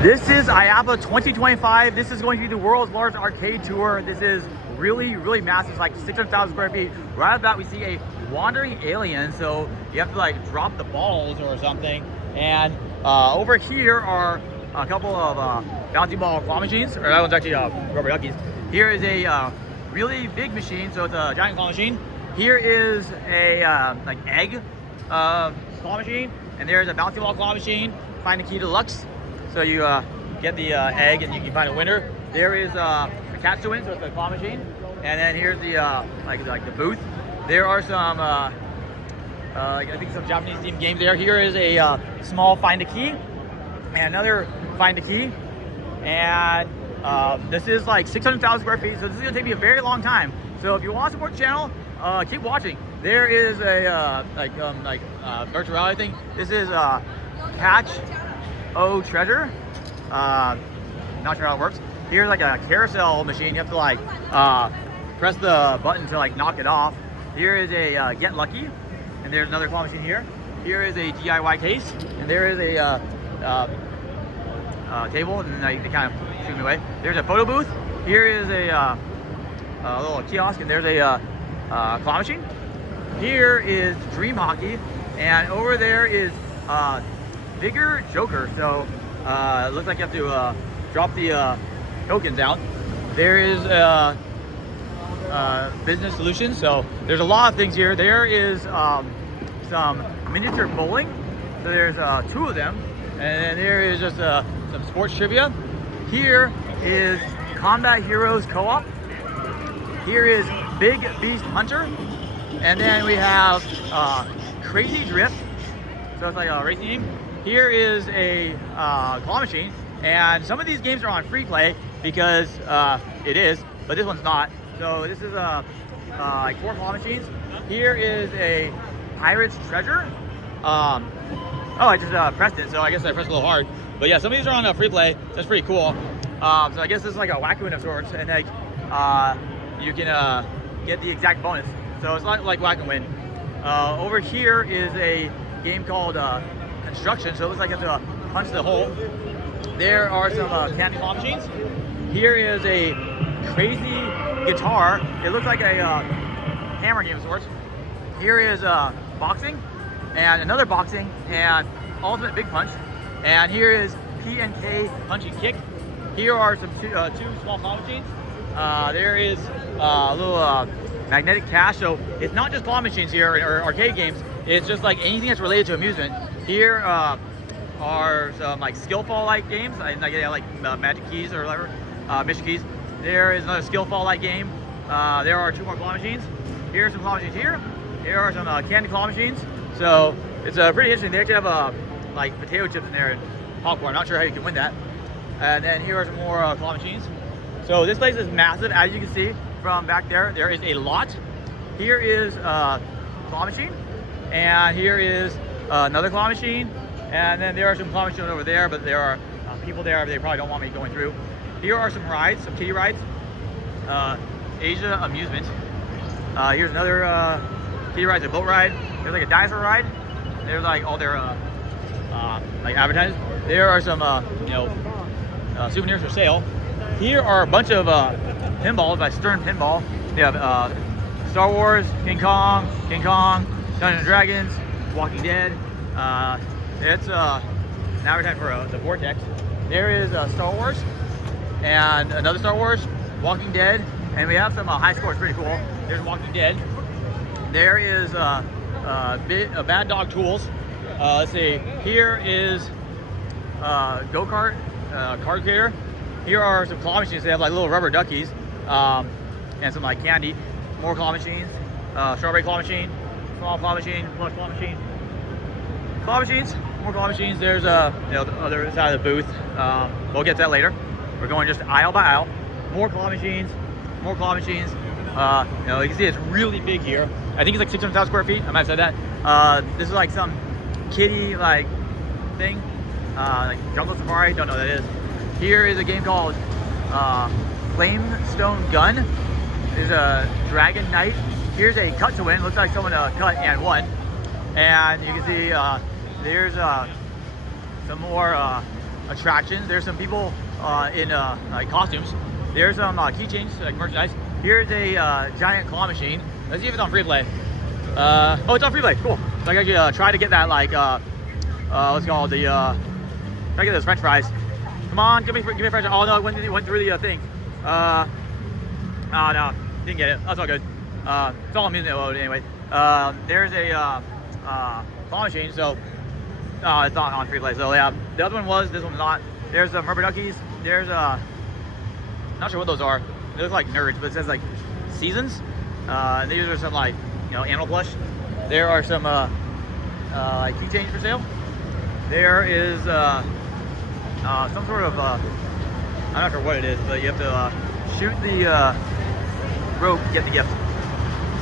This is IAAPA 2025. This is going to be the world's largest arcade tour. This is really, really massive. It's like 600,000 square feet. Right about we see a wandering alien, so you have to like drop the balls or something. And over here are a couple of bouncy ball claw machines, or that one's actually rubber duckies. Here is a really big machine, so it's a giant claw machine. Here is a like egg claw machine, and there's a bouncy ball claw machine. Find the key deluxe. So you get the egg and you can find a winner. There is attached to it, so it's a claw machine. And then here's the like the booth. There are some I think some Japanese themed games there. Here is a small find a key and another find a key. And this is like 600,000 square feet, so this is gonna take me a very long time. So if you want to support the channel, keep watching. There is a virtual reality thing. This is Catch O Treasure. Not sure how it works. Here's like a carousel machine. You have to like press the button to like knock it off. Here is a Get Lucky, and there's another claw machine here. Here is a DIY case, and there is a table, and they kind of shoot me away. There's a photo booth. Here is a little kiosk, and there's a claw machine. Here is Dream Hockey, and over there is Bigger Joker. So it looks like you have to drop the tokens out. There is business solutions. So there's a lot of things here. There is some miniature bowling. So there's 2 of them, and then there is just some sports trivia. Here is Combat Heroes Co-op. Here is Big Beast Hunter, and then we have Crazy Drift. So it's like a racing game. Here is a claw machine, and some of these games are on free play because it is, but this one's not. So this is like 4 claw machines. Here is a Pirate's Treasure. Oh, I just pressed it, so I guess I pressed a little hard. But yeah, some of these are on free play. So that's pretty cool. So I guess this is like a whack-a-win of sorts, and like you can get the exact bonus. So it's not like whack-a-win. Over here is a game called Construction, so it looks like you have to punch the hole. There are some candy claw machines. Here is a crazy guitar. It looks like a hammer game of sorts. Here is boxing, and another boxing, and ultimate big punch. And here is P&K punch and kick. Here are some two small claw machines. There is a little magnetic cash. So it's not just claw machines here or arcade games. It's just like anything that's related to amusement. Here are some like Skillfall-like games, like Magic Keys or whatever, Mission Keys. There is another Skillfall-like game. There are 2 more claw machines. Here are some claw machines here. Here are some candy claw machines. So it's pretty interesting. They actually have like potato chips in there and popcorn. I'm not sure how you can win that. And then here are some more claw machines. So this place is massive, as you can see from back there. There is a lot. Here is a claw machine, and here is another claw machine, and then there are some claw machines over there, but there are people there. They probably don't want me going through. Here are some rides, some kiddie rides. Asia Amusement. Here's another kiddie ride, a boat ride. There's like a dinosaur ride. There's like all their like advertisements. There are some souvenirs for sale. Here are a bunch of pinballs by Stern Pinball. They have Star Wars, King Kong, Dungeons and Dragons, Walking Dead. It's an advertisement for the Vortex. There is Star Wars and another Star Wars, Walking Dead, and we have some high scores. Pretty cool. There's Walking Dead. There is Bad Dog Tools. Let's see. Here is Go-Kart Card Creator. Here are some claw machines. They have like little rubber duckies and some like candy. More claw machines. Strawberry claw machine. Small claw machine. Plus claw machine. Claw machines. More claw machines. There's the other side of the booth. We'll get to that later. We're going just aisle by aisle. More claw machines. More claw machines. You can see it's really big here. I think it's like 600,000 square feet. I might have said that. This is like some kiddie like thing. Like Jungle Safari. Don't know what that is. Here is a game called Flamestone Gun. There's a Dragon Knight. Here's a cut to win. Looks like someone cut and won. And you can see there's some more attractions. There's some people in like costumes. There's some keychains, like merchandise. Here's a giant claw machine. Let's see if it's on free play. Oh, it's on free play. Cool. So I can actually try to get that like what's it called, the try to get those French fries. Come on, give me French fries. Oh no, it went through the thing. Oh no, didn't get it. That's all good. It's all amusement mode anyway. There's a claw machine, so it's not on free play. So yeah, the other one was, this one's not. There's some rubber duckies. There's not sure what those are. They look like nerds, but it says like seasons. These are some like, you know, animal plush. There are some like keychains for sale. There is some sort of I'm not sure what it is, but you have to shoot the rope to get the gift.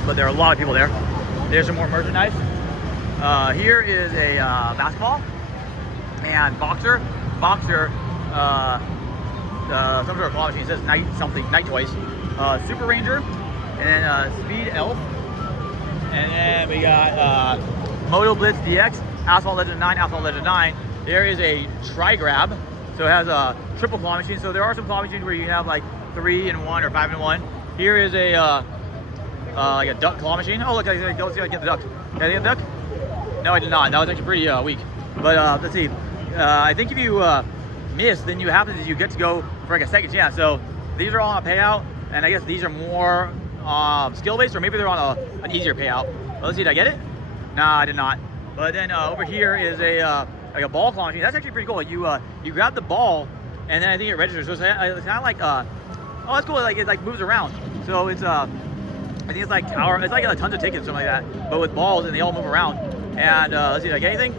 But there are a lot of people there. There's some more merchandise. Here is a basketball and boxer. Some sort of claw machine. It says night toys. Super Ranger, and then Speed Elf, and then we got Moto Blitz DX, Asphalt Legend 9, Asphalt Legend 9. There is a Tri-Grab, so it has a triple claw machine. So there are some claw machines where you have like 3 in 1 or 5 in 1. Here is a like a duck claw machine. Oh look, let's see if I get the duck. Did I get the duck? No, I did not. That was actually pretty weak. But let's see. I think if you miss, then you happens is you get to go for like a second chance. So these are all on a payout, and I guess these are more skill based, or maybe they're on an easier payout. But let's see, did I get it? Nah, I did not. But then over here is a like a ball claw machine. That's actually pretty cool. You grab the ball, and then I think it registers. So it's kind of like oh, that's cool. Like it like moves around. So it's I think it's like tower. It's like tons of tickets, something like that, but with balls, and they all move around. And let's see, did I get anything?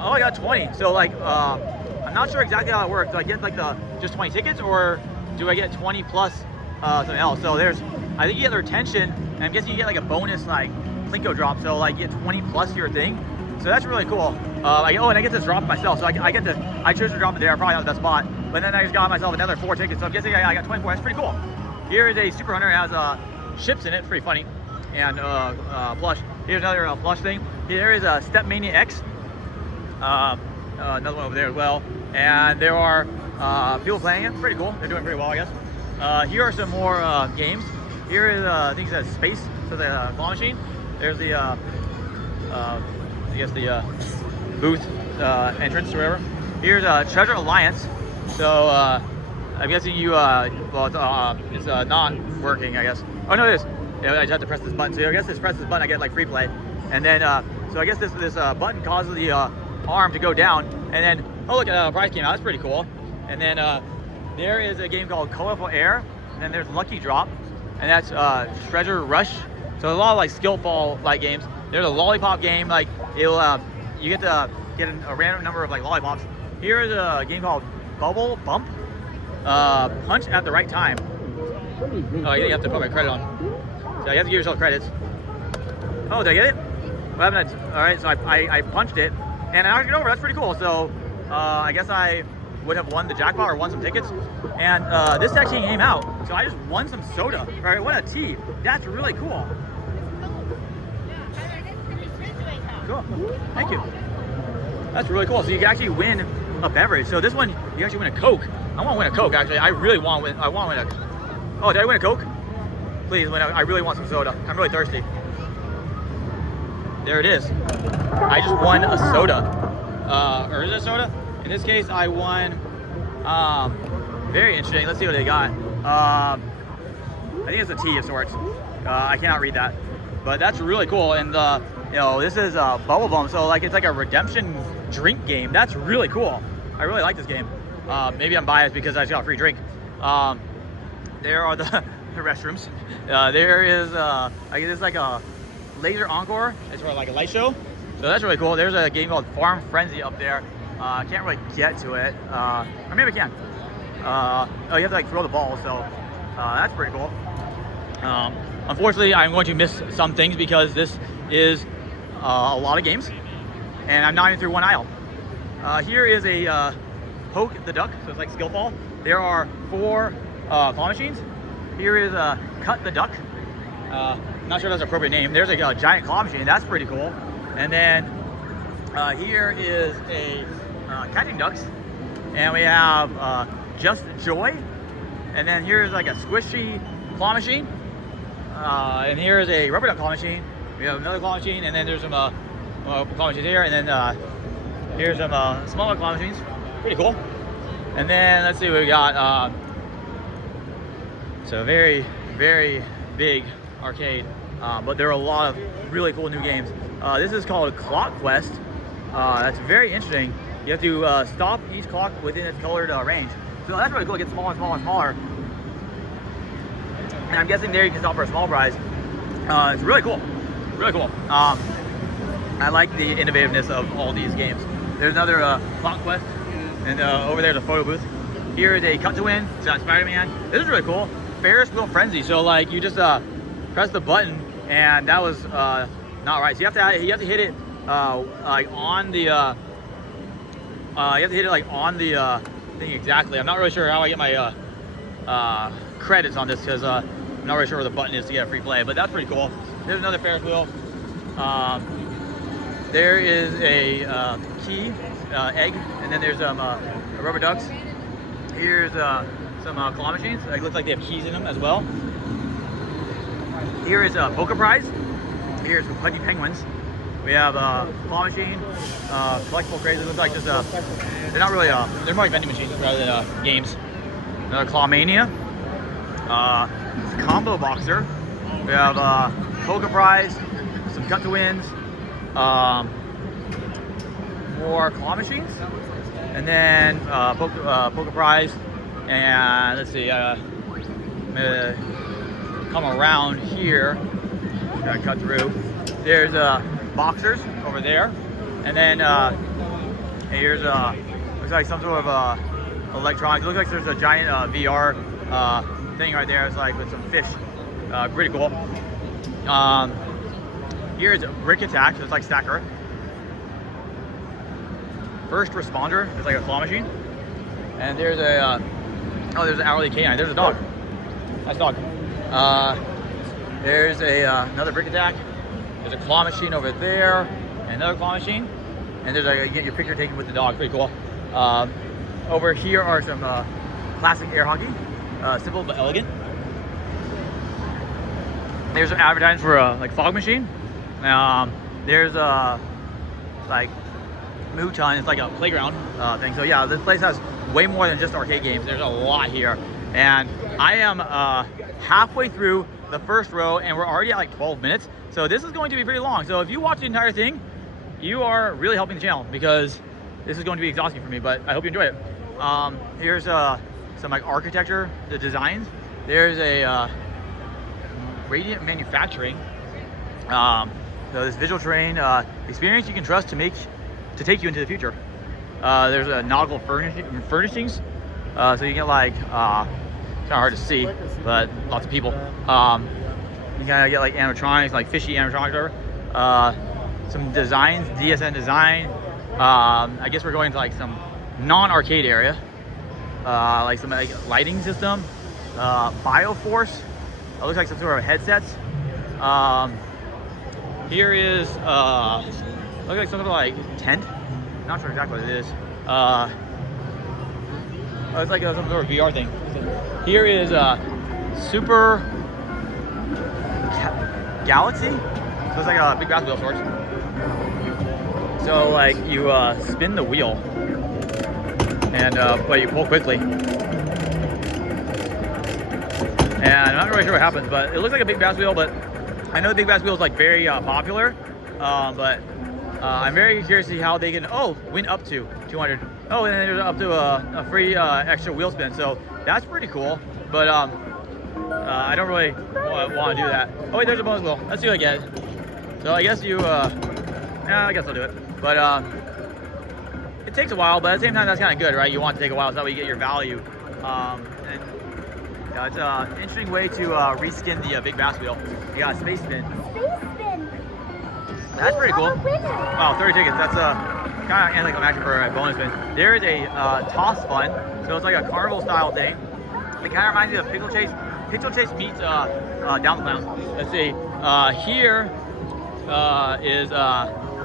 Oh, I got 20. So like I'm not sure exactly how it works. Do I get like just 20 tickets, or do I get 20 plus something else? So there's, I think you get the retention, and I'm guessing you get like a bonus like Plinko drop. So like you get 20 plus your thing. So that's really cool. Oh, and I get this drop myself. So I chose to drop it there. Probably not the best spot. But then I just got myself another 4 tickets. So I'm guessing I got 24. That's pretty cool. Here is a Super Hunter. It has ships in it. It's pretty funny. And plush. Here's another plush thing. There is a Step Mania X. Another one over there as well. And there are people playing it. Pretty cool. They're doing pretty well, I guess. Here are some more games. Here is I think it says Space. So the claw machine. There's the I guess the booth entrance or whatever. Here's Treasure Alliance. So I'm guessing you well it's not working, I guess. Oh no, it is. Yeah, I just have to press this button. So I guess press this button, I get like free play. And then so I guess this button causes the arm to go down, and then oh look, prize came out. That's pretty cool. And then there is a game called Colorful Air, and then there's Lucky Drop, and that's Treasure Rush. So there's a lot of like skill fall like games. There's a lollipop game, like it'll you get to get a random number of like lollipops. Here is a game called Bubble Bump, Punch at the Right Time. Oh, you have to put my credit on. So you have to give yourself credits. Oh, did I get it? What happened? All right, so I punched it, and I knocked it over. That's pretty cool. So I guess I would have won the jackpot or won some tickets. And this actually came out, so I just won some soda. All right, what a tea. That's really cool. Cool. Thank you. That's really cool. So you can actually win a beverage. So this one, you actually win a Coke. I want to win a Coke, actually. I really want to win. I want to win a... Oh, did I win a Coke? Please, I really want some soda. I'm really thirsty. There it is. I just won a soda. Or is it a soda? In this case, I won, very interesting. Let's see what they got. I think it's a tea of sorts. I cannot read that. But that's really cool. And you know, this is Bubble Bump. So like, it's like a redemption drink game. That's really cool. I really like this game. Maybe I'm biased because I just got a free drink. There are the restrooms. There is, I guess it's like a laser encore. It's for like a light show. So that's really cool. There's a game called Farm Frenzy up there. I can't really get to it. Or maybe I can. Oh, you have to like throw the ball. So that's pretty cool. Unfortunately, I'm going to miss some things because this is a lot of games. And I'm not even through one aisle. Here is a Poke the Duck. So it's like skill fall. There are 4 claw machines. Here is Cut the Duck. Not sure if that's an appropriate name. There's a giant claw machine. That's pretty cool. And then here is a Catching Ducks. and we have Just Joy, and then here's like a squishy claw machine, and here's a rubber duck claw machine. We have another claw machine, and then there's some claw machines here, and then here's some smaller claw machines. Pretty cool. And then let's see what we got. So very, very big arcade, but there are a lot of really cool new games. This is called Clock Quest. That's very interesting. You have to stop each clock within its colored range. So that's really cool. It gets smaller and smaller and smaller. And I'm guessing there you can stop for a small prize. It's really cool. Really cool. I like the innovativeness of all these games. There's another Clock Quest, and over there's a photo booth. Here is a Cut to Win. It's got Spider-Man. This is really cool. Ferris wheel frenzy. So like you just press the button, and that was not right. So you have to hit it like on the you have to hit it like on the thing exactly. I'm not really sure how I get my credits on this because I'm not really sure where the button is to get a free play. But that's pretty cool. There's another Ferris wheel. There is a key egg, and then there's rubber ducks. Here's some claw machines. It looks like they have keys in them as well. Here is a poker prize. Here's some pudgy penguins. We have a claw machine, collectible crazy. It looks like just they're not really they're more like vending machines rather than games. Another Claw Mania. Combo boxer. We have poker prize, some Cut to Wins, more claw machines, and then poker prize. And let's see, I'm gonna come around here. Gotta cut through. There's boxers over there, and then here's looks like some sort of electronics. It looks like there's a giant VR thing right there. It's like with some fish. Pretty cool. Here's Brick Attack. So it's like Stacker. First Responder. It's like a claw machine. And there's a there's an hourly canine. There's a dog. Nice dog. There's another Brick Attack. There's a claw machine over there, and another claw machine. And there's you get your picture taken with the dog. Pretty cool. Over here are some classic air hockey. Simple but elegant. There's an advertisement for a like fog machine. There's like Mooton. It's like a playground thing. So yeah, this place has way more than just arcade games. There's a lot here, and I am halfway through the first row, and we're already at like 12 minutes. So this is going to be pretty long. So if you watch the entire thing, you are really helping the channel because this is going to be exhausting for me. But I hope you enjoy it. Here's some like architecture, the designs. There's a Radiant Manufacturing. So this visual terrain experience you can trust to take you into the future. There's a nautical furnishings. So you get like it's kind of hard to see, but lots of people. You kind of get like animatronics, like fishy animatronics, whatever. Some designs, DSN design. I guess we're going to like some non-arcade area, like some like lighting system, Bioforce. It looks like some sort of headsets. Here is looks like some sort of like tent. Not sure exactly what it is. It's like some sort of VR thing. Here is Super Galaxy. So it's like a big basketball of sorts. So like you spin the wheel, and but you pull quickly. And I'm not really sure what happens, but it looks like a big bass wheel. But I know the big bass wheel is like very popular. But I'm very curious to see how they can win up to 200. Oh, and then there's up to a free extra wheel spin. So that's pretty cool. But I don't really want to do that. Oh wait, there's a bonus wheel. Let's see what I get. So I guess you yeah, I guess I'll do it. But it takes a while, but at the same time that's kind of good, right? You want to take a while so that way you get your value. And it's an interesting way to reskin the big bass wheel. You got a space spin. Space spin. That's pretty cool. Wow, 30 tickets. That's kind of anticlimactic for a bonus spin. There is a toss fun. So it's like a carnival style thing. It kind of reminds me of Pixel Chase. Pixel Chase meets Down the Clowns. Let's see. Here is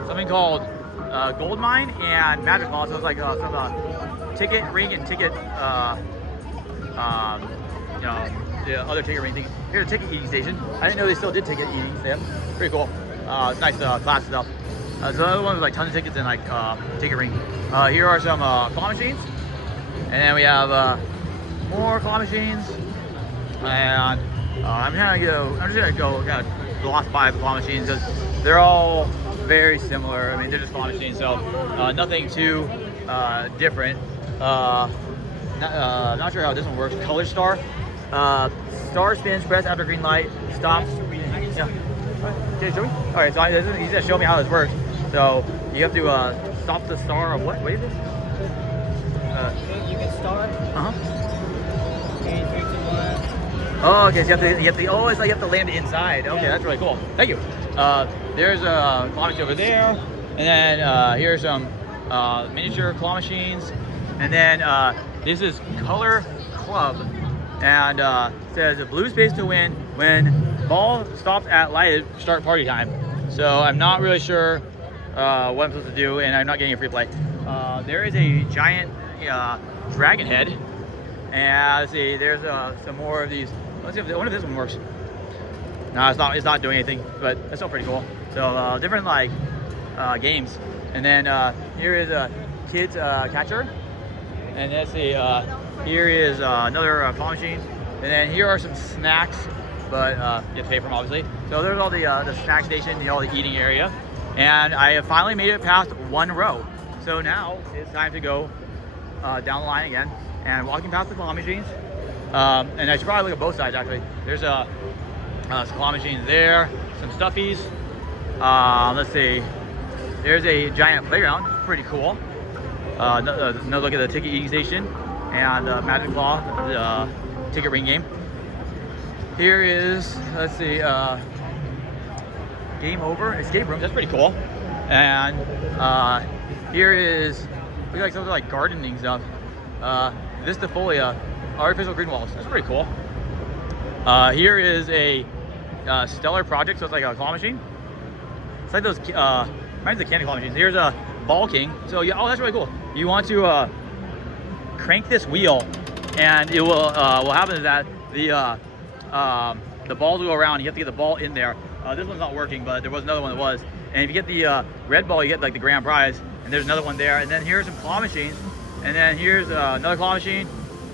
something called gold mine and magic ball. So it's like some ticket ring and ticket, you know, the other ticket ring thing. Here's a ticket eating station. I didn't know they still did ticket eating. So yeah, pretty cool. It's nice class stuff. So the other one was like tons of tickets and like ticket ring. Here are some claw machines, and then we have more claw machines. And I'm just gonna go kind of gloss by the claw machines because they're all very similar. I mean, they're just claw machines, so nothing too different. Not sure how this one works. Color star. Star spins, press after green light, stops. Yeah. Okay, show me. All right, so he's gonna show me how this works. So you have to stop the star. What? What is it? You can start. Okay, 3, 2, 1. Oh, okay. So you have to. Oh, it's like you have to land it inside. Okay, that's really cool. Thank you. There's a claw machine over there, and then here's some miniature claw machines, and then this is Color Club, and says a blue space to win when ball stops at lighted start party time. So I'm not really sure what I'm supposed to do, and I'm not getting a free play. There is a giant dragon head, and let's see, there's some more of these. Let's see if one of this one works. No, it's not doing anything, but it's still pretty cool. So different like games, and then here is a kids catcher, and let's see, here is another claw machine, and then here are some snacks, but you have to pay for them obviously. So there's all the snack station, all the eating area, and I have finally made it past one row. So now it's time to go down the line again, and walking past the claw machines. And I should probably look at both sides actually. There's some claw machines there, some stuffies. Let's see, there's a giant playground, pretty cool. Another look at the ticket eating station and Magic Claw, the ticket ring game. Here is, let's see, Game Over, escape room, that's pretty cool. And here is, looks like something like gardening stuff. Vistafolia, artificial green walls, that's pretty cool. Here is a stellar project, so it's like a claw machine. It's like those, reminds the candy claw machines. Here's a ball king. So yeah, oh, that's really cool. You want to crank this wheel, and it will. What happens is that the balls will go around. You have to get the ball in there. This one's not working, but there was another one that was. And if you get the red ball, you get like the grand prize. And there's another one there. And then here's some claw machines. And then here's another claw machine,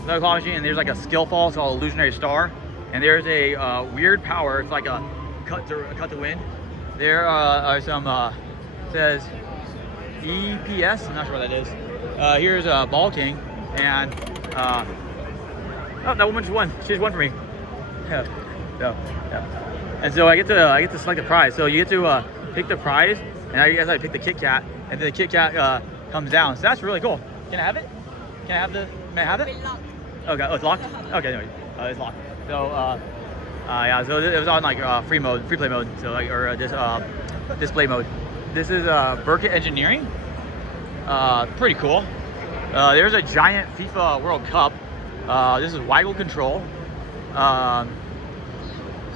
and there's like a skill fall, so illusionary star. And there's a weird power. It's like a cut to win. There are some says EPS. I'm not sure what that is. Here's a ball king, and oh, that woman just won. She just won for me. Yeah. And so I get to select the prize. So you get to pick the prize, and I guess I pick the Kit Kat, and then the Kit Kat comes down. So that's really cool. Can I have it? Can I have the? May I have it? Okay. Oh, it's locked. Okay. Anyway, it's locked. So yeah. So it was on like free play mode. So like display mode. This is Burkett Engineering. Pretty cool. There's a giant FIFA World Cup. This is Weigel Control. So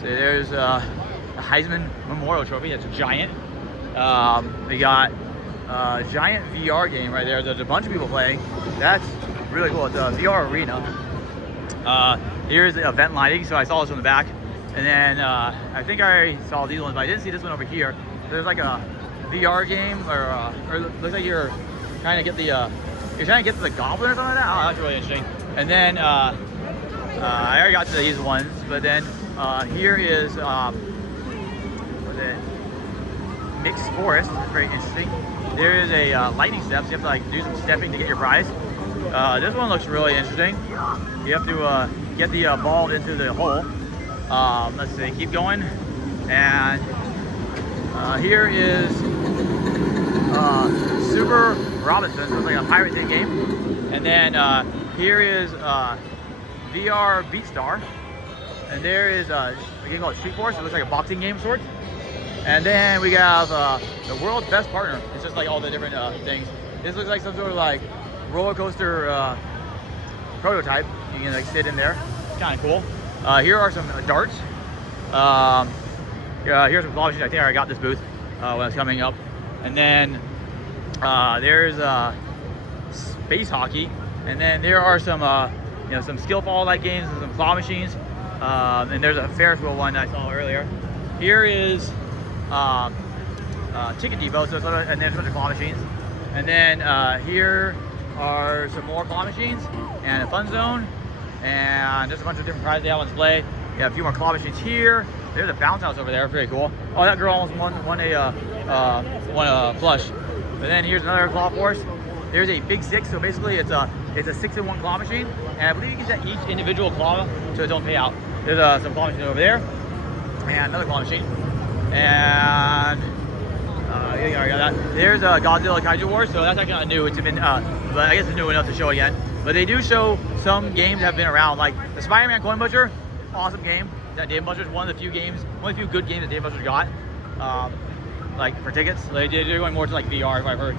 there's a Heisman Memorial Trophy. That's giant. We got a giant VR game right there. There's a bunch of people playing. That's really cool. It's a VR arena. Here's the event lighting. So I saw this on the back. And then I think I already saw these ones, but I didn't see this one over here. There's like a VR game, or it looks like you're trying to get the you're trying to get to the goblin or something like that. Oh, that's really interesting. And then I already got to these ones, but then here is what's it? Mixed Forest. It's very interesting. There is a lightning step, so you have to like do some stepping to get your prize. This one looks really interesting. You have to get the ball into the hole. Let's see, keep going. And here is Super Robinson, so it's like a pirate day game. And then here is VR Beatstar. And there is a game called Street Force. It looks like a boxing game of sorts. And then we have the world's best partner. It's just like all the different things. This looks like some sort of like roller coaster prototype. You can like sit in there. It's kind of cool. Here are some darts. Here's some claw machines. I think I already got this booth when I was coming up. And then There's space hockey, and then there are some some skill fall like games and some claw machines. And there's a Ferris wheel one I saw earlier. Here is Ticket Depot, so and there's a bunch of claw machines. And then here are some more claw machines and a fun zone, and there's a bunch of different prizes they have on display. You have a few more claw machines here. There's a bounce house over there, pretty cool. Oh, that girl almost won a plush. But then here's another claw force. There's a big six, so basically it's a 6-in-1 claw machine, and I believe you can set each individual claw to its own payout. There's some claw machines over there, and another claw machine, and I think I already got that. There's a Godzilla Kaiju Wars, so that's actually not new. It's been, but I guess it's new enough to show it again. But they do show some games that have been around, like the Spider-Man Coin Butcher, awesome game. That Dave & Buster's one of the few good games that Dave & Buster's got, like for tickets. They're going more to like VR, if I've heard.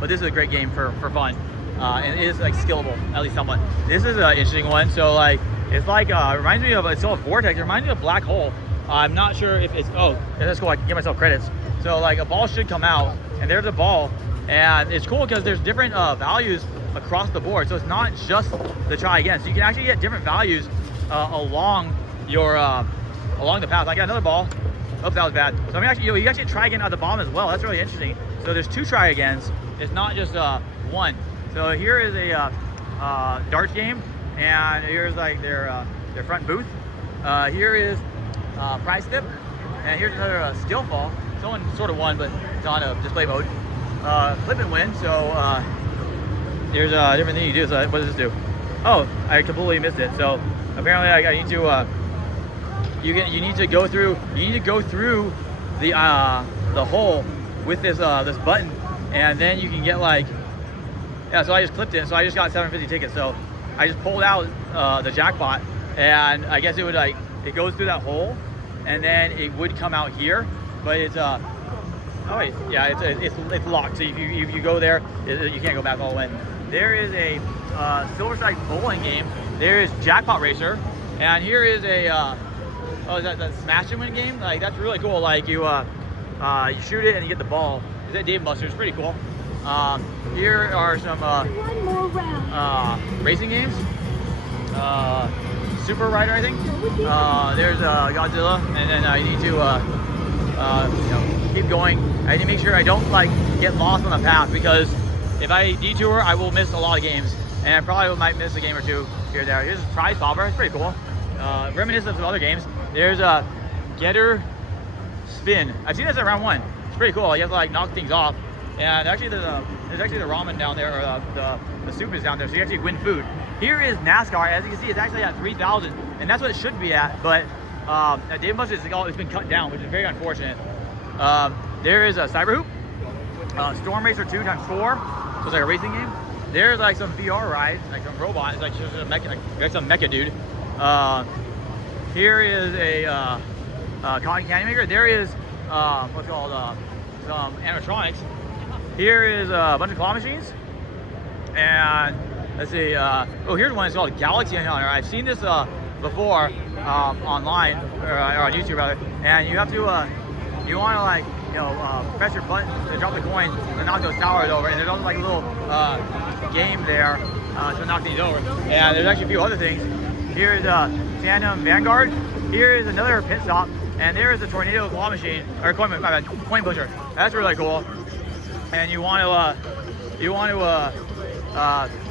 But this is a great game for fun, and it is like skillable, at least somewhat. This is an interesting one. So like, it's like, it reminds me of, it's called Vortex. It reminds me of Black Hole. I'm not sure if it's, oh, that's cool. I can give myself credits. So like a ball should come out, and there's a ball, and it's cool because there's different values across the board. So it's not just the try again. So you can actually get different values along your along the path. I got another ball. Oh, that was bad. So I mean, actually, you can actually try again at the bottom as well. That's really interesting. So there's 2 try agains. It's not just one. So here is a darts game, and here's like their front booth. Here is prize tip, and here's another skill fall. Someone sort of won, but it's on a display mode. Flip and win. So there's a different thing you do. So what does this do? Oh, I completely missed it. So apparently I need to. You need to go through the hole with this this button, and then you can get like, yeah. So I just clipped it. So I just got 750 tickets. So I just pulled out the jackpot, and I guess it would like, it goes through that hole, and then it would come out here. But it's oh wait, yeah, it's locked. So if you go there, you can't go back all the way. There is a Silverside bowling game. There is Jackpot Racer, and here is a oh, is that Smash and Win game? Like, that's really cool. Like you shoot it and you get the ball. Is that Dave & Buster's? Pretty cool. Here are some One more round. racing games. Super Rider, I think. There's Godzilla, and then you need to keep going. I need to make sure I don't like get lost on the path, because if I detour, I will miss a lot of games, and I probably might miss a game or two here or there. Here's Prize Popper. It's pretty cool. Reminiscent of some other games. There's a Getter Spin. I've seen this at round 1. It's pretty cool. You have to like knock things off, and actually there's actually the ramen down there, or the soup is down there, so you actually win food. Here is NASCAR. As you can see, it's actually at 3,000, and that's what it should be at. But at Dave & Buster's, it's been cut down, which is very unfortunate. There is a Cyber Hoop, Storm Racer 2x4, so it's like a racing game. There's like some VR rides, like some robot. It's like just a mecha, like some mecha dude. Here is a cotton candy maker. There is what's called some animatronics. Here is a bunch of claw machines, and let's see. Oh, here's one. It's called Galaxy Hunter. I've seen this before online, or on YouTube rather. And you have to you want to like press your button to drop the coins and knock those towers over. And there's also like a little game there to knock these over. And there's actually a few other things. Here's Phantom Vanguard. Here is another pit stop, and there is a tornado claw machine, or coin pusher. That's really cool. And you want to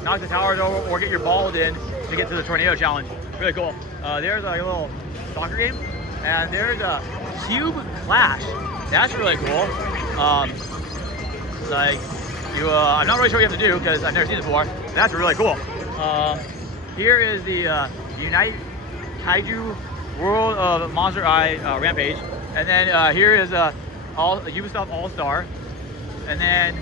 knock the towers over or get your balls in to get to the tornado challenge. Really cool. There's like a little soccer game, and there's a Cube Clash. That's really cool. Like I'm not really sure what you have to do because I've never seen it before. That's really cool. Here is the Unite Kaiju World of Monster Eye Rampage, and then here is Ubisoft All Star, and then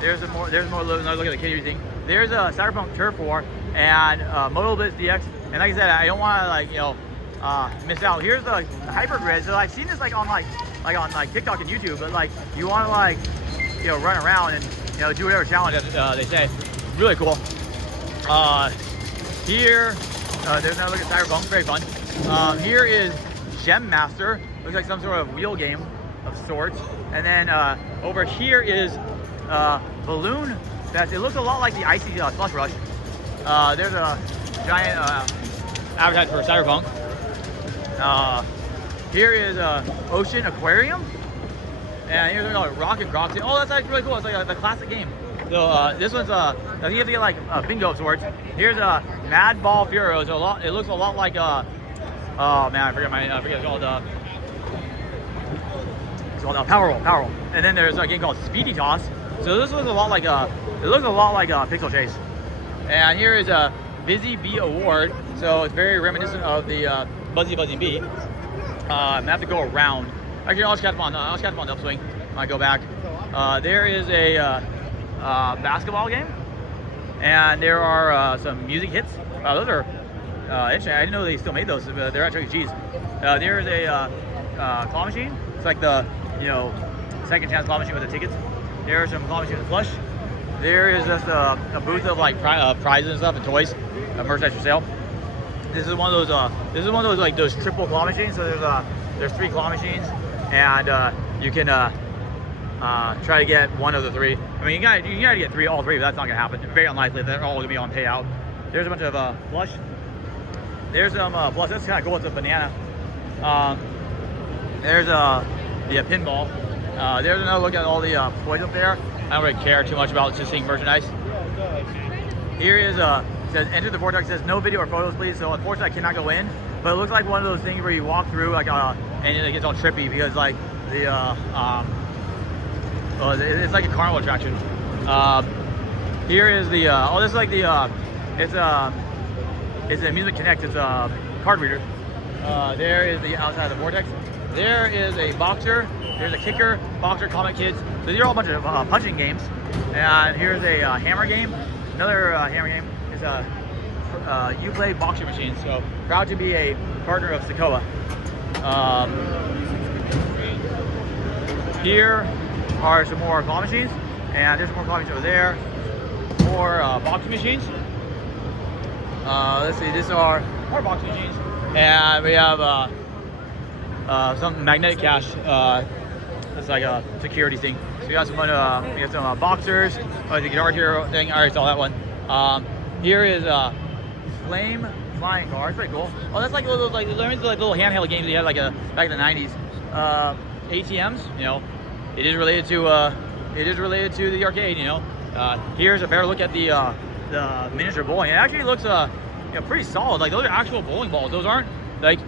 there's more. Another look at the kitty thing. There's a Cyberpunk Turf War and Moto Blitz DX, and like I said, I don't want to miss out. Here's the Hypergrid. So I've seen this like on TikTok and YouTube, but like you want to run around and do whatever challenge they say. Really cool. Here, there's another look at Cyberpunk, very fun. Here is Gem Master. Looks like some sort of wheel game, of sorts. And then over here is balloon. It looks a lot like the icy slush rush. There's a giant advertisement for Cyberpunk. Here is Ocean Aquarium. And here's Rocket Crocs. Oh, that's actually really cool. It's like the classic game. So this one's I think you have to get like a bingo of sorts. Here's a Mad Ball Furo. So it looks a lot like oh man, I forget it's called Power Roll. And then there's a game called Speedy Toss. So this looks a lot like Pixel Chase. And here is a Busy Bee Award. So it's very reminiscent of the Buzzy Bee. I have to go around. Actually, I'll just catch them on the upswing when I go back. There is a basketball game, and there are some music hits. Those are interesting. I didn't know they still made those. They're at Chuck E. Cheese. There is a claw machine. It's like the second chance claw machine with the tickets. There are some claw machines with flush. There is just a booth of like prizes and stuff and toys, merchandise for sale. This is one of those like those triple claw machines. So there's 3 claw machines, and you can try to get one of the 3. I mean, you gotta get all 3, but that's not gonna happen. Very unlikely. They're all gonna be on payout. There's a bunch of flush. There's some plus. That's kind of cool. It's a banana. There's the pinball. There's another look at all the toys up there. I don't really care too much about just seeing merchandise. Here is says enter the vortex. Says no video or photos, please. So unfortunately, I cannot go in. But it looks like one of those things where you walk through like and it gets all trippy because like the it's like a carnival attraction. Here is the this is like the it's an Amusement Connect. It's a card reader. There is the outside of the vortex. There is a boxer. There's a kicker, boxer, comic kids. So these are all a bunch of punching games. And here's a hammer game. Another hammer game is you play boxer machines. So proud to be a partner of Sokoa. Here are some more claw machines, and there's some more claw machines over there. More boxing machines. Let's see, these are more boxing machines, and we have some magnetic cash. It's like a security thing. So we got some boxers. The Guitar Hero thing. I already saw that one. Here is Flame Flying Car. It's pretty cool. Oh, that's like those like little handheld games you had like back in the '90s. ATMs. It is related to the arcade. Here's a better look at the miniature bowling. It actually looks pretty solid. Like those are actual bowling balls. Those aren't like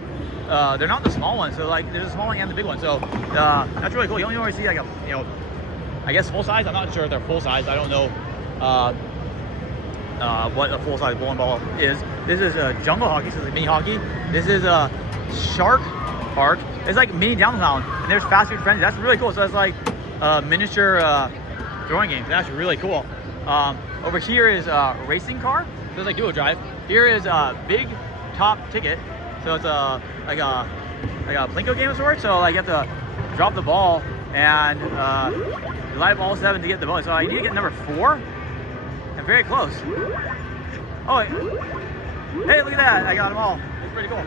they're not the small ones. So like there's a small one and the big one. So that's really cool. You only always see like I guess full size. I'm not sure if they're full size. I don't know what a full size bowling ball is. This is jungle hockey. So it's mini hockey. This is a shark park. It's like mini downtown, and there's fast food frenzy. That's really cool. So that's like miniature throwing games. That's really cool. Over here is a racing car. So it's like duo drive. Here is a big top ticket. So it's like a plinko game of sorts. So like you have to drop the ball and you light all 7 to get the bonus. So I need to get number 4. I'm very close. Oh, wait. Hey, look at that! I got them all. It's pretty cool.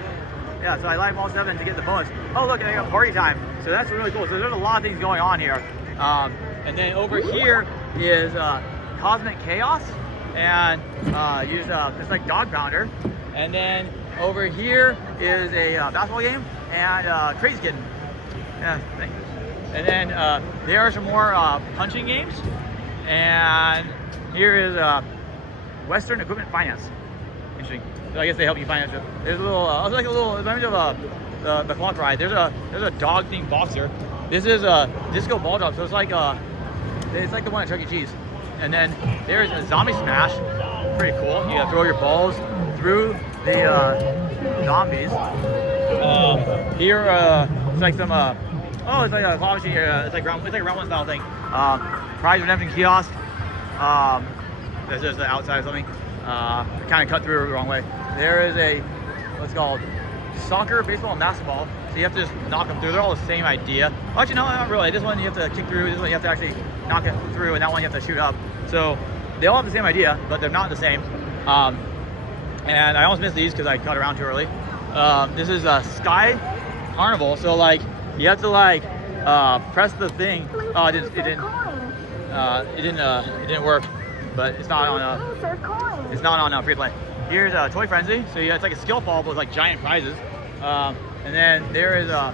Yeah, so I light all 7 to get the bonus. Oh, look, I got party time. So that's really cool. So there's a lot of things going on here. And then over here is Cosmic Chaos, and it's like Dog Pounder. And then over here is a basketball game and Crazy Kitten. Yeah, thanks. And then there are some more punching games. And here is Western Equipment Finance. Interesting. So I guess they help you finance it. There's a little, it's like a little image of the clock ride. There's a dog themed boxer. This is a disco ball drop. So it's like the one at Chuck E. Cheese. And then there's a zombie smash. Pretty cool. You gotta throw your balls through the zombies. Here it's like some it's like a claw machine. It's like round one style thing. Prize redemption kiosk. There's just the outside of something. Kind of cut through the wrong way. There is a what's called soccer, baseball, and basketball. So you have to just knock them through. They're all the same idea. Actually, no, not really. This one you have to kick through. This one you have to actually knock it through, and that one you have to shoot up. So they all have the same idea, but they're not the same. And I almost missed these because I cut around too early. This is a Sky Carnival. So like you have to like press the thing. Oh, it didn't work. But it's not on free play. Here's Toy Frenzy. So yeah, it's like a skill ball but with like giant prizes. And then there is a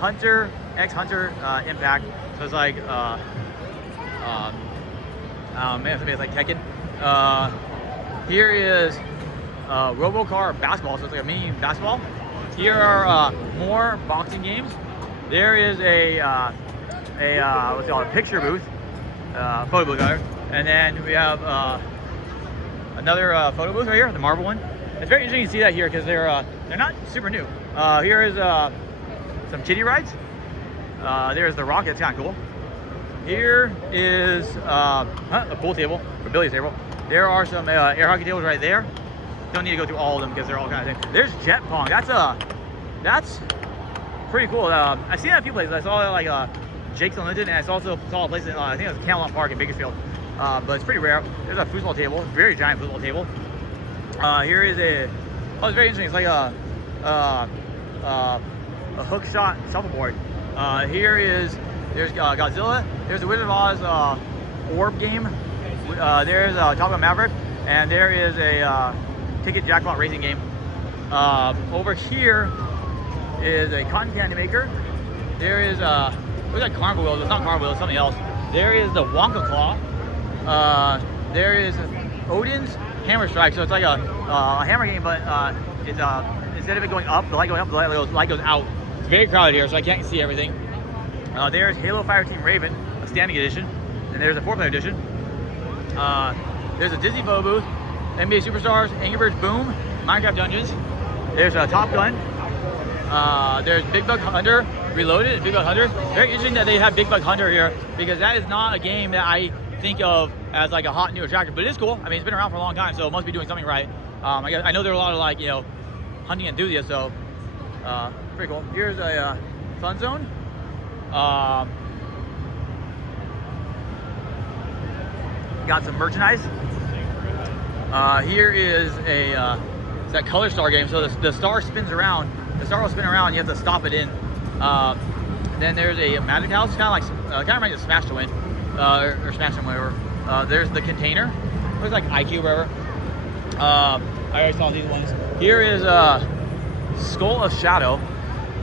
Hunter X Hunter Impact. So it's like man, it's like Tekken. Here is Robocar basketball. So it's like a mini basketball. Here are more boxing games. There is a what's it called, a picture booth, photo booth rather. And then we have another photo booth right here, the Marvel one. It's very interesting to see that here because they're not super new. Here is some kiddie rides. There's the Rocket, it's kind of cool. Here is a pool table, or billiards table. There are some air hockey tables right there. Don't need to go through all of them because they're all kind of things. There's jet pong. That's pretty cool. I've seen it at a few places. I saw it like Jake's Unlimited, and I also saw a place in I think it was Camelot Park in Bakersfield. But it's pretty rare. There's a foosball table, very giant foosball table. Here is it's very interesting. It's like a hook shot shuffleboard. There's Godzilla. There's the Wizard of Oz orb game. There's Top Gun Maverick, and there is a ticket jackpot racing game. Over here is a cotton candy maker. There is what's that Carnival wheel? It's not Carnival, it's something else. There is the Wonka Claw. There is Odin's Hammer Strike. So it's like a hammer game, but it's instead of it going up, the light going up, the light goes out. It's very crowded here, so I can't see everything. There's Halo Fireteam Raven, a standing edition, and there's a 4-player edition. There's a Disney photo booth, NBA Superstars, Angry Birds Boom, Minecraft Dungeons. There's a Top Gun. There's Big Bug Hunter Reloaded and Big Bug Hunter. Very interesting that they have Big Bug Hunter here because that is not a game that I think of as like a hot new attraction, but it is cool. I mean, it's been around for a long time, so it must be doing something right. I know there are a lot of like, hunting enthusiasts, so pretty cool. Here's a Fun Zone. Got some merchandise. Here is it's that color star game. So the star spins around. The star will spin around. You have to stop it in. Then there's a Magic House, kind of reminds me of Smash to Win, or Smash and whatever. There's the container. Looks like IQ, whatever. I already saw these ones. Here is Skull of Shadow.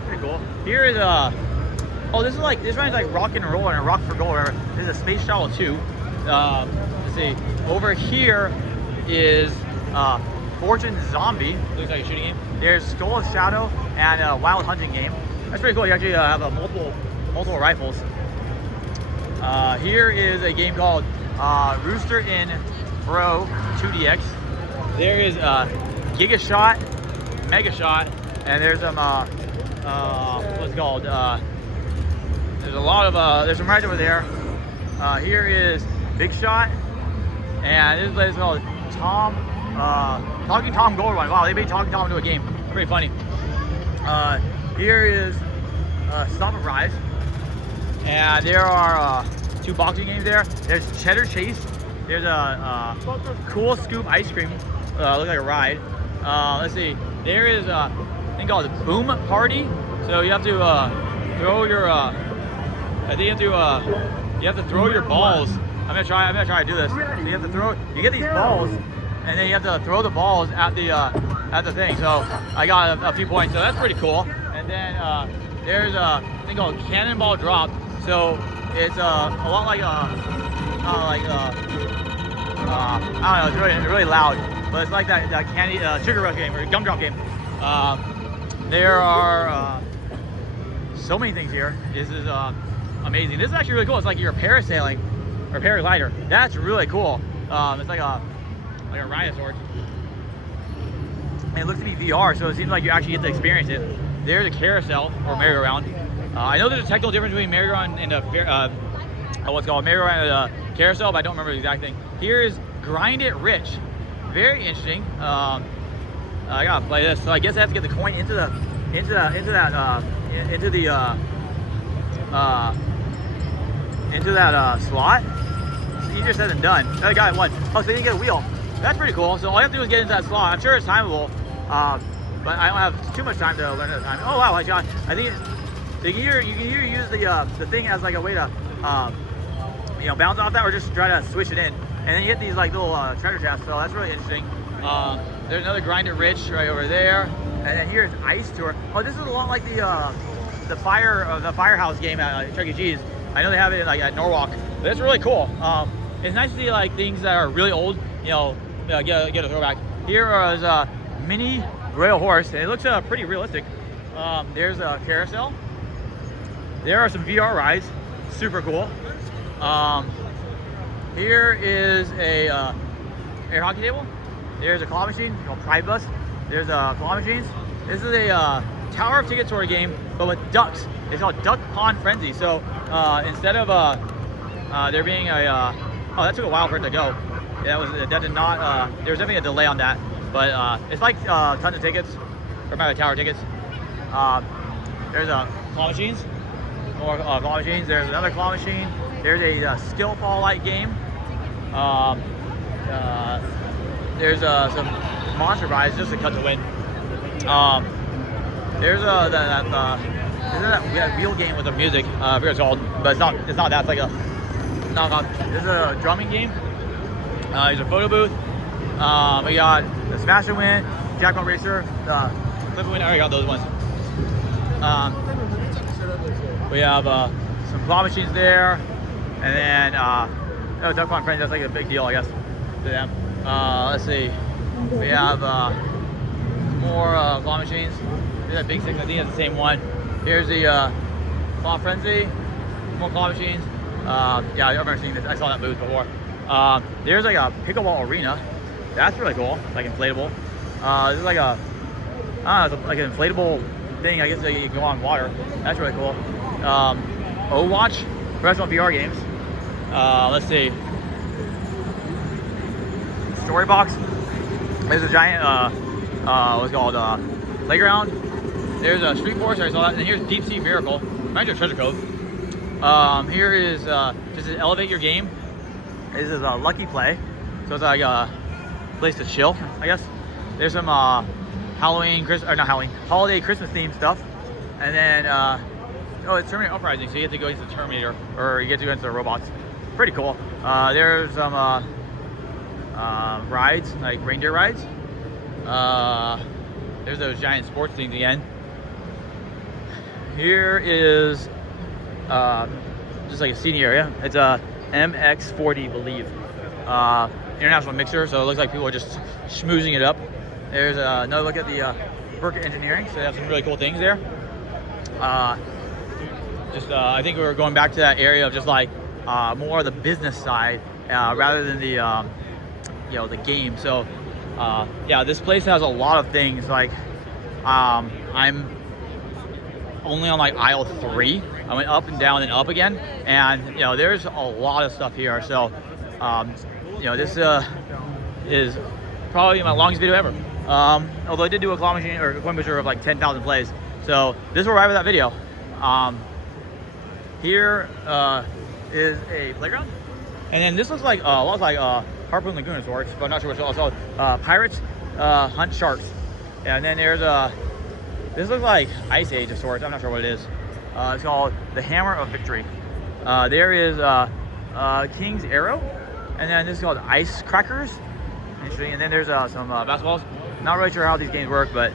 Pretty cool. Here is this reminds like Rock and Roll and Rock for Gold. Whatever. This is a Space Shuttle 2. Let's see. Over here is Fortune Zombie. Looks like a shooting game. There's Skull of Shadow and a Wild Hunting game. That's pretty cool. You actually have multiple rifles. Here is a game called Rooster Inn Pro 2DX. There is Giga Shot, Mega Shot, and there's some what's it called? There's a lot of there's some rides over there. Here is Big Shot, and this place is called Talking Tom Gold Run. Wow, they made Talking Tom into a game. Pretty funny. Here is Stop and Rise, and there are 2 boxing games there. There's Cheddar Chase. There's a Cool Scoop Ice Cream. Looks like a ride. Let's see. There is a thing called the Boom Party. So you have to throw your. I think you have to throw your balls. I'm gonna try to do this. So you have to throw. You get these balls, and then you have to throw the balls at the thing. So I got a few points. So that's pretty cool. And then there's a thing called Cannonball Drop. So it's a lot like I don't know. It's really loud, but it's like that candy sugar rush game or gumdrop game. There are so many things here. This is amazing. This is actually really cool. It's like you're parasailing or paraglider. That's really cool. It's like a ride of sorts. And it looks to be VR, so it seems like you actually get to experience it. There's a carousel or merry-go-round. I know there's a technical difference between merry-go-round and merry-go-round and a carousel, but I don't remember the exact thing. Here's Grind It Rich. Very interesting. I gotta play this. So I guess I have to get the coin into that slot. It's easier said than done. That guy won. Oh, so you get a wheel. That's pretty cool. So all you have to do is get into that slot. I'm sure it's timeable, but I don't have too much time to learn at the time. Oh wow, I think you can either use the thing as like a way to bounce off that, or just try to switch it in. And then you hit these like little treasure chests, so that's really interesting. There's another Grinder Ridge right over there, and then here's Ice Tour. Oh, this is a lot like the Firehouse game at Chuck E. Cheese. I know they have it like at Norwalk, but it's really cool. It's nice to see like things that are really old, get a throwback. Here is a mini Royal Horse, and it looks pretty realistic. There's a carousel. There are some VR rides, super cool. Here is a air hockey table. There's a claw machine called Pride Bus. There's claw machines. This is a Tower of Ticket Tour game, but with ducks. It's called Duck Pond Frenzy. So instead of there being a oh, that took a while for it to go. That did not. There was definitely a delay on that, but it's like tons of tickets, or maybe tower tickets. There's claw machines, more claw machines. There's another claw machine. There's a skill fall like game. There's some monster rides just to cut to win. There's that wheel game with the music. I forget what it's called, but it's not that. It's like a knockoff. This is a drumming game. There's a photo booth. We got the Smash and Win, Jackpot Racer, the Flip and Win. I already got those ones. We have some claw machines there, and then Duck Pond Friends. That's like a big deal, I guess, to them. Let's see. We have more claw machines. There's that big thing. I think it's the same one. Here's the Claw Frenzy. More claw machines. Yeah, I've never seen this. I saw that booth before. There's like a pickleball arena. That's really cool. It's like inflatable. This is like a, it's like an inflatable thing. I guess you can go on water. That's really cool. O-Watch, professional VR games. Let's see. Storybox. There's a giant, what's it called, playground. There's a Street Force. I saw that. And here's Deep Sea Miracle. Reminds you of Treasure Cove. Here is just to elevate your game. This is a Lucky Play, so it's like a place to chill, I guess. There's some holiday Christmas themed stuff, and then oh, it's Terminator Uprising, so you get to go against the Terminator, or you get to go against the robots. Pretty cool. There's some rides, like reindeer rides. There's those giant sports things again. Here is just like a seating area. It's a MX40, I believe. International mixer, so it looks like people are just schmoozing it up. There's another look at the Burkett Engineering, so they have some really cool things there. I think we're going back to that area of just like more of the business side rather than the the game. So yeah, this place has a lot of things. Like I'm only on like aisle 3. I went up and down and up again, and there's a lot of stuff here. So this is probably my longest video ever. Although I did do a claw machine or a coin pusher of like 10,000 plays. So this will arrive with that video. Here is a playground, and then this looks like a lot like Harpoon Lagoon of sorts, but I'm not sure what it's called. Pirates hunt sharks, and then there's this looks like Ice Age of sorts. I'm not sure what it is. It's called the Hammer of Victory. There is King's Arrow, and then this is called Ice Crackers. Interesting. And then there's some basketballs. Not really sure how these games work, but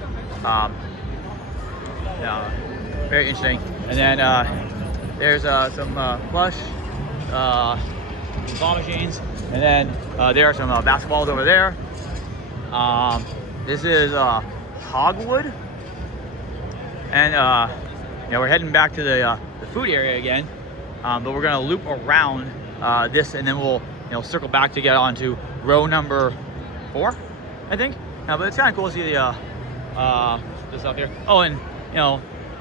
very interesting. And then there's some plush claw machines, and then there are some basketballs over there. This is Hogwood, and we're heading back to the food area again, but we're gonna loop around this, and then we'll circle back to get onto row number 4, I think. But it's kind of cool to see the this stuff here. Oh, and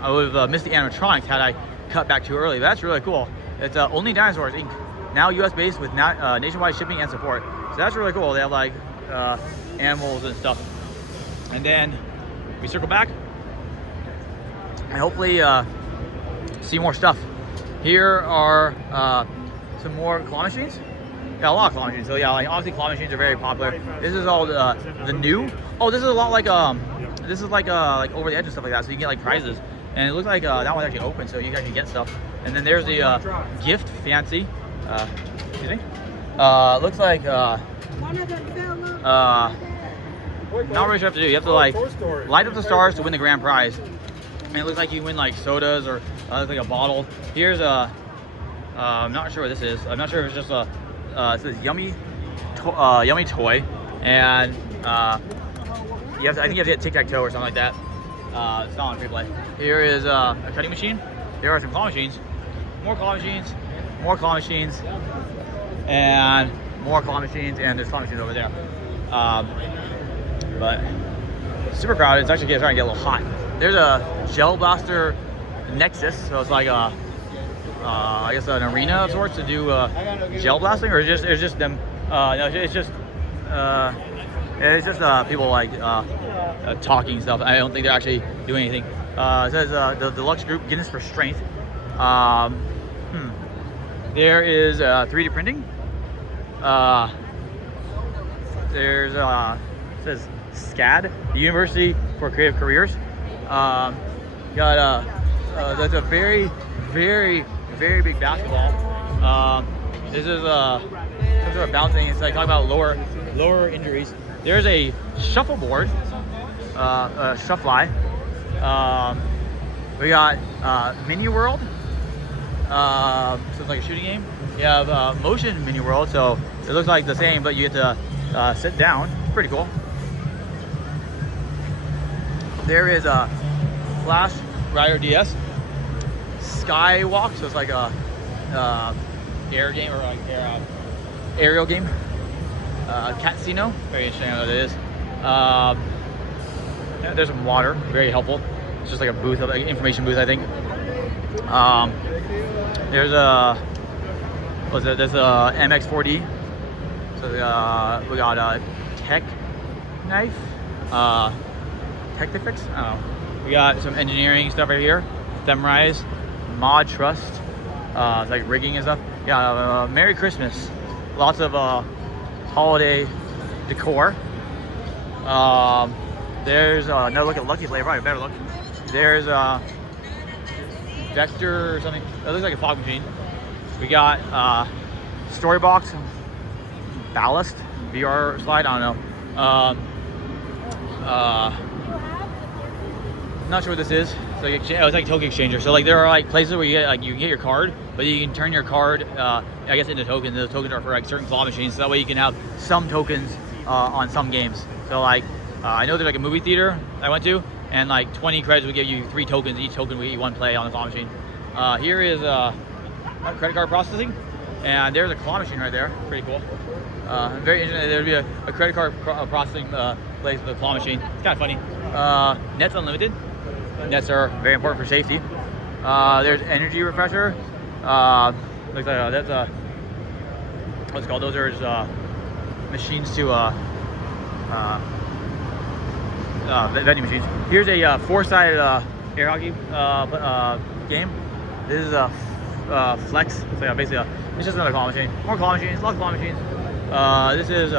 I would have missed the animatronics had I cut back too early. But that's really cool. It's Only Dinosaurs Inc. Now U.S. based with nationwide shipping and support. So that's really cool. They have like animals and stuff. And then we circle back and hopefully see more stuff. Here are some more claw machines. Yeah, a lot of claw machines. So yeah, like obviously claw machines are very popular. This is all the new. Oh, this is a lot like this is like over the edge and stuff like that. So you can get like prizes. and it looks like that one's actually open, so you can actually get stuff. And then there's the gift fancy. Excuse me. Looks like not really sure what you have to do. You have to like light up the stars to win the grand prize. And it looks like you win like sodas or looks like a bottle. Here's a I'm not sure what this is. I'm not sure if it's just a it says yummy toy, and you have to, I think you have to get tic-tac-toe or something like that. It's not on free play. Here is a cutting machine. There are some claw machines, more claw machines, more claw machines, and more claw machines, and there's claw machines over there. But super crowded. It's actually starting to get a little hot. There's a Gel Blaster Nexus, so it's like a I guess an arena of sorts to do gel blasting, or it's just them. No, it's just people like talking stuff. I don't think they're actually doing anything. It says the deluxe group Guinness for strength. There is 3D printing. There's it says SCAD, the University for Creative Careers. Got that's a very big basketball. This is some sort of bouncing. It's like talking about lower injuries. There's a shuffleboard, shuffly. We got Mini World. So it's like a shooting game. You have Motion Mini World, so it looks like the same, but you get to sit down. Pretty cool. There is a Flash Rider DS. Skywalk, so it's like a air game or like aerial game. Casino, very interesting. I don't know what it is. Yeah, there's some water, very helpful. It's just like a booth, like information booth, I think. There's a there's a MX4D. So we got a Tech Knife, Technifix. I don't know. We got some engineering stuff right here. Thematic, Mod Trust, it's like rigging and stuff. Yeah, Merry Christmas. Lots of holiday decor. There's another look at Lucky Play, probably a better look. There's Vector or something. It looks like a fog machine. We got Storybox, Ballast, VR slide, I don't know. Not sure what this is. It's like a token exchanger. So like there are like places where you can get your card, but you can turn your card, I guess, into tokens. Those tokens are for like certain claw machines, so that way you can have some tokens on some games. So like I know there's like a movie theater I went to, and like 20 credits would give you 3 tokens. Each token would get you 1 play on the claw machine. Here is credit card processing, and there's a claw machine right there. Pretty cool. Very interesting. There'd be a credit card processing place with a claw machine. It's kind of funny. Nets Unlimited. Nets are very important for safety. There's energy refresher. Looks like that's what's it called? Those are just, machines to vending machines. Here's a 4-sided air hockey game. This is a flex. So basically, it's just another claw machine. More claw machines. Lots of claw machines. This is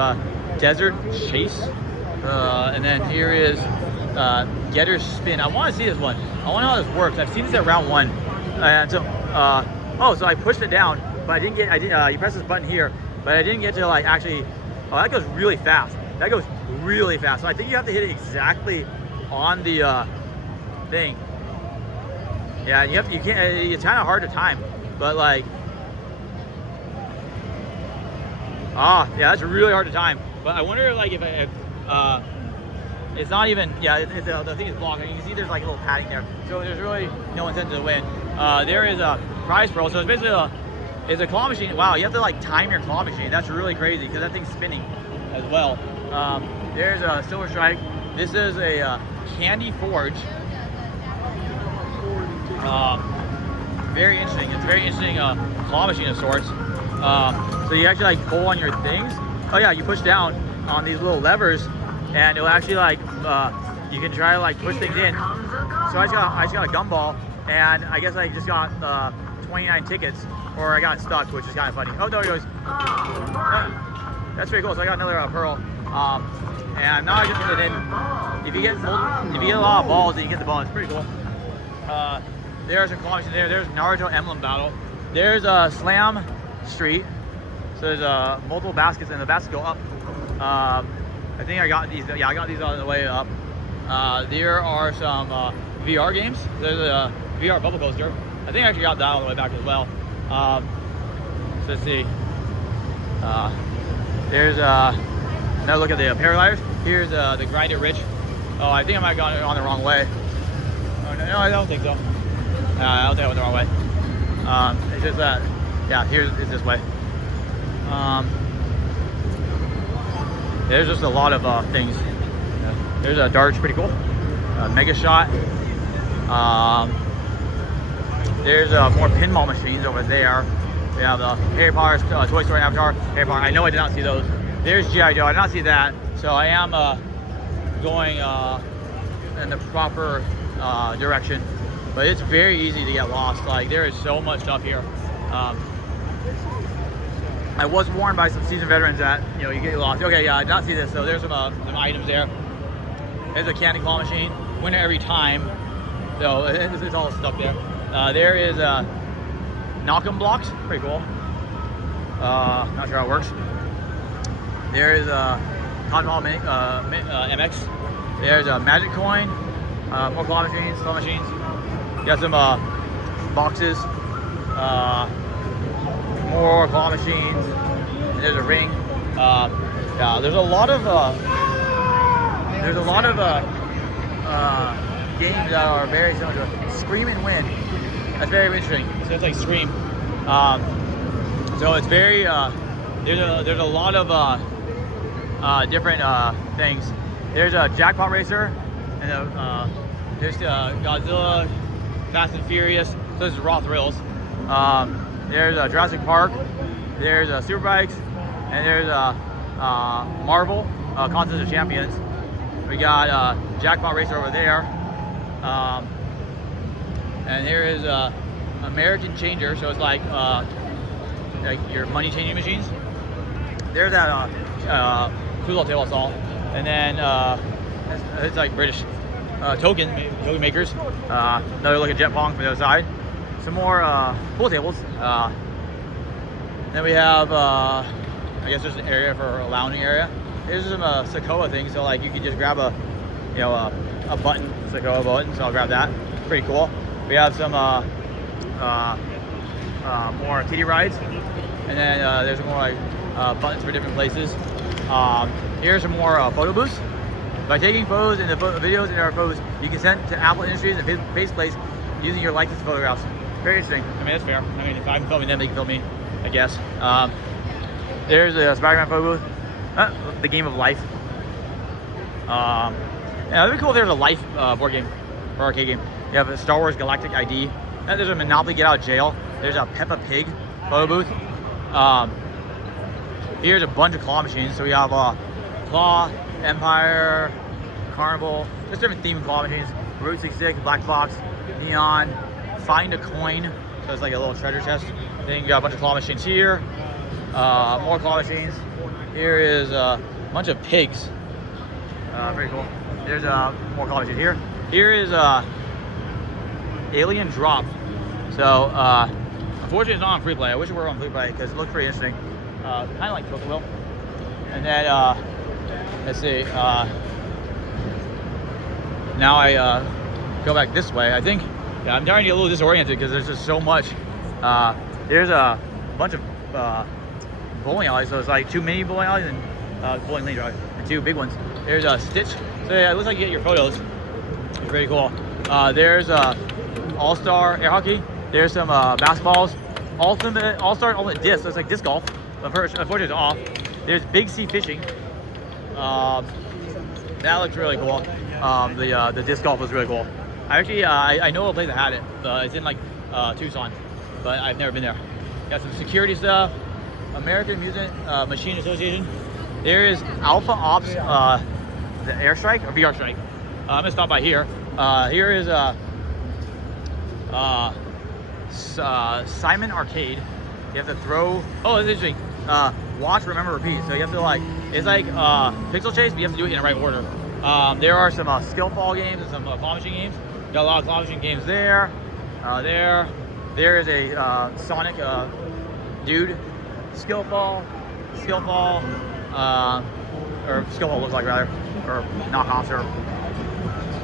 Desert Chase, and then here is Getter Spin. I want to see this one. I want to know how this works. I've seen this at round 1, and so so I pushed it down, but I didn't get. You press this button here, but I didn't get to like actually. Oh, that goes really fast. That goes really fast. So I think you have to hit it exactly on the thing. Yeah, you can't. It's kind of hard to time, but like. Yeah, that's really hard to time. But I wonder, like, if it's not even. Yeah, the thing is blocking. You can see there's like a little padding there, so there's really no incentive to win. There is a prize pearl, so it's basically it's a claw machine. Wow, you have to like time your claw machine. That's really crazy because that thing's spinning as well. There's a Silver Strike. This is a Candy Forge. Very interesting. It's a very interesting claw machine of sorts. So you actually like pull on your things. Oh yeah, you push down on these little levers, and it'll actually like you can try to like push things in. So I just got a gumball, and I guess I just got 29 tickets, or I got stuck, which is kind of funny. Oh, there it goes. That's pretty cool. So I got another pearl, and now I just put it in. If you get a lot of balls, then you get the ball. It's pretty cool. There's a claw machine there. There's Naruto Emblem Battle. There's a Slam Street. So there's multiple baskets, and the baskets go up. I think I got these. Yeah, I got these on the way up. There are some VR games. There's a VR bubble coaster. I think I actually got that on the way back as well. So let's see. There's another look at the paragliders. Here's the Grinded Rich. Oh, I think I might have gone on the wrong way. Oh, no, I don't think so. I don't think I went the wrong way. It's just that, yeah, it's this way. There's just a lot of things. There's a darts, pretty cool. Mega Shot. There's more pinball machines over there. We have the Harry Potter, Toy Story, Avatar, Harry Potter. I know I did not see those. There's G.I. Joe. I did not see that. So I am going in the proper direction. But it's very easy to get lost. Like, there is so much stuff here. I was warned by some seasoned veterans that, you know, you get lost. Okay, yeah, I did not see this. So there's some items there. There's a candy claw machine. Winner every time. So it's all stuff there. There is Knock'em blocks. Pretty cool. Not sure how it works. There is Carnival MX. There's a Magic Coin. More claw machines, slot machines. You got some boxes. More claw machines. And there's a ring. Yeah, there's a lot of games that are very similar to Scream and Win. That's very interesting. So it's like Scream. So it's very there's a lot of different things. There's a Jackpot Racer, and there's Godzilla, Fast and Furious. So this is Raw Thrills. There's Jurassic Park. There's Superbikes, and there's Marvel Contest of Champions. We got Jackpot Racer over there, and here is American Changer. So it's like your money changing machines. There's that cool little table I saw, and then it's like British token makers. Another look at Jet Pong from the other side. Some more pool tables. Then we have I guess there's an area for a lounging area. Here's some Sakoa things, so like you can just grab a button, Sakoa button. So I'll grab that. Pretty cool. We have some more kiddie rides, and then there's more like buttons for different places. Here's some more photo booths. By taking photos in the videos in our photos, you can send to Apple Industries and Faceplace using your likeness photographs. Very interesting. I mean, that's fair. I mean, if I'm filming them, they can film me, I guess. There's a Spider-Man photo booth. The Game of Life. Yeah, that'd be cool if there's a Life board game or arcade game. You have a Star Wars Galactic ID. And there's a Monopoly Get Out of Jail. There's a Peppa Pig photo booth. Here's a bunch of claw machines. So we have Claw, Empire, Carnival, just different themed claw machines. Route 66, Black Box, Neon, Find a Coin. So it's like a little treasure chest. Then you got a bunch of claw machines here. More claw machines. Here is a bunch of pigs. Pretty cool. There's more claw machines here. Here is Alien Drop. So unfortunately it's not on free play. I wish it were on free play because it looked pretty interesting. Kind of like Coca-Cola. And then let's see. Now I go back this way. I think. Yeah, I'm starting to get a little disoriented because there's just so much. There's a bunch of bowling alleys. So it's like 2 mini bowling alleys and bowling lanes, and 2 big ones. There's a Stitch. So yeah, it looks like you get your photos. It's pretty cool. There's All-Star Air Hockey. There's some basketballs. All-Star Ultimate Disc. So it's like disc golf. Unfortunately, it's off. There's Big Sea Fishing. That looks really cool. The disc golf was really cool. I know a place that had it. It's in like Tucson, but I've never been there. Got some security stuff. American Amusement Machine Association. There is Alpha Ops, the Airstrike or VR Strike. I'm gonna stop by here. Here is Simon Arcade. You have to throw. Oh, it's interesting. Watch, remember, repeat. So you have to like. It's like Pixel Chase, but you have to do it in the right order. There are some skill fall games and some claw machine games. Got a lot of claw machine games there. There is a Sonic dude. Skillfall, or Skillfall looks like rather, or knockoffs or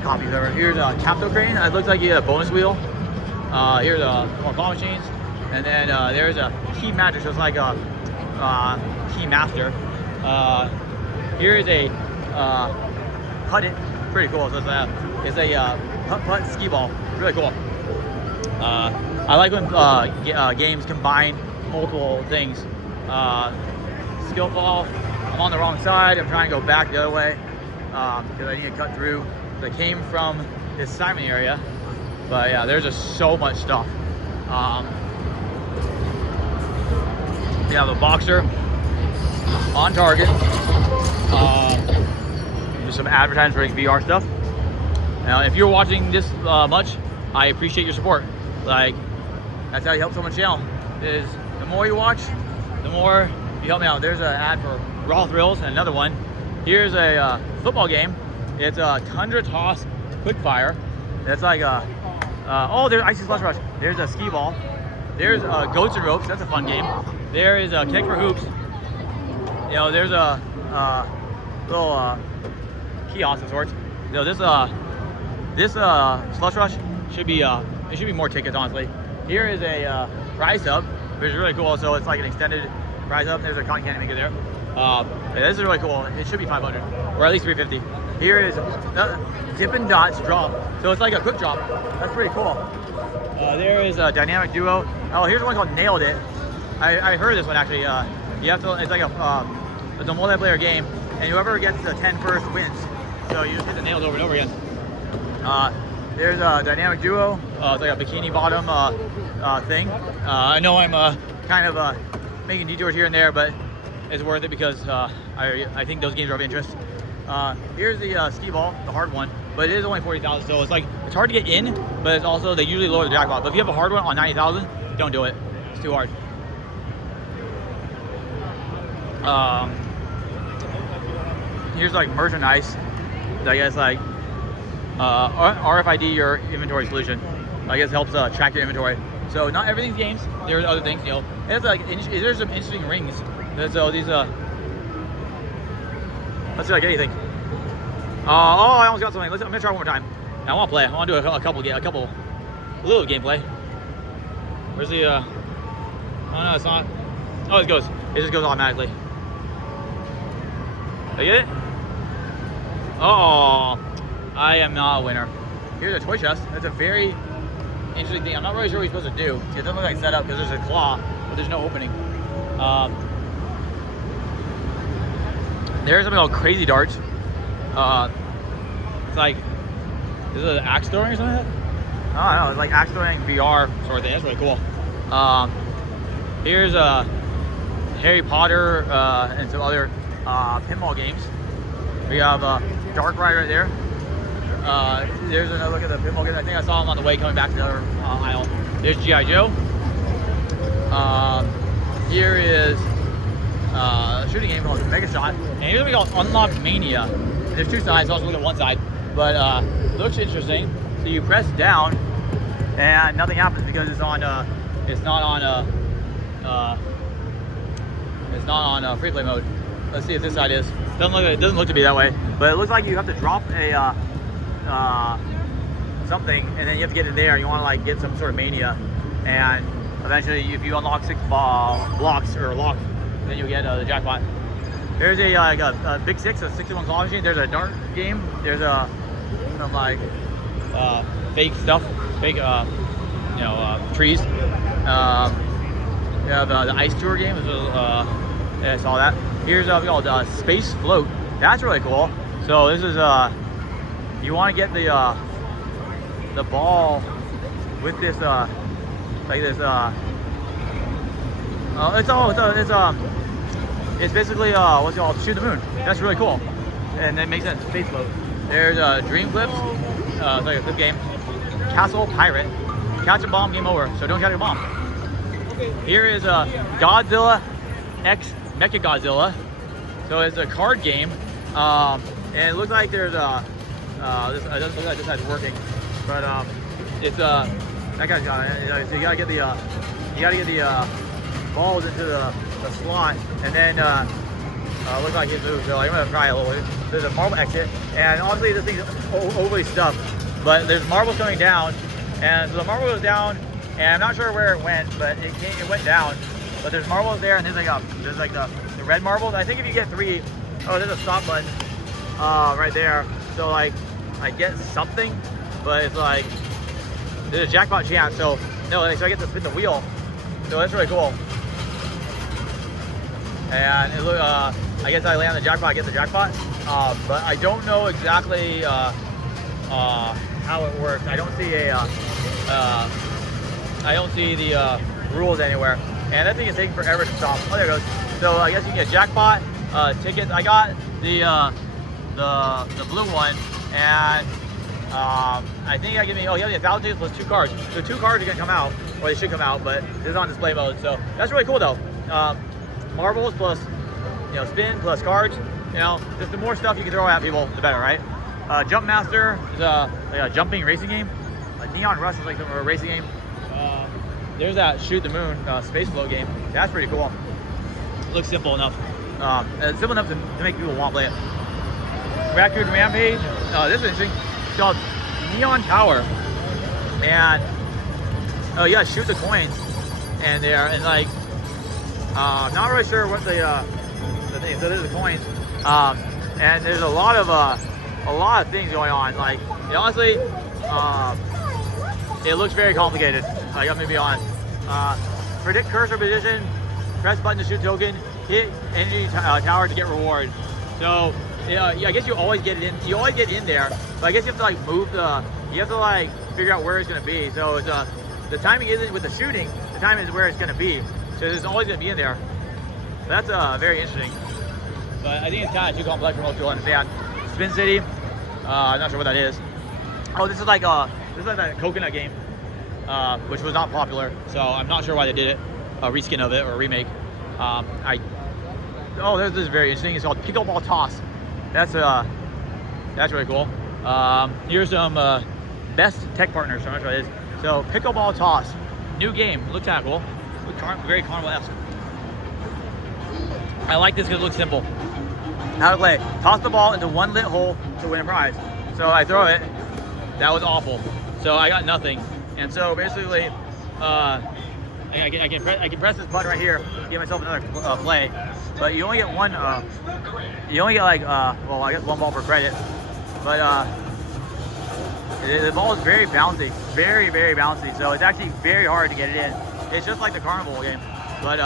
copies, whatever. Here's a Capto Crane. It looks like you get a bonus wheel. Here's more claw machines, and then there's a Key Master, so it's like a Key Master. Here is a Putt It, pretty cool. So it's a putt ski ball, really cool. I like when games combine multiple things. Skillfall, I'm on the wrong side. I'm trying to go back the other way because I need to cut through. So I came from this Simon area, but yeah, there's just so much stuff. We have a boxer on target. Just some advertising for VR stuff. Now, if you're watching this much, I appreciate your support. Like, that's how you help someone's channel. Is the more you watch, the more you help me out. There's an ad for Raw Thrills and another one. Here's a football game. It's a Tundra Toss Quickfire. It's like oh, there's Icy Slush Rush. There's a skee ball. There's Goats and Ropes. That's a fun game. There is a Kick for Hoops. You know, there's a little kiosk of sorts. You know, this Slush Rush should be there should be more tickets, honestly. Here is a Rise Up, which is really cool. So it's like an extended Rise Up. There's a cotton candy maker there. Yeah, this is really cool. It should be 500 or at least 350. Here is Dippin' Dots Drop. So it's like a quick drop. That's pretty cool. There is a Dynamic Duo. Oh, here's one called Nailed It. I heard this one actually. You have to. It's like it's a multiplayer game, and whoever gets the 10 first wins. So you just hit the nails over and over again. There's a Dynamic Duo. It's like a bikini bottom thing. I know I'm kind of making detours here and there, but it's worth it because I think those games are of interest. Here's the skee ball, the hard one, but it is only 40,000, so it's hard to get in, but it's also, they usually lower the jackpot. But if you have a hard one on 90,000, don't do it. It's too hard. Here's like merchandise. I guess like RFID your inventory solution. I guess helps track your inventory. So not everything's games. There's other things, you know. And it's like there's some interesting rings. So these let's see if I get anything. Oh, I almost got something. I'm gonna try one more time. I want to play. I want to do a little gameplay. Where's the? Oh no, it's not. Oh, it goes. It just goes automatically. Did I get it? Oh, I am not a winner. Here's a toy chest. That's a very interesting thing. I'm not really sure what you're supposed to do. It doesn't look like set up because there's a claw, but there's no opening. There's something called Crazy Darts. It's like, is it an axe throwing or something like that? I don't know, it's like axe throwing VR sort of thing. That's really cool. Here's Harry Potter and some other pinball games. We have Dark Ride right there. There's another look at the pinball game. I think I saw them on the way coming back to the other aisle. There's G.I. Joe. Here is a shooting game called Mega Shot. And here's what we call Unlock Mania. There's two sides, so I'll just look at one side. But looks interesting. So you press down and nothing happens because it's not on free play mode. Let's see if this side is. It doesn't look to be that way, but it looks like you have to drop a something, and then you have to get in there. You want to like get some sort of mania, and eventually, if you unlock 6 blocks or lock, then you get the jackpot. There's a big 6, a 61 claw machine. There's a dart game. There's some like fake stuff, fake trees. You have the ice tour game. Yeah, I saw that. Here's called Space Float. That's really cool. So this is you want to get the ball with this like this it's basically what's it called, shoot the moon. That's really cool, and it makes sense. Space Float. There's Dream Clips. It's like a clip game. Castle Pirate. Catch a bomb, game over. So don't catch a bomb. Here is Godzilla X Mechagodzilla. So it's a card game, and it looks like there's it doesn't look like this side's working. But it's that guy's got it. So you gotta get the balls into the slot, and then looks like he moved. So I'm gonna try a little bit. There's a marble exit, and obviously this thing's overly stuffed, but there's marbles coming down, and so the marble goes down, and I'm not sure where it went, but it went down. But there's marbles there, and there's like the red marbles. I think if you get 3, there's a stop button right there. So like I get something, but it's like there's a jackpot chance. So no, so I get to spin the wheel. So that's really cool. And it look, I guess I land the jackpot, I get the jackpot. But I don't know exactly how it works. I don't see the rules anywhere. And that thing is taking forever to stop. Oh, there it goes. So I guess you can get jackpot tickets. I got the blue one, and I think I give me 1,000 tickets plus 2 cards. So 2 cards are gonna come out, or they should come out, but this is on display mode. So that's really cool though. Marbles plus spin plus cards. Just the more stuff you can throw at people, the better, right? Jump Master is like a jumping racing game. Neon Rush is like a racing game. There's that Shoot the Moon space float game. That's pretty cool. It looks simple enough. It's simple enough to make people want to play it. Raccoon Rampage. This is interesting. It's called Neon Tower. And you gotta shoot the coins, and like not really sure what the thing. So there's the coins, and there's a lot of things going on. Like honestly, it looks very complicated. Like I'm gonna be honest. Predict cursor position. Press button to shoot token. Hit energy tower to get reward. So I guess you always get it in. You always get in there, but I guess you have to like move the. You have to like figure out where it's gonna be. So it's the timing isn't with the shooting. The timing is where it's gonna be. So there's always gonna be in there. That's very interesting. But I think it's kind of too complex for most people to understand. Spin City. I'm not sure what that is. Oh, this is like that coconut game, which was not popular. So I'm not sure why they did it. A reskin of it or a remake. This is very interesting. It's called Pickleball Toss. That's really cool. Here's some best tech partners. So I'm not sure what it is. So Pickleball Toss, new game. Looks kind of cool. Very Carnival-esque. I like this because it looks simple. How to play: toss the ball into one lit hole to win a prize. So I throw it. That was awful. So I got nothing. And so basically, I can press this button right here to give myself another play. But you only get one. You only get like I guess 1 ball per credit. But the ball is very bouncy, very bouncy. So it's actually very hard to get it in. It's just like the Carnival game. But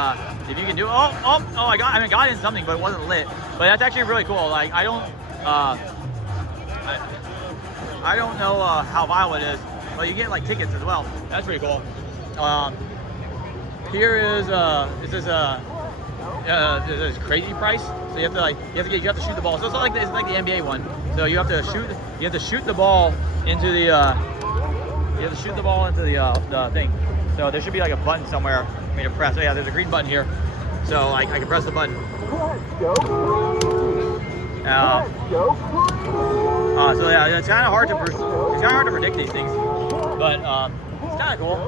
if you can do I got in something, but it wasn't lit. But that's actually really cool. Like I don't know how viable it is, but you get like tickets as well. That's pretty cool. Here is this crazy price. So you have to shoot the ball. So it's like the NBA one. So you have to shoot the ball into the the thing. So there should be like a button somewhere for me to press. Oh yeah, there's a green button here. So like I can press the button. So yeah, it's kind of hard to predict these things, but it's kind of cool.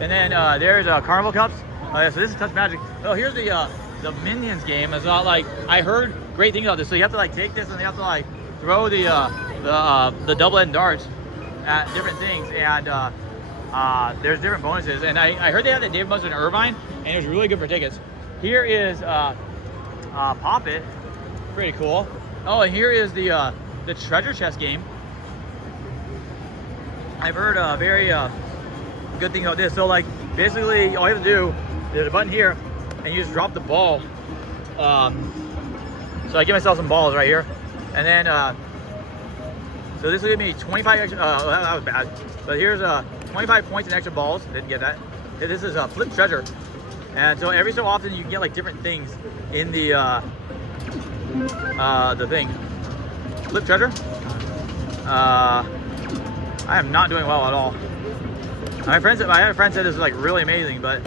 And then there's Carnival Cups. So this is Touch Magic. Oh, here's the Minions game. It's not like I heard great things about this. So you have to like take this and you have to like throw the double-ended darts at different things, and there's different bonuses. And I heard they had the David Buster in Irvine, and it was really good for tickets. Here is Pop It. Pretty cool. Oh, and here is the treasure chest game. I've heard very good things about this. So like basically all you have to do, there's a button here, and you just drop the ball. So I give myself some balls right here, and then so this will give me 25 extra. That was bad. But here's 25 points and extra balls. Didn't get that. This is Flip Treasure, and so every so often you can get like different things in the thing. Flip Treasure. I am not doing well at all. My had a friend said this is like really amazing, but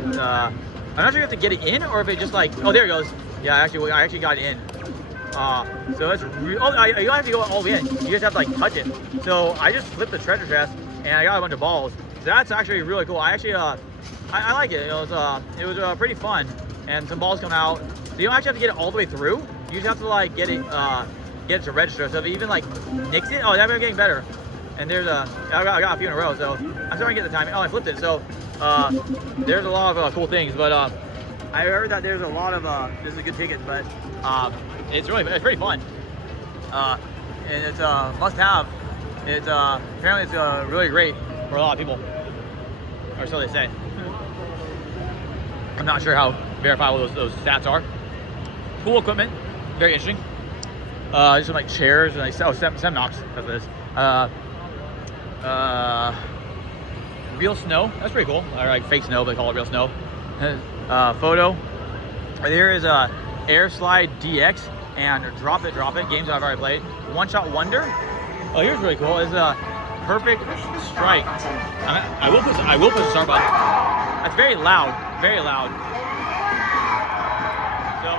I'm not sure if you have to get it in or if it just like, oh, there it goes. Yeah, I actually got it in. So it's you don't have to go all the way in. You just have to like touch it. So I just flipped the treasure chest and I got a bunch of balls. So that's actually really cool. I actually I like it. It was pretty fun, and some balls come out. So you don't actually have to get it all the way through. You just have to like get it to register. So if you even like nicks it, that may be getting better. And there's I got a few in a row. So I'm starting to get the timing. Oh, I flipped it. So there's a lot of cool things, but I heard that there's a lot of this is a good ticket, but it's pretty fun. And it's a must-have. It's apparently it's really great for a lot of people, or so they say. I'm not sure how verifiable those stats are. Cool equipment, very interesting. Just some like chairs and like Semnox, that's what it is. Real snow, that's pretty cool. Or like fake snow, but they call it real snow. Photo. There is Air Slide DX and Drop It games I've already played. One Shot Wonder. Oh, here's really cool. It's a Perfect Strike. I will push the start button. That's very loud, very loud. So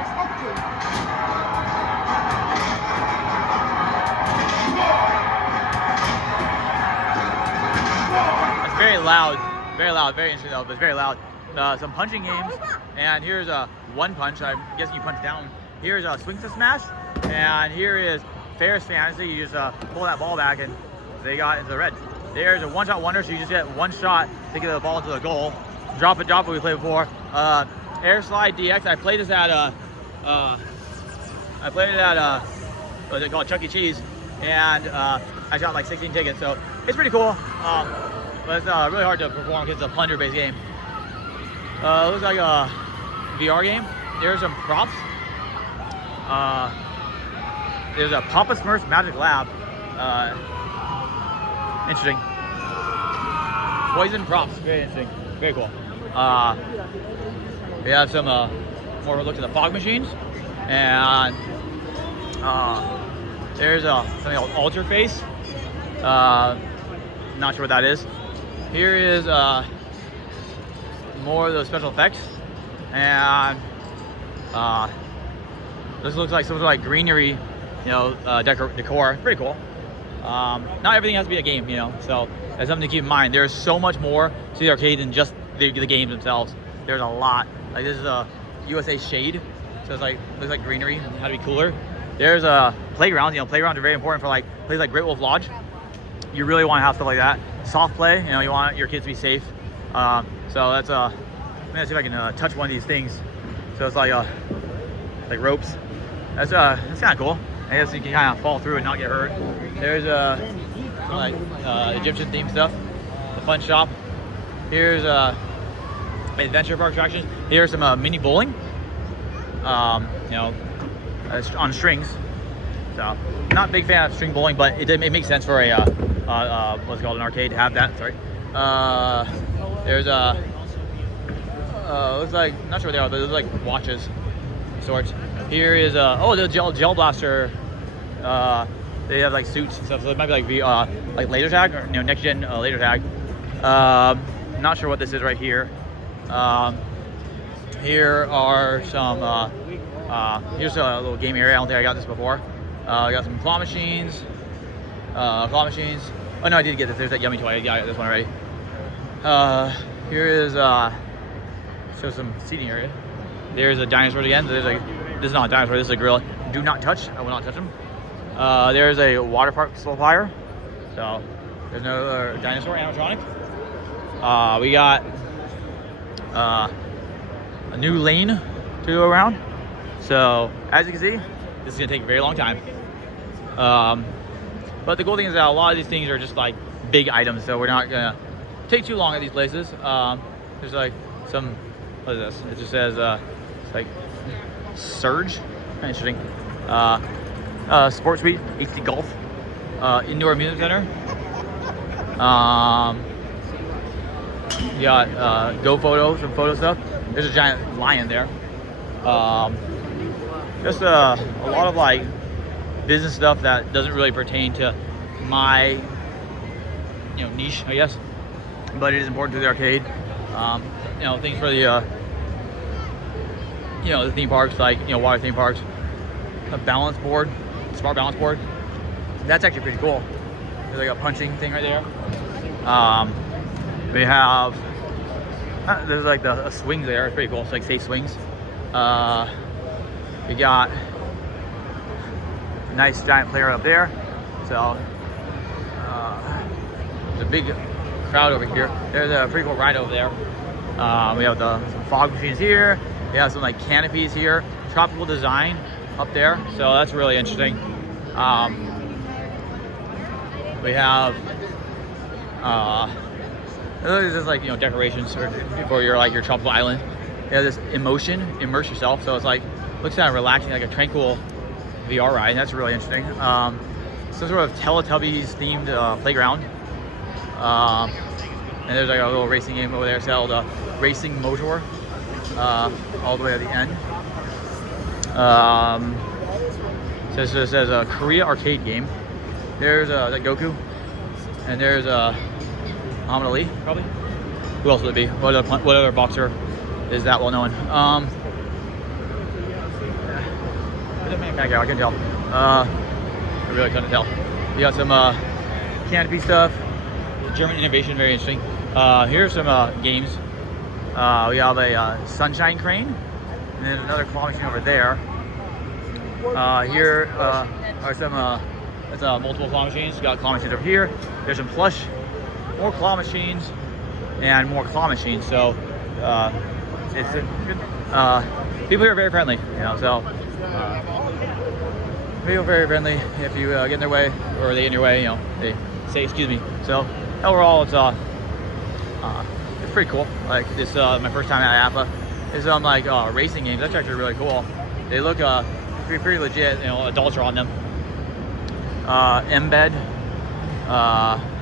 it's very loud, very interesting though, but it's very loud. Some punching games, and here's One Punch. I'm guessing you punch down. Here's Swing to Smash, and here is Ferris Fantasy. You just pull that ball back, and they got into the red. There's a One Shot Wonder, so you just get one shot to get the ball into the goal. Drop It, we played before. Air Slide DX. I played this at what's it called, Chuck E. Cheese, and I got like 16 tickets, so it's pretty cool. But it's really hard to perform because it's a plunger-based game. Looks like a VR game. There's some props. There's a Papa Smurf's Magic Lab. Interesting. Poison props. Very interesting. Very cool. We have some more of a look at the fog machines, and there's something called Alter Face. Not sure what that is. Here is more of those special effects, and this looks like some sort of like greenery, decor. Pretty cool. Not everything has to be a game, so that's something to keep in mind. There's so much more to the arcade than just the games themselves. There's a lot. Like this is a USA Shade, so it's like looks like greenery and how to be cooler. There's playgrounds. Playgrounds are very important for like places like Great Wolf Lodge. You really want to have stuff like that. Soft play. You want your kids to be safe. So that's I'm gonna see if I can touch one of these things. So it's like ropes. That's kind of cool. I guess you can kind of fall through and not get hurt. There's some like Egyptian themed stuff. The fun shop. Here's adventure park attractions. Here's some mini bowling. On strings. So not a big fan of string bowling, but it makes sense for a what's it called, an arcade to have that. Sorry. There's looks like, not sure what they are, but those like watches sorts. Here is the gel blaster. They have like suits and stuff, so it might be like laser tag, or next gen laser tag. Not sure what this is right here. Here are some here's a little game area. I don't think I got this before. I got some claw machines. Oh no, I did get this. There's that yummy toy. I got this one already. Here is show some seating area. There's a dinosaur again. So there's like, this is not a dinosaur. This is a gorilla. Do not touch. I will not touch them. There's a water park supplier. So there's no dinosaur animatronic. We got a new lane to go around. So as you can see, this is gonna take a very long time. But the cool thing is that a lot of these things are just like big items, so we're not gonna take too long at these places. There's like some, what is this? It just says it's like Surge. Interesting. Sports Suite, HD Golf, Indoor Amusement Center. You got Go Photo, some photo stuff. There's a giant lion there. Just a lot of like business stuff that doesn't really pertain to my niche, I guess, but it is important to the arcade. Things for the the theme parks, like water theme parks. a balance board, smart balance board. That's actually pretty cool. There's like a punching thing right there. We have, there's like the swings there. It's pretty cool. It's like safe swings. We got a nice giant player up there. So there's a big crowd over here. There's a pretty cool ride over there. We have some fog machines here. We have some like canopies here. Tropical design up there. So that's really interesting. We have this is like, you know, decorations for your tropical island. You have this emotion, immerse yourself. So it's like, looks kind of relaxing, like a tranquil VR ride. That's really interesting. Some sort of Teletubbies themed playground. And there's like a little racing game over there called Racing Motor, all the way at the end. So it says a Korea arcade game. There's like Goku, and there's Muhammad Ali, probably. Who else would it be? What other boxer is that well known? I couldn't tell. I really couldn't tell. You got some canopy stuff. German innovation, very interesting. Here's some games. We have a sunshine crane, and then another claw machine over there. Here are some that's multiple claw machines. You got claw machines over here. There's some plush, more claw machines, and more claw machines. So it's people here are very friendly, you know. So people are very friendly. If you get in their way or they get in your way, you know, they say excuse me. So overall, it's pretty cool. Like this, my first time at IAAPA. It's like racing games. That's actually really cool. They look pretty legit. You know, adults are on them. Embed.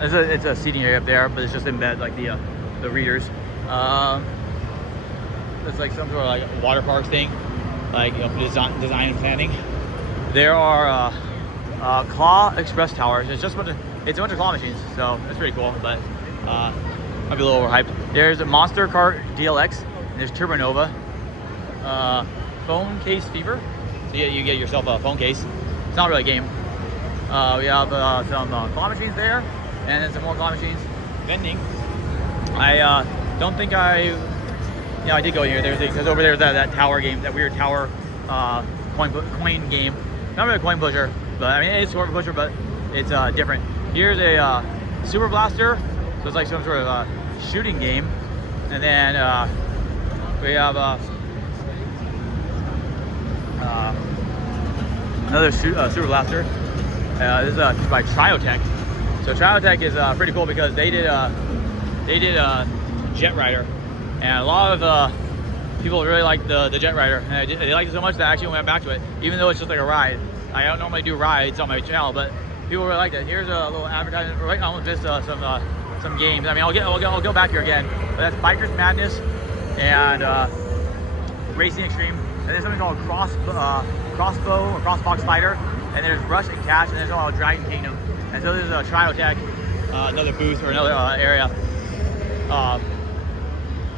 It's a seating area up there, but it's just embed like the readers. It's like some sort of like water park thing, like, you know, design and planning. There are Claw Express Towers. It's a bunch of claw machines, so it's pretty cool. But might be a little overhyped. There's a Monster Kart DLX. And there's Turbo Nova. Phone Case Fever. So you get yourself a phone case. It's not really a game. We have some claw machines there, and then some more claw machines. Vending. I don't think I did go here. Because over there's that tower game, that weird tower coin game. Not really a coin pusher, but I mean it's sort of a pusher, but it's different. Here's a Super Blaster, so it's like some sort of shooting game, and then we have another Super Blaster. This is by Triotech. So Triotech is pretty cool because they did Jet Rider, and a lot of people really like the Jet Rider, and they liked it so much that I actually went back to it, even though it's just like a ride. I don't normally do rides on my channel, but people really liked it. Here's a little advertisement. Right, I almost missed some games. I mean, I'll go back here again. But that's Bikers Madness and Racing Extreme, and there's something called Crossbow or Crossbox Fighter, and there's Rush and Catch, and there's all Dragon Kingdom. And so there's a Triotech, another booth or another area.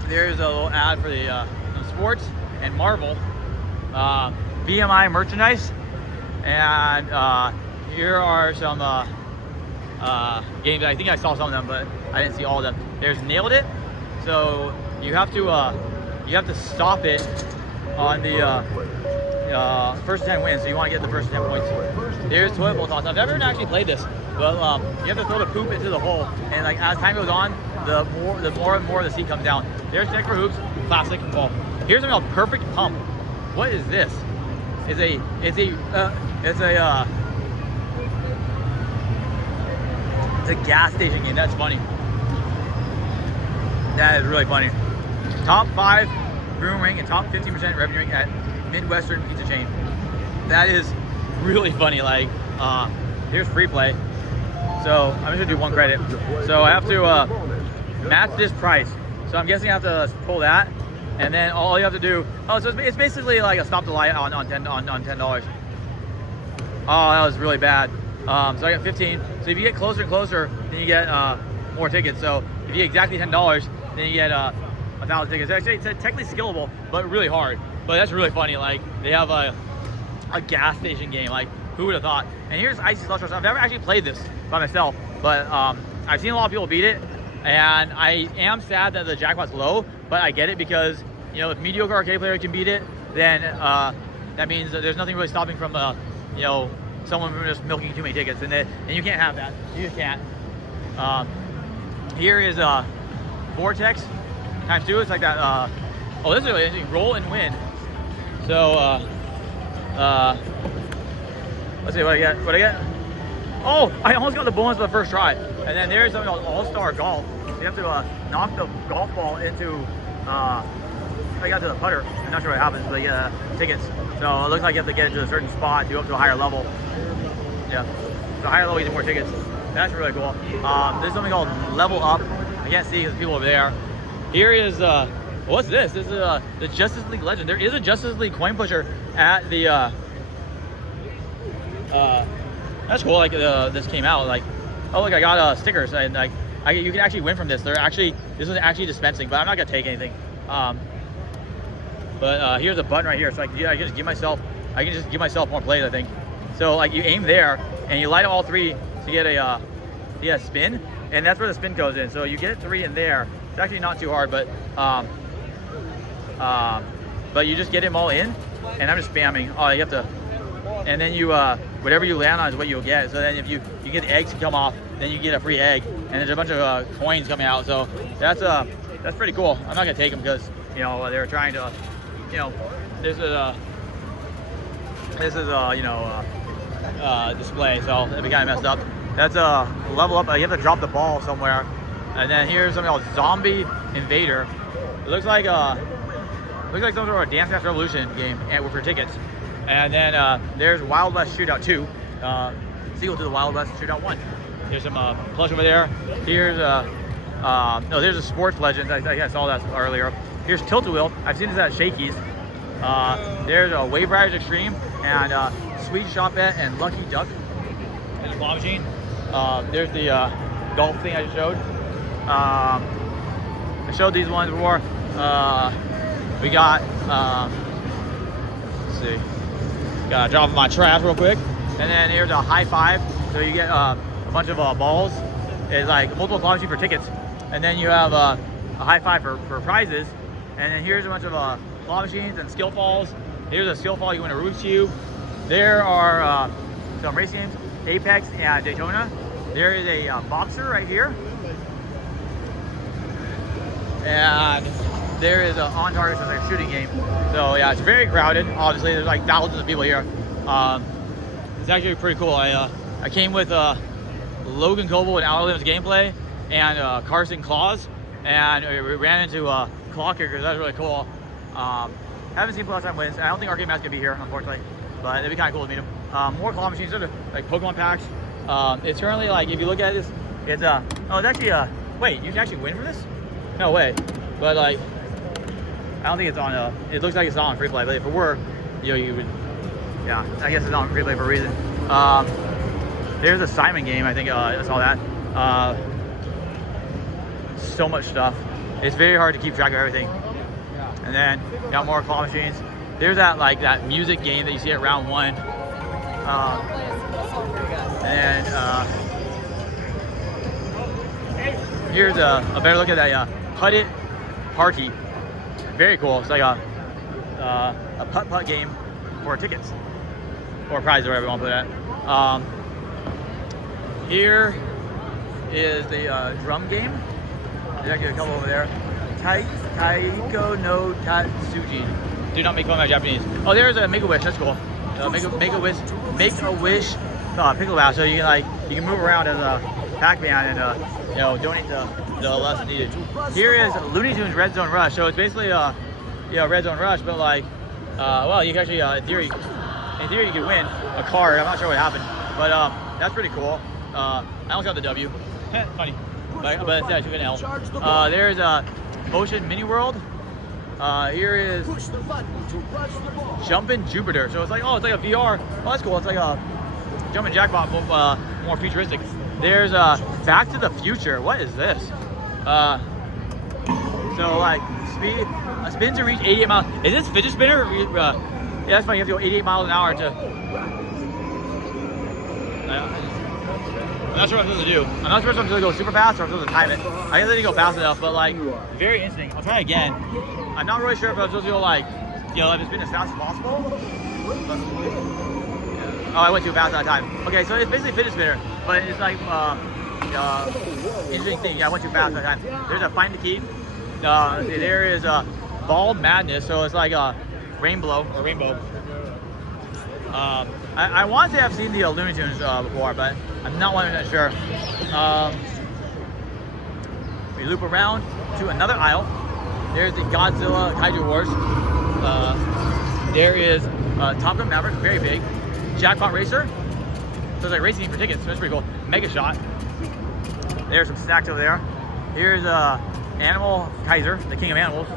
There's a little ad for the sports and Marvel, BMI merchandise, and here are some games. I think I saw some of them, but I didn't see all of them. There's Nailed It, so you have to stop it on the first 10 wins. So you want to get the first 10 points. There's Toilet Bowl Toss. I've never actually played this, but you have to throw the poop into the hole, and like as time goes on, the more and more the seat comes down. There's Deck for Hoops, classic ball. Here's something called Perfect Pump. What is this? It's a gas station game. That's funny. That is really funny. Top 5 room rank and top 15% revenue rank at Midwestern pizza chain. That is really funny. Like, here's free play. So I'm just gonna do one credit. So I have to match this price. So I'm guessing I have to pull that, and then all you have to do. Oh, so it's basically like a stop the light on $10. Oh, that was really bad. So I got 15. So if you get closer and closer, then you get more tickets. So if you get exactly $10, then you get 1,000 tickets. Actually, it's technically skillable, but really hard. But that's really funny. Like they have a gas station game. Like, who would have thought? And here's Icy Slush Rush. I've never actually played this by myself, but I've seen a lot of people beat it, and I am sad that the jackpot's low, but I get it because, you know, if mediocre arcade player can beat it, then that means that there's nothing really stopping from, you know, someone from just milking too many tickets, and you can't have that. You just can't. Here is Vortex times 2. It's like that. Oh, this is really interesting. Roll and win. So, let's see what I get. What I get? Oh, I almost got the bonus for the first try. And then there's something called All-Star Golf. You have to knock the golf ball into. I got to the putter. I'm not sure what happens, but you get tickets. So it looks like you have to get it to a certain spot to go up to a higher level. Yeah. So higher level, you get more tickets. That's really cool. There's something called Level Up. I can't see because people over there. Here is what's this? This is the Justice League Legend. There is a Justice League coin pusher at the. That's cool. Like this came out. Like, oh look, I got stickers and like you can actually win from this. This is actually dispensing, but I'm not gonna take anything. But here's a button right here, so I can just give myself more plays, I think. So like you aim there and you light all 3 to get a spin, and that's where the spin goes in. So you get 3 in there. It's actually not too hard, but you just get them all in, and I'm just spamming. Oh, you have to, and then you whatever you land on is what you'll get. So then if you get the eggs to come off, then you get a free egg, and there's a bunch of coins coming out. So that's pretty cool. I'm not gonna take them because, you know, they were trying to, you know, this is you know, display, so it'd be kind of messed up. That's a level up. You have to drop the ball somewhere, and then here's something called Zombie Invader. It looks like some sort of Dance Dance Revolution game for tickets. And then there's Wild West Shootout 2, sequel to the Wild West Shootout 1. There's some plush over there. Here's no, there's a Sports Legends. I saw that earlier. Here's Tilt-A-Wheel. I've seen this at Shakey's. There's a Wave Riders Extreme and Sweet Shot Bet and Lucky Duck. There's a claw machine. There's the golf thing I just showed. I showed these ones before. We got, let's see, gotta drop my trash real quick. And then here's a high five. So you get a bunch of balls. It's like multiple claw machines for tickets. And then you have a high five for prizes. And then here's a bunch of claw machines and skill falls. Here's a skill fall, you win a Rubik's Cube. There are some race games, Apex and Daytona. There is a boxer right here. And there is an On Target, so it's like a shooting game. So yeah, it's very crowded. Obviously, there's like thousands of people here. It's actually pretty cool. I came with Logan Coble and Outer Limits gameplay and Carson Claus, and we ran into Claw Kickers. That was really cool. Haven't seen Plus Time Wins. I don't think Arcade Matt's gonna be here, unfortunately, but it'd be kind of cool to meet him. More claw machines, sort of like Pokemon packs. It's currently like, if you look at this, it's oh, it's actually wait, you can actually win for this? No way. But like, I don't think it's on it looks like it's not on free play, but if it were, you know, you would, yeah, I guess it's not on free play for a reason. There's a Simon game, I think I saw that. So much stuff. It's very hard to keep track of everything. And then you got more claw machines. There's that music game that you see at round 1. And here's a better look at that Putt It Party. Very cool. It's like a putt game for tickets or prize or whatever you want to put it at. Here is the drum game. There's actually a couple over there. Taiko no Tatsuji. Do not make fun of my Japanese. Oh, there's a Make-A-Wish. That's cool. Make-A-Wish pickle bath. So you can move around as a Pac-Man and you know, donate to the less needed. Here is Looney Tunes Red Zone Rush. So it's basically Red Zone Rush, but like well, you can actually in theory you can win a card. I'm not sure what happened, but that's pretty cool. I almost got the W. Funny, but it's actually an L. There's Motion Mini World. Here is Jumpin' Jupiter. So it's like, oh, it's like a VR. Oh, that's cool. It's like a Jumpin' Jackpot, more futuristic. There's Back to the Future. What is this? So like spin to reach 88 miles. Is this fidget spinner? Yeah, that's funny. You have to go 88 miles an hour to. I'm not sure what I'm supposed to do. I'm not sure if I'm supposed to go super fast or if I'm supposed to time it. I guess I didn't go fast enough, but like, very interesting. I'll try again. I'm not really sure if I'm supposed to go like, like it's been as fast as possible. But, yeah. Oh, I went too fast that time. Okay, so it's basically fidget spinner, but it's like, interesting thing. Yeah, I went too fast that time. There's a find the key. There is a ball madness, so it's like a rainbow. I want to say I've seen the Looney Tunes before, but I'm not 100% sure. We loop around to another aisle. There's the Godzilla Kaiju Wars. There is Top Gun Maverick, very big. Jackpot Racer. So it's like racing for tickets, so that's pretty cool. Mega Shot. There's some snacks over there. Here's Animal Kaiser, the king of animals.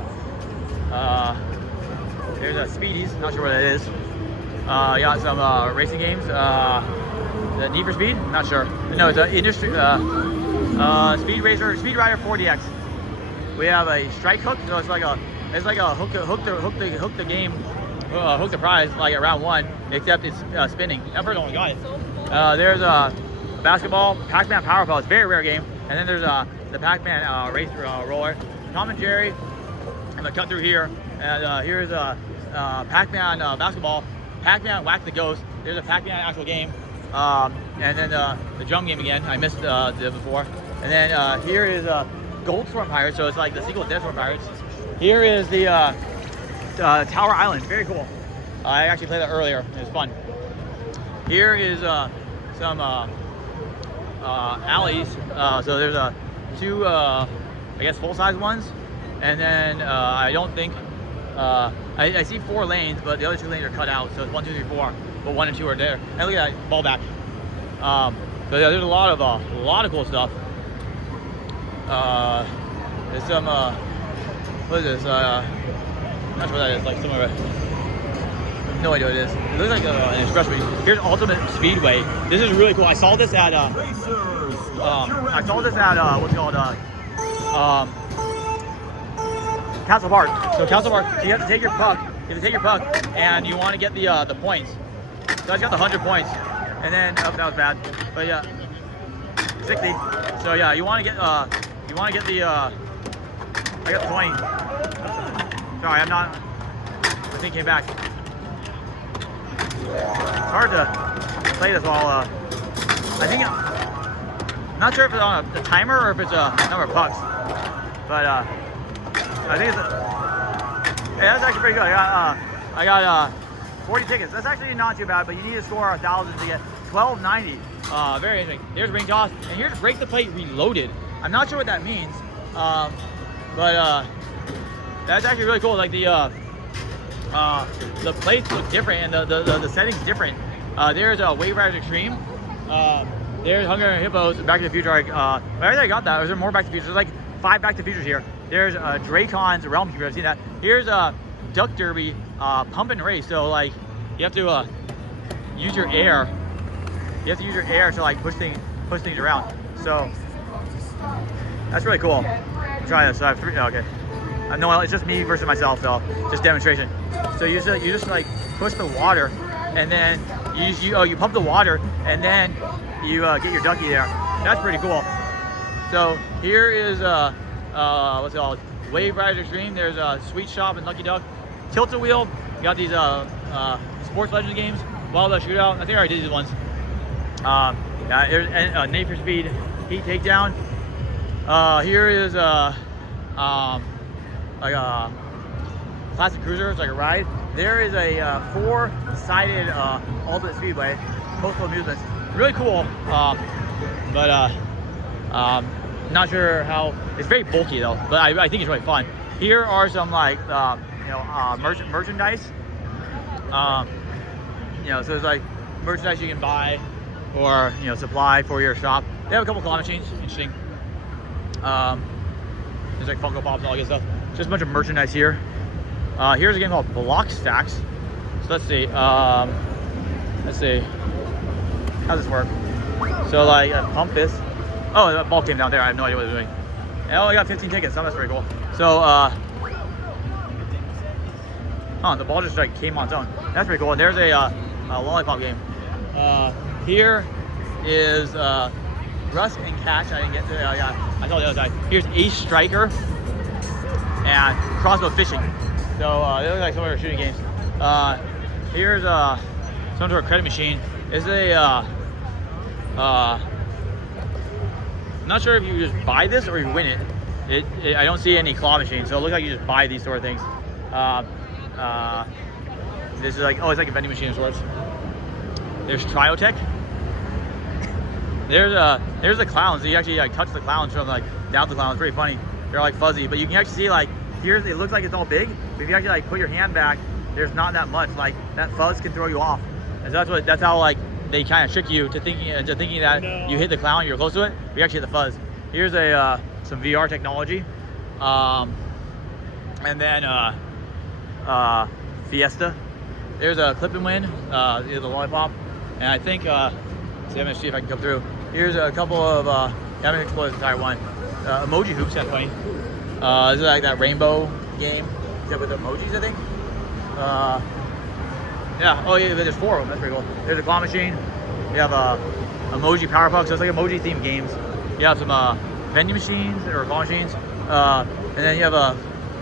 There's a Speedies, not sure what that is. You got some racing games. The Need for Speed, not sure. No, it's an industry Speed Racer, Speed Rider 4DX. We have a strike hook, so it's like a hook the game, hook the prize like at round 1, except it's spinning. That person only got it. There's a basketball, Pac-Man Powerpuff. It's a very rare game. And then there's the Pac-Man race roller, Tom and Jerry. I'm gonna cut through here. And here's a Pac-Man basketball, Pac-Man Whack the Ghost. There's a Pac-Man actual game. And then the drum game again. I missed it before. And then here is Goldstorm Pirates. So it's like the sequel to Deathstorm Pirates. Here is the Tower Island. Very cool. I actually played that earlier. It was fun. Here is some alleys. So there's two, I guess, full-size ones. And then I don't think, I see 4 lanes, but the other 2 lanes are cut out. So it's 1, 2, 3, 4, but 1 and 2 are there. And look at that ball back. So yeah, there's a lot of cool stuff. There's some, what is this? I'm not sure what that is. Like some of it. No idea what it is. It looks like an expressway. Here's Ultimate Speedway. This is really cool. I saw this at what's it called? Castle Park. So Castle Park, so you have to take your puck. You have to take your puck, and you want to get the points. So I got the 100 points, and then that was bad. But yeah, 60. So yeah, you want to get the. I got 20. Sorry, I'm not. The thing came back. It's hard to play this while. I think I'm not sure if it's on a timer or if it's a number of pucks, but I think it's. Yeah, that's actually pretty good. I got 40 tickets. That's actually not too bad, but you need to score 1,000 to get 1290. Very interesting. There's ring toss, and here's break the plate reloaded. I'm not sure what that means, but that's actually really cool. Like the plates look different, and the settings different. There's a Wave Riders Extreme. There's Hunger and Hippos, Back to the Future. I think I got that. Or is there more Back to the Future? There's like 5 Back to the Futures here. There's Dracon's Realm Keeper. I've seen that. Here's Duck Derby, Pump and Race. So like you have to use your air. You have to use your air to like push things around. So that's really cool. Try this. So I have 3. Okay. No, it's just me versus myself, so just demonstration. So you just like push the water, and then you pump the water, and then you get your ducky there. That's pretty cool. So here is what's it called? Wave Riders Extreme. There's a Sweet Shop and Lucky Duck. Tilt-A-Wheel. You got these Sports Legends games. Wild Duck Shootout. I think I already did these ones. Yeah, here's Need for Speed Heat Takedown. Here is like a classic cruiser. It's like a ride. There is a 4-sided Ultimate Speedway, Coastal Amusements. Really cool, but not sure how. It's very bulky though, but I think it's really fun. Here are some like merchandise. So there's like merchandise you can buy or supply for your shop. They have a couple claw machines. Interesting. There's like Funko Pops and all that good stuff. Just a bunch of merchandise here. Here's a game called Block Stacks. So let's see. Let's see. How does this work? So like pump this. Oh, that ball came down there. I have no idea what they're doing. And I only got 15 tickets. So that's pretty cool. So the ball just like came on its own. That's pretty cool. And there's a lollipop game. Here is Rusk and Catch. I didn't get to. I saw the other side. Here's Ace Striker and Crossbow Fishing. So they look like some of our shooting games. Here's some sort of credit machine. It's a I'm not sure if you just buy this or you win it. I don't see any claw machines, so it looks like you just buy these sort of things. This is like, oh, it's like a vending machine of sorts. There's Triotech. There's the clowns. So you actually like touch the clowns from like down the clowns. It's pretty funny. They're like fuzzy, but you can actually see like here it looks like it's all big, but if you actually like put your hand back, there's not that much. Like that fuzz can throw you off, and so that's how like they kind of trick you to thinking that you hit the clown, you're close to it, but you actually hit the fuzz. Here's some VR technology, and then Fiesta. There's a clip and win, the lollipop, and I think see, I'm gonna see if I can come through. Here's a couple of I haven't explored the entire one. Emoji hoops, that's funny. This is like that rainbow game, except with emojis, I think. Yeah, oh yeah, there's 4 of them, that's pretty cool. There's a claw machine. You have emoji power puck, so it's like emoji themed games. You have some vending machines or claw machines, and then you have a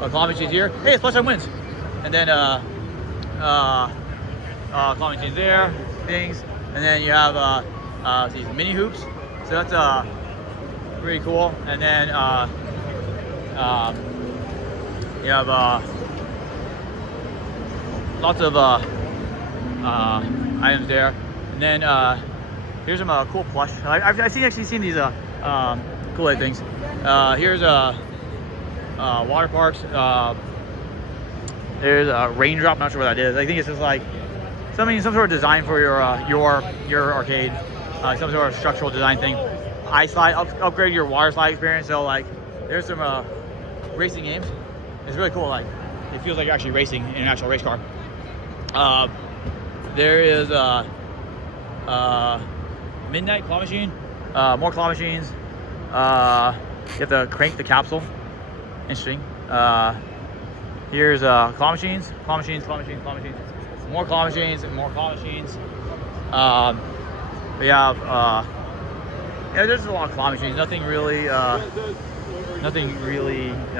claw machine here. Hey, it's plus time wins. And then claw machines there, things, and then you have these mini hoops. So that's pretty cool. And then you have lots of items there. And then here's some cool plush. I've actually seen these cool things. Here's water parks. There's a raindrop. Not sure what that is. I think it's just like some sort of design for your arcade. Some sort of structural design thing. Ice slide, upgrade your water slide experience. So like, there's some racing games. It's really cool. Like, it feels like you're actually racing in an actual race car. There is Midnight claw machine. More claw machines. You have to crank the capsule. Interesting. Here's claw machines. More claw machines. We have yeah, there's a lot of claw machines. Nothing really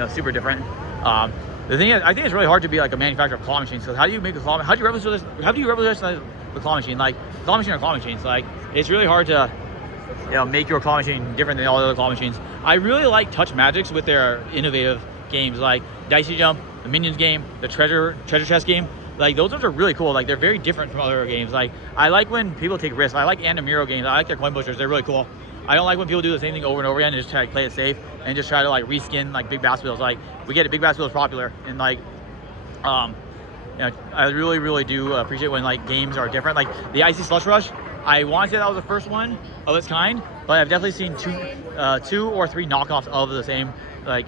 super different. The thing is, I think it's really hard to be like a manufacturer of claw machines. So how do you make a claw? How do you revolutionize the claw machine? Like claw machine or claw machines? Like it's really hard to make your claw machine different than all the other claw machines. I really like Touch Magics with their innovative games like Dicey Jump, the Minions game, the treasure chest game. Like those ones are really cool. Like they're very different from other games. Like I like when people take risks. I like Andamiro games. I like their coin pushers. They're really cool. I don't like when people do the same thing over and over again and just try to play it safe and just try to like reskin like big bass wheels. Like we get it, big bass wheels popular, and like I really do appreciate when like games are different. Like the Icy Slush Rush, I want to say that was the first one of its kind, but I've definitely seen two or three knockoffs of the same like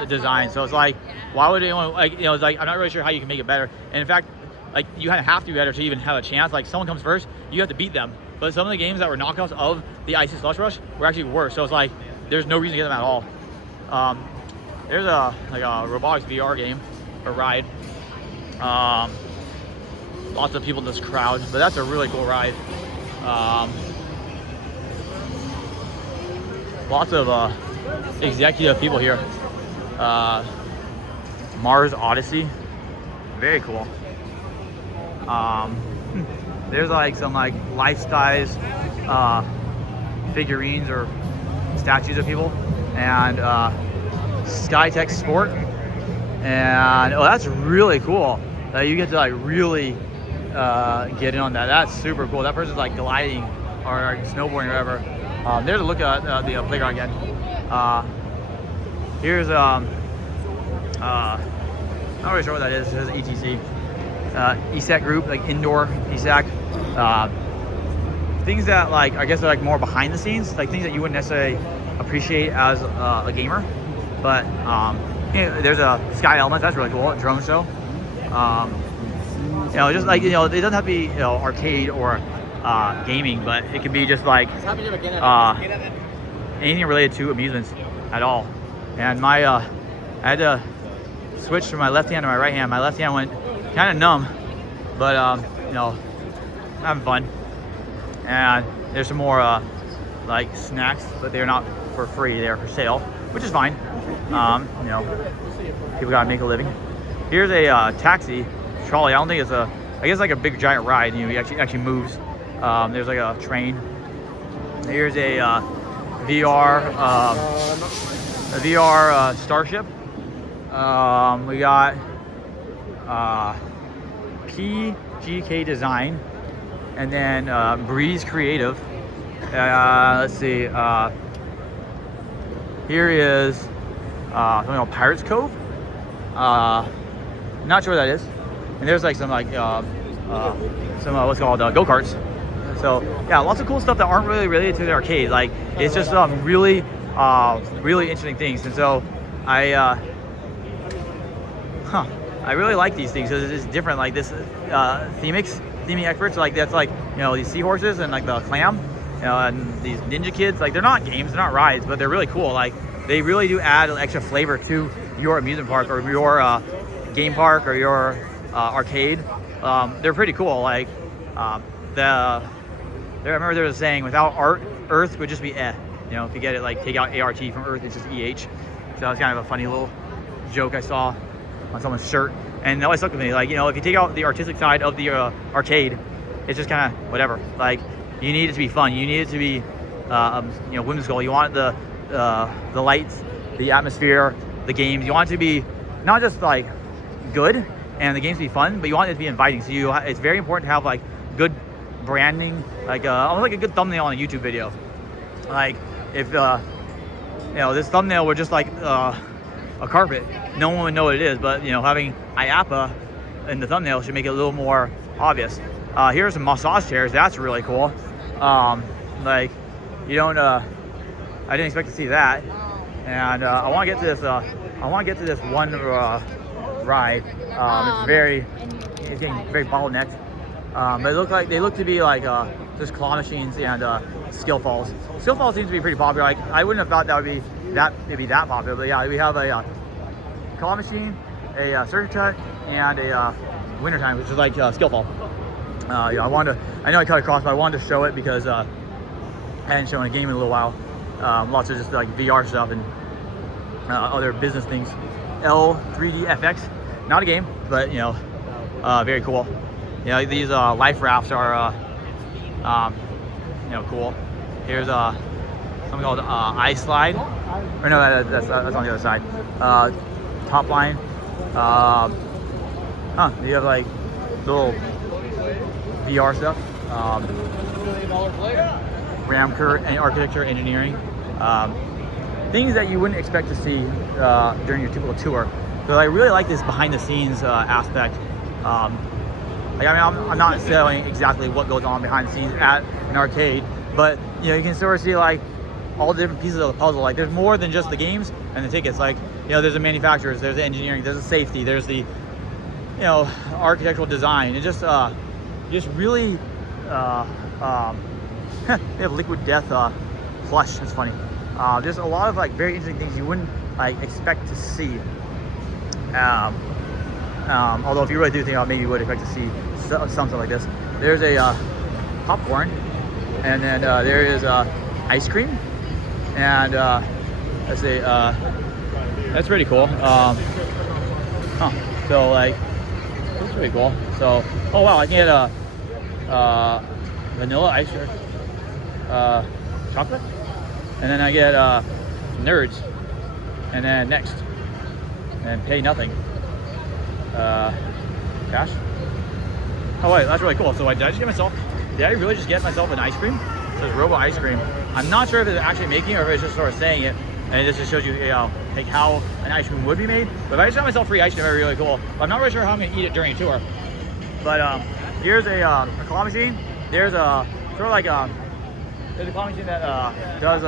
the design. So it's like, why would anyone like it's like I'm not really sure how you can make it better. And in fact, like you kind of have to be better to even have a chance. Like someone comes first, you have to beat them. But some of the games that were knockoffs of the Icy Slush Rush were actually worse. So it's like there's no reason to get them at all. There's a robotics VR game or ride. Lots of people in this crowd, but that's a really cool ride. Lots of executive people here. Mars Odyssey, very cool. There's like some like life-size figurines or statues of people, and Skytech Sport, and oh, that's really cool. You get to like really get in on that. That's super cool. That person's like gliding or like, snowboarding or whatever. There's a look at the playground again. Here's not really sure what that is. It says ETC. ESAC group, like indoor ESAC. Things that like I guess are like more behind the scenes, like things that you wouldn't necessarily appreciate as a gamer. But there's a Sky Elements, that's really cool. A drone show. Just like it doesn't have to be arcade or gaming, but it can be just like anything related to amusements at all. And I had to switch from my left hand to my right hand. My left hand went kind of numb, but you know, having fun. And there's some more like snacks, but they're not for free, they're for sale, which is fine. You know, people gotta make a living. Here's a taxi trolley. I don't think it's a, I guess like a big giant ride. You know, it actually moves. There's like a train. Here's a VR Starship. We got PGK Design, and then Breeze Creative. Let's see. Here is something called Pirates Cove. Not sure what that is. And there's like some like some what's called go-karts. So yeah, lots of cool stuff that aren't really related to the arcade. Like it's just really interesting things. And so I really like these things because it's different. Like this theming experts, like that's like, you know, these seahorses and like the clam, you know, and these ninja kids. Like they're not games, they're not rides, but they're really cool. Like they really do add extra flavor to your amusement park or your game park or your arcade. They're pretty cool. Like I remember there was a saying, without art, Earth would just be eh. You know, if you get it, like take out ART from Earth, it's just EH. So that was kind of a funny little joke I saw on someone's shirt. And it always stuck with me. Like, you know, if you take out the artistic side of the arcade, it's just kind of whatever. Like, you need it to be fun. You need it to be, you know, whimsical. You want the lights, the atmosphere, the games. You want it to be not just like good and the games to be fun, but you want it to be inviting. So it's very important to have like good branding, like almost like a good thumbnail on a YouTube video. Like if you know, this thumbnail were just like a carpet, no one would know what it is. But you know, having IAAPA in the thumbnail should make it a little more obvious. Here's some massage chairs. That's really cool. Like you don't, I didn't expect to see that. And I want to get to this. I want to get to this one ride. It's getting very bottlenecked. But they look to be like just claw machines and skill falls. Skill falls seems to be pretty popular. Like I wouldn't have thought that would be that popular. But yeah, we have a claw machine, a circuit cut, and a wintertime, which is like skill fall. Yeah, I know I cut across, but I wanted to show it because I hadn't shown a game in a little while. Lots of just like VR stuff and other business things. L3DFX, not a game, but you know, very cool. You know, these life rafts are you know, cool. Here's something called ice slide, or no, that's on the other side. Top line. You have like little VR stuff. Ramker and architecture, engineering. Things that you wouldn't expect to see during your typical tour. So I really like this behind the scenes aspect. Like, I mean, I'm not selling exactly what goes on behind the scenes at an arcade, but you know, you can sort of see like all the different pieces of the puzzle. Like there's more than just the games and the tickets. Like, you know, there's the manufacturers, there's the engineering, there's the safety, there's the, you know, architectural design. It just really they have liquid death plush. That's funny. There's a lot of like very interesting things you wouldn't like expect to see. Although if you really do think about it, maybe you would expect to see something like this. There's a popcorn, and then there is ice cream, and let's see, that's pretty cool. So like, that's pretty cool. So, oh wow, I can get vanilla ice cream, chocolate, and then I get nerds, and then next, and pay nothing. Cash. Oh wait, that's really cool. So did I really just get myself an ice cream? It says Robo Ice Cream. I'm not sure if it's actually making it or if it's just sort of saying it, and it just shows you, you know, like how an ice cream would be made. But if I just got myself free ice cream, that'd be really cool. But I'm not really sure how I'm gonna eat it during a tour. But here's a claw machine. There's a sort of like there's a claw machine that does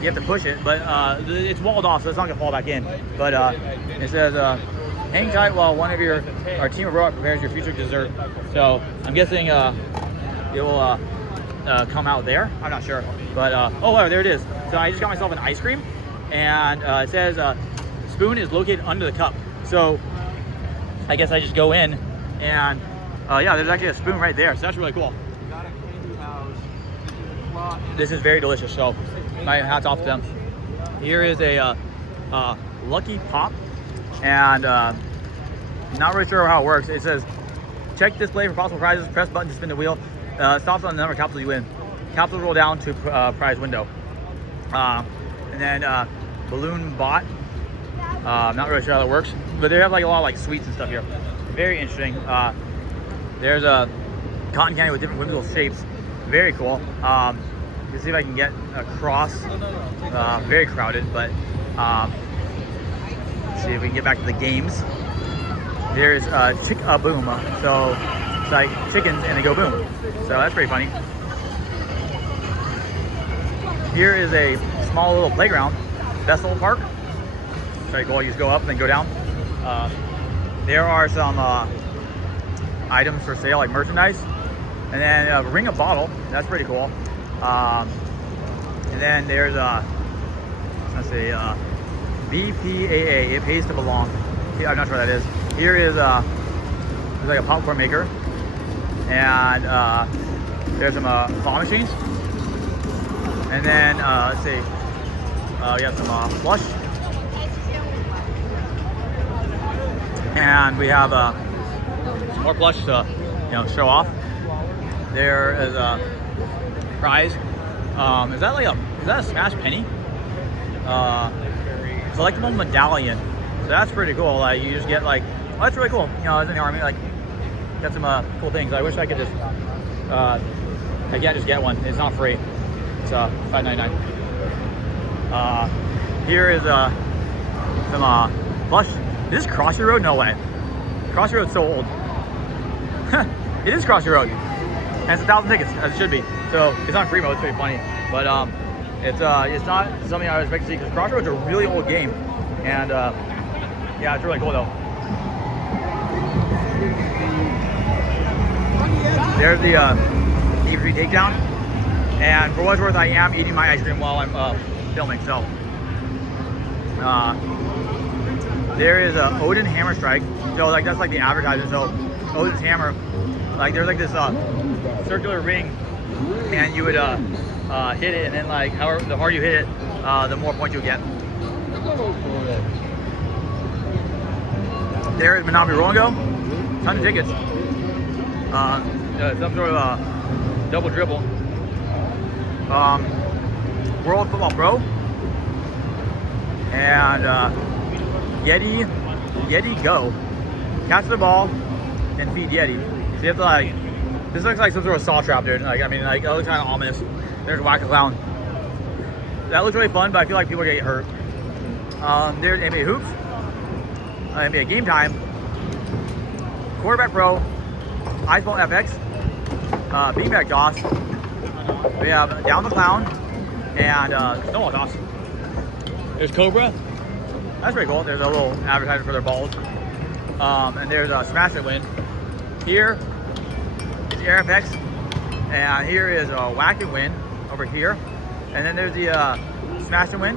you have to push it, but it's walled off, so it's not gonna fall back in. But it says hang tight while our team of robot prepares your future dessert. So I'm guessing it will come out there. I'm not sure, but oh wow, there it is. So I just got myself an ice cream, and it says spoon is located under the cup. So I guess I just go in and Yeah, there's actually a spoon right there, so that's really cool. Got a candy house. This is very delicious, so my hats off to them. Here is a Lucky Pop, and not really sure how it works. It says, check display for possible prizes, press button to spin the wheel. Stops on the number of capsules you win. Capsules roll down to prize window. And then balloon bot. I'm not really sure how that works, but they have like a lot of like sweets and stuff here. Very interesting. There's a cotton candy with different whimsical shapes. Very cool. Let's see if I can get across. Very crowded, but let's see if we can get back to the games. There's Chick-a-Boom. So it's like chickens and they go boom. So that's pretty funny. Here is a small little playground, Vessel Park. Very cool. You just go up and then go down. There are some items for sale, like merchandise, and then a ring of bottle. That's pretty cool. And then there's let's see, BPAA. It pays to belong. I'm not sure what that is. Here is there's like a popcorn maker, and there's some claw machines. And then let's see, we got some plush, and we have some more plush to show off. There is a prize. Is that a smash penny? Collectible medallion. So that's pretty cool. Like you just get like, oh, that's really cool. I was in the army, like got some cool things. I wish I could just I can't just get one. It's not free. It's $5.99. Here is some plush. Is this Crossy Road? No way. Crossy Road's so old. It is Crossy Road, and it's 1,000 tickets as it should be. So it's not free mode. It's pretty funny, but it's not something I was expecting to see because Crossy Road's a really old game, and yeah, it's really cool though. There's the E3 takedown. And for what's worth, I am eating my ice cream while I'm filming. So there is a Odin Hammer Strike. So like that's like the advertisement. So Odin's Hammer, like there's like this circular ring, and you would hit it, and then like however the harder you hit it, the more points you'll get. There is Monopoly Roll and Go. Tons of tickets. Some sort of double dribble. World Football Pro, and Yeti Go. Catch the ball and feed Yeti. So you have to like, this looks like some sort of saw trap, dude. Like, I mean, like, it looks kind of ominous. There's Whack-A-Clown. That looks really fun, but I feel like people are gonna get hurt. There's NBA Hoops, NBA Game Time, Quarterback Pro, iPhone FX, Beanbag Toss. We have Down the Clown and Snowball Toss. There's Cobra. That's pretty cool. There's a little advertisement for their balls. And there's Smash and Win. Here is Air FX. And here is Whack and Win over here. And then there's the Smash and Win.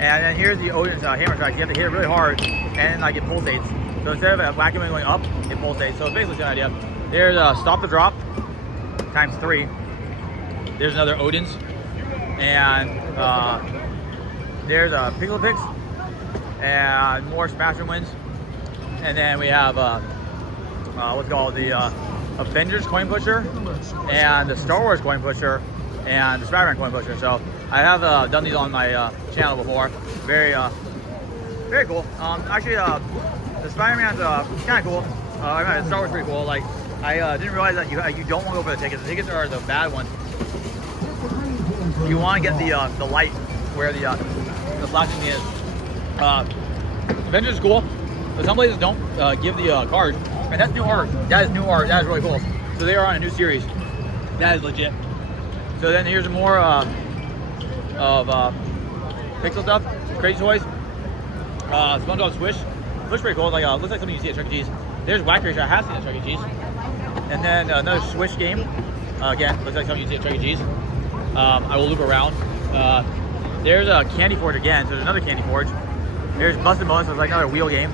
And then here's the Odin's Hammer Strike. You have to hit it really hard and like it pulsates. So instead of Whack and Win going up, it pulsates. So it's basically the same idea. There's Stop the Drop times 3. There's another Odin's, and there's a Pickle Picks, and more Smash and Wins, and then we have what's called the Avengers Coin Pusher, and the Star Wars Coin Pusher, and the Spider-Man Coin Pusher. So I have done these on my channel before. Very cool. Actually, the Spider-Man's kind of cool. The Star Wars is pretty cool. Like I didn't realize that you don't want to go for the tickets. The tickets are the bad ones. You want to get the light where the flashing is. Avengers is cool, but some places don't give the card. And that's new art. That is new art. That is really cool. So they are on a new series. That is legit. So then here's more of pixel stuff, crazy toys. SpongeBob Swish. Looks pretty cool. Like looks like something you see at Chuck E. Cheese. There's Whack Racer. I have seen at Chuck E. Cheese. And then another Swish game. Again, looks like something you see at Chuck E. Cheese. I will loop around. There's a Candy Forge again, so there's another Candy Forge. There's Busted Bonus, so it's like another wheel game.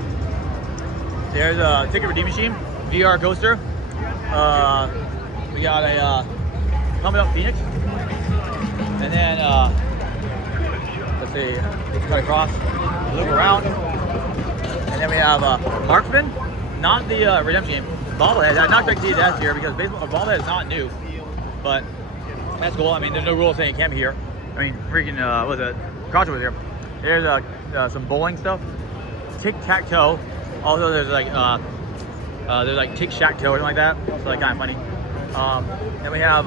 There's a Ticket Redeem Machine, VR Coaster, We got a coming up Phoenix, and then let's see, cut across, loop around, and then we have Marksman, not the Redemption game. Bobblehead. I'm not expecting to see that here because baseball bobblehead is not new, but that's cool. I mean, there's no rule saying it can't be here. I mean, freaking what was it? Crotch was here. There's some bowling stuff, tic-tac-toe. Also, there's like tic-shack-toe or something like that. So like kind of funny. Then we have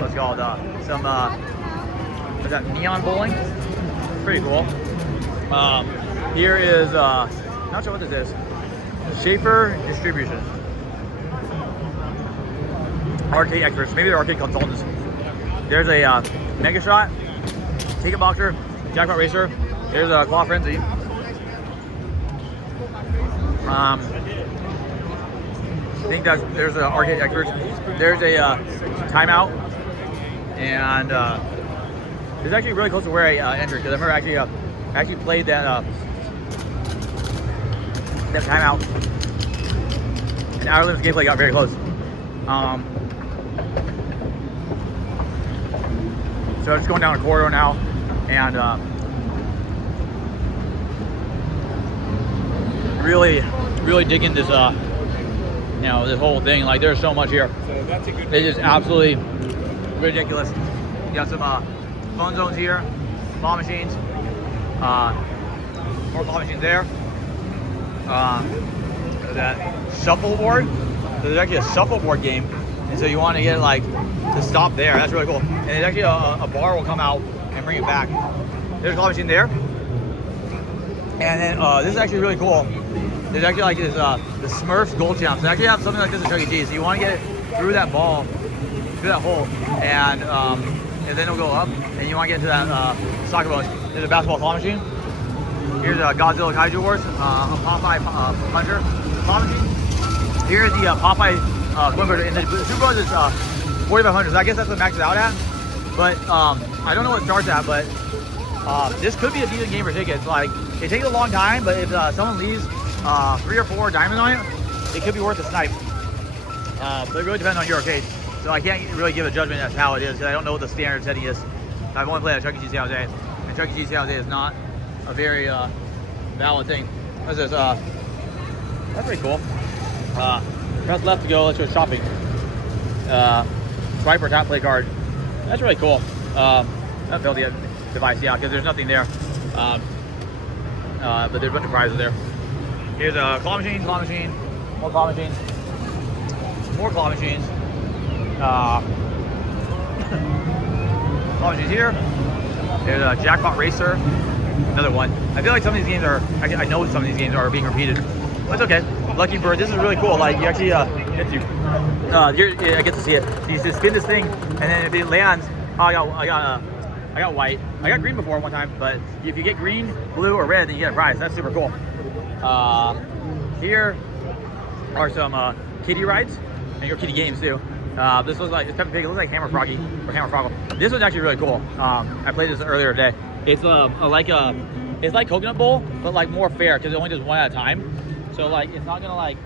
what's it called some what's that, neon bowling. Pretty cool. Here is not sure what this is. Schaefer Distribution. Arcade experts, maybe they're arcade consultants. There's a Mega Shot, Ticket Boxer, Jackpot Racer. There's a Claw Frenzy. I think there's a arcade experts. There's a Timeout, and it's actually really close to where I entered because I remember actually played that Timeout, and Outer Limits gameplay got very close. So I'm just going down a corridor now, and really digging this this whole thing. Like, there's so much here. So that's a good. It's just absolutely ridiculous. You got some phone zones here, claw machines, more claw machines there. That shuffleboard. So there's actually a shuffleboard game, and so you want to get like to stop there. That's really cool. And there's actually a bar will come out and bring it back. There's a claw machine there, and then this is actually really cool. There's actually like this the Smurfs Gold Champs. They actually have something like this at Chuck E. Cheese. So you want to get it through that ball, through that hole, and then it'll go up, and you want to get into that soccer ball. There's a basketball claw machine. Here's a Godzilla Kaiju Wars, a Popeye Puncher claw machine. Here's the Popeye Swimmer, and the Super Bros is 4,500. So I guess that's what it maxes out at. But I don't know what it starts at, but this could be a decent game for tickets. Like, it takes a long time, but if someone leaves 3 or 4 diamonds on it, it could be worth a snipe. But it really depends on your arcade. So I can't really give a judgment as to how it is, because I don't know what the standard setting is. I've only played at Chuck E. Cheese San Jose, and Chuck E. Cheese San Jose is not a very valid thing. What's this? That's pretty cool. Press left to go. Let's go shopping. Swipe or tap play card. That's really cool. That build the device, yeah, because there's nothing there. But there's a bunch of prizes there. Here's a claw machine, more claw machines, more claw machines. Claw machines here. There's a Jackpot Racer, another one. I feel like some of these games are, I know some of these games are being repeated. But it's okay. Lucky Bird, this is really cool. Like, you actually get to, I get to see it. So you just spin this thing, and then if it lands, I got white. I got green before one time, but if you get green, blue, or red, then you get a prize. That's super cool. Here are some kiddie rides, and your kiddie games too. This looks like, it's Peppa Pig. It looks like Hammer Froggy or Hammer Froggle. This one's actually really cool. I played this earlier today. It's it's like Coconut Bowl, but like more fair because it only does one at a time. So like, it's not gonna like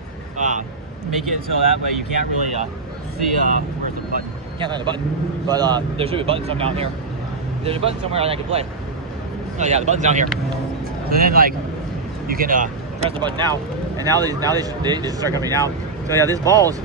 make it so that way you can't really see where's the button. Can't find the button, but there should be a button somewhere down here. There's a button somewhere I can play. Oh yeah, the button's down here. So then like you can press the button now, and now they just start coming down. So yeah, these balls.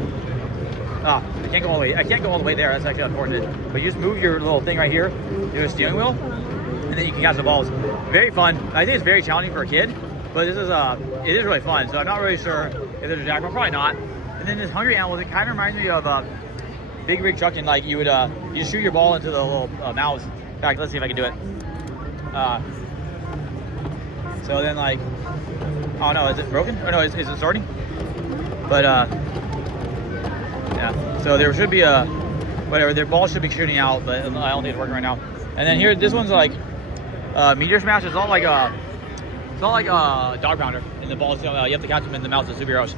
I can't go all the way. I can't go all the way there. That's actually unfortunate. But you just move your little thing right here. There's a steering wheel, and then you can catch the balls. Very fun. I think it's very challenging for a kid, but this is it is really fun. So I'm not really sure if there's a jackpot. Probably not. And then this Hungry Animals. It kind of reminds me of Big Rig Trucking. Like you would you shoot your ball into the little mouths. In fact, let's see if I can do it. So then like, oh no, is it broken? Or no, is it starting? But yeah. So there should be whatever. Their ball should be shooting out, but I don't think it's working right now. And then here, this one's like Meteor Smash. It's not like a Dog Pounder, and the balls you have to catch them in the mouths of superheroes.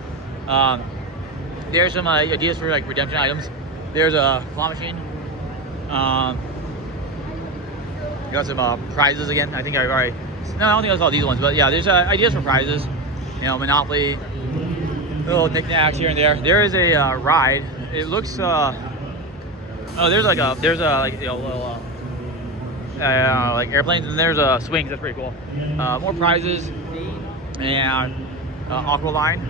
There's some ideas for like redemption items. There's a claw machine. You got some prizes again. I think I already. No, I don't think I saw these ones, but yeah, there's ideas for prizes. You know, Monopoly, little knickknacks here and there. There is a ride. It looks oh, there's like like, you know, little like airplanes, and there's swings. That's pretty cool. More prizes and aqua line.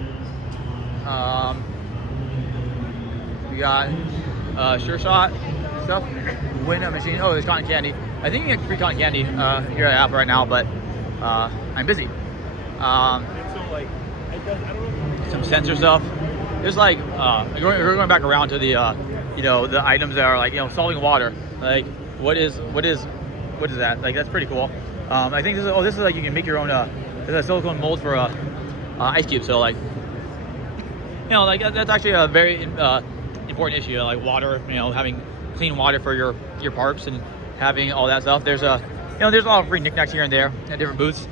We got sure shot stuff. Win a machine. Oh, there's cotton candy. I think you get free cotton candy here at IAAPA right now, but I'm busy. Some sensor stuff. There's like we're going back around to the you know, the items that are like, you know, solving water. Like what is that? Like that's pretty cool. I think this is like you can make your own there's a silicone mold for ice cube. So like, you know, like that's actually a very important issue. Like water, you know, having clean water for your parks and having all that stuff. There's you know, there's a lot of free knickknacks here and there at different booths.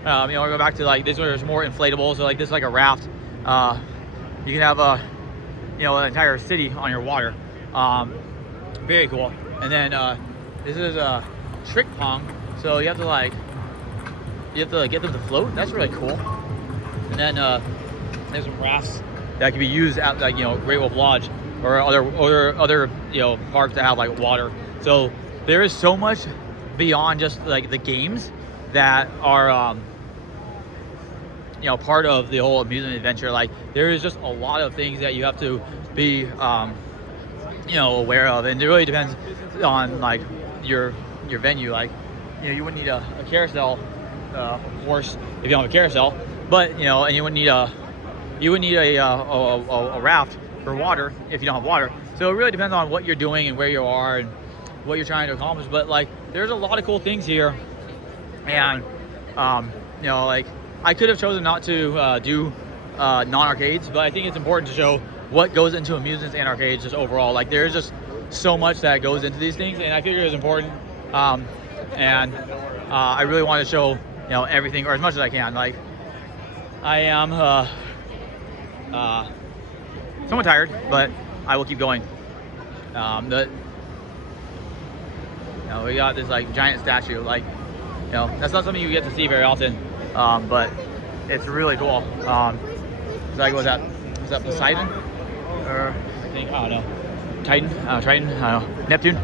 You know, I go back to like this where there's more inflatable. So like this is like a raft. You can have you know, an entire city on your water. Very cool. And then this is a trick pong. So you have to get them to float. That's really cool. And then there's some rafts that can be used at like, you know, Great Wolf Lodge or other you know, parks that have like water. So there is so much beyond just like the games that are you know, part of the whole amusement adventure. Like there is just a lot of things that you have to be you know, aware of, and it really depends on like your venue. Like, you know, you wouldn't need a carousel horse if you don't have a carousel, but you know, and you wouldn't need a raft for water if you don't have water. So it really depends on what you're doing and where you are and what you're trying to accomplish. But like there's a lot of cool things here, and you know, like I could have chosen not to do non-arcades, but I think it's important to show what goes into amusements and arcades just overall. Like there's just so much that goes into these things, and I figured it was important. And I really want to show, you know, everything, or as much as I can. Like I am somewhat tired, but I will keep going. You know, we got this like giant statue. Like, you know, that's not something you get to see very often, but it's really cool. It's like, was that Poseidon? Or I think, I don't know, Titan, Triton, I don't know, Neptune.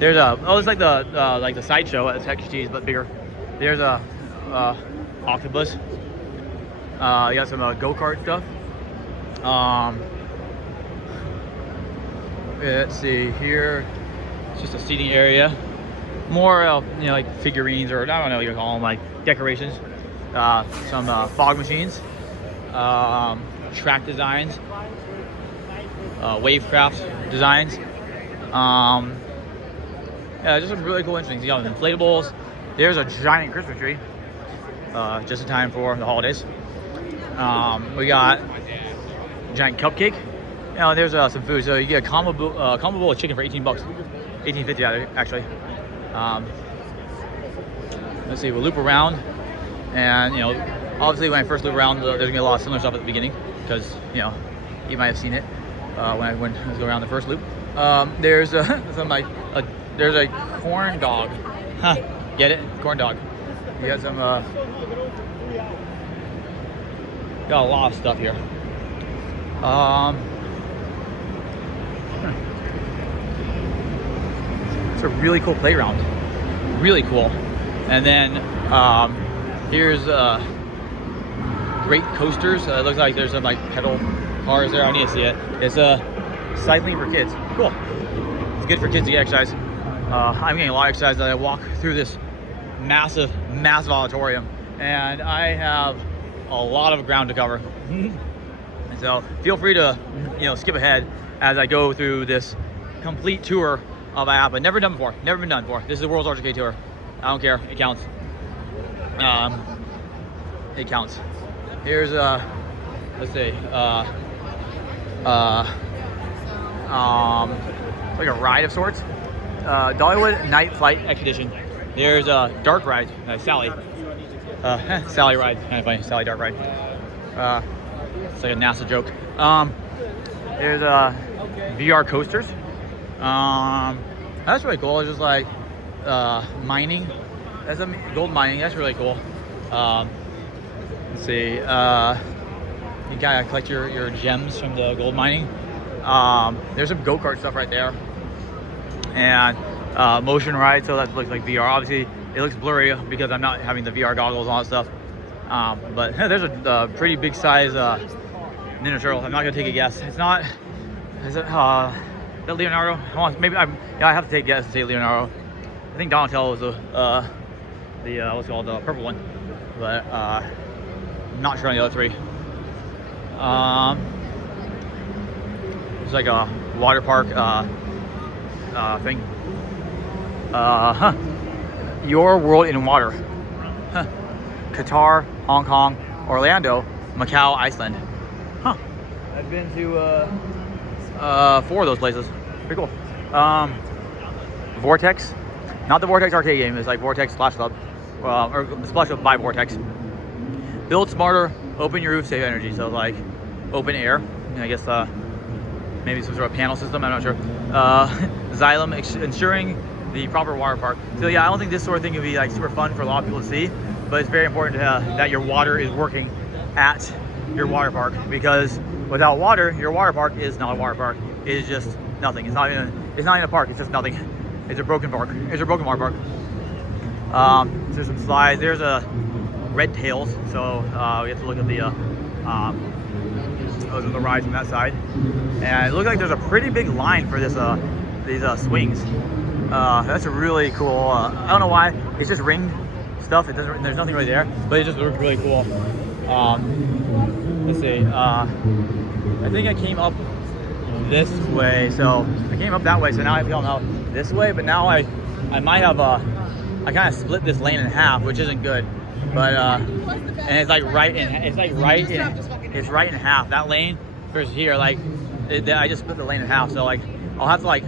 There's it's like the sideshow at Chuck E. Cheese, but bigger. There's a octopus. You got some go-kart stuff. Let's see here. It's just a seating area. More, you know, like figurines, or I don't know what you call them, like decorations. Some fog machines, track designs, wavecraft designs. Yeah, just some really cool, interesting things. You got inflatables. There's a giant Christmas tree, just in time for the holidays. We got a giant cupcake. You know, there's some food. So you get a combo bowl of chicken for $18, $18.50 actually. Let's see, we'll loop around, and you know, obviously when I first loop around, there's gonna be a lot of similar stuff at the beginning, because you know, you might have seen it when I was going around the first loop. There's there's a corn dog. Huh, get it? Corn dog. You got some got a lot of stuff here. It's a really cool playground. Really cool. And then here's great coasters. It looks like there's some like pedal cars there. I need to see it. It's cycling for kids. Cool. It's good for kids to get exercise. I'm getting a lot of exercise as I walk through this massive auditorium, and I have a lot of ground to cover. And so feel free to, you know, skip ahead as I go through this complete tour of IAAPA. Never done before. Never been done before. This is the World's Largest Arcade Tour. I don't care. It counts. It counts. Here's let's see. It's like a ride of sorts. Dollywood Night Flight Expedition. There's a dark ride, Sally. Sally ride, kind of funny. Sally dark ride. It's like a NASA joke. There's VR coasters. That's really cool. It's just like mining. That's gold mining. That's really cool. Let's see. You gotta collect your gems from the gold mining. There's some go-kart stuff right there. And motion ride, so that looks like VR. Obviously, it looks blurry because I'm not having the VR goggles and all that stuff. But there's a pretty big size Ninja Turtle. I'm not gonna take a guess. It's not. Is it Leonardo? Maybe I have to take a guess and say Leonardo. I think Donatello was the what's it called, the purple one, but not sure on the other three. It's like a water park thing. Your World in Water. Qatar, Hong Kong, Orlando, Macau, Iceland. I've been to 4 of those places. Pretty cool. Vortex. Not the Vortex arcade game. It's like Vortex Splash Club. Or Splash Club by Vortex. Build smarter, open your roof, save energy. So like open air. I guess maybe some sort of panel system. I'm not sure. Xylem, ensuring the proper water park. So yeah, I don't think this sort of thing would be like super fun for a lot of people to see, but it's very important that your water is working at your water park, because without water, your water park is not a water park. It is just nothing. It's not even a park. It's just nothing. It's a broken park. It's a broken water park. There's some slides. There's a red tails. So we have to look at the rides from that side. And it looks like there's a pretty big line for this these swings. That's a really cool. I don't know why. It's just ringed stuff. It doesn't. There's nothing really there, but it just looks really cool. Let's see. I think I came up this way, so I came up that way. So now I feel now this way, but now I might have I kind of split this lane in half, which isn't good. But and it's like right in half. That lane versus here, like I just split the lane in half. So like I'll have to like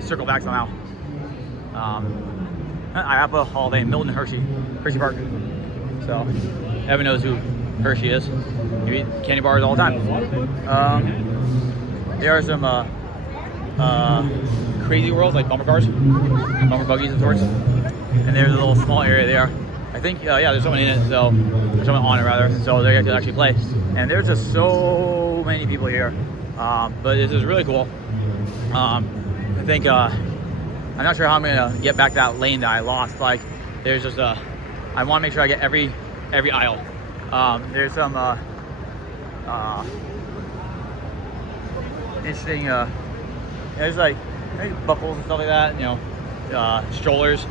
circle back somehow. IAAPA Holiday, Milton Hershey Park. So everyone knows who Hershey is. You eat candy bars all the time. There are some crazy worlds like bumper cars, bumper buggies and sorts. And there's a little small area there. I think yeah, there's someone in it, so there's someone on it rather. So they get to actually play. And there's just so many people here. But this is really cool. I think I'm not sure how I'm gonna get back that lane that I lost. Like there's just I want to make sure I get every aisle. There's some interesting. There's like buckles and stuff like that. You know, strollers,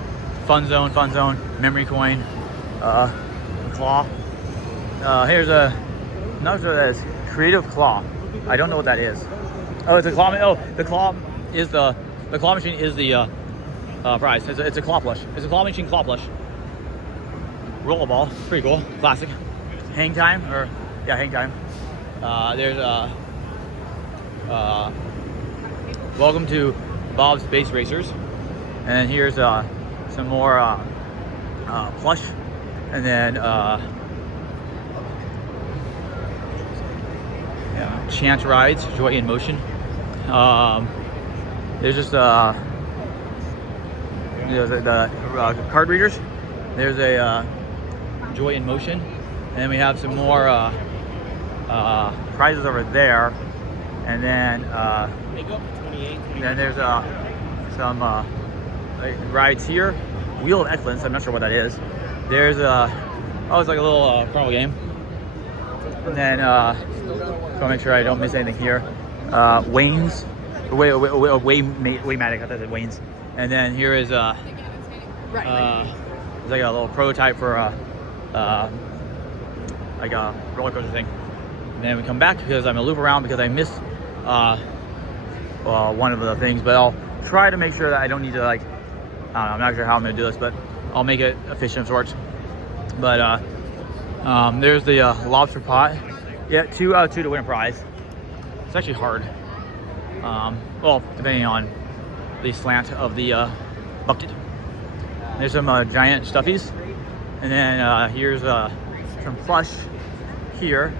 fun zone, memory coin, claw. Here's a. I'm not sure what that is. Creative claw. I don't know what that is. Oh, it's a claw. Oh, the claw is the claw machine is the prize. It's a claw plush. It's a claw machine claw plush. Rollerball, pretty cool, classic. Hang time, hang time. There's welcome to Bob's Space Racers, and then here's some more plush, and then Chance Rides, Joy in Motion. There's just the card readers. There's a Joy in Motion, and then we have some more prizes over there, and then there's some rides here. Wheel of Excellence. I'm not sure what that is. There's it's like a little carnival game, and then so I'll make sure I don't miss anything here. Wayne's Waymatic. I thought it said Wayne's, and then here is it's like a little prototype for like a roller coaster thing. And then we come back because I'm gonna loop around because I missed one of the things, but I'll try to make sure that I don't need to like, I don't know, I'm not sure how I'm gonna do this, but I'll make it efficient of sorts. But there's the lobster pot. Yeah, 2 out of 2 to win a prize. It's actually hard. Well, depending on the slant of the bucket. There's some giant stuffies, and then here's some plush here.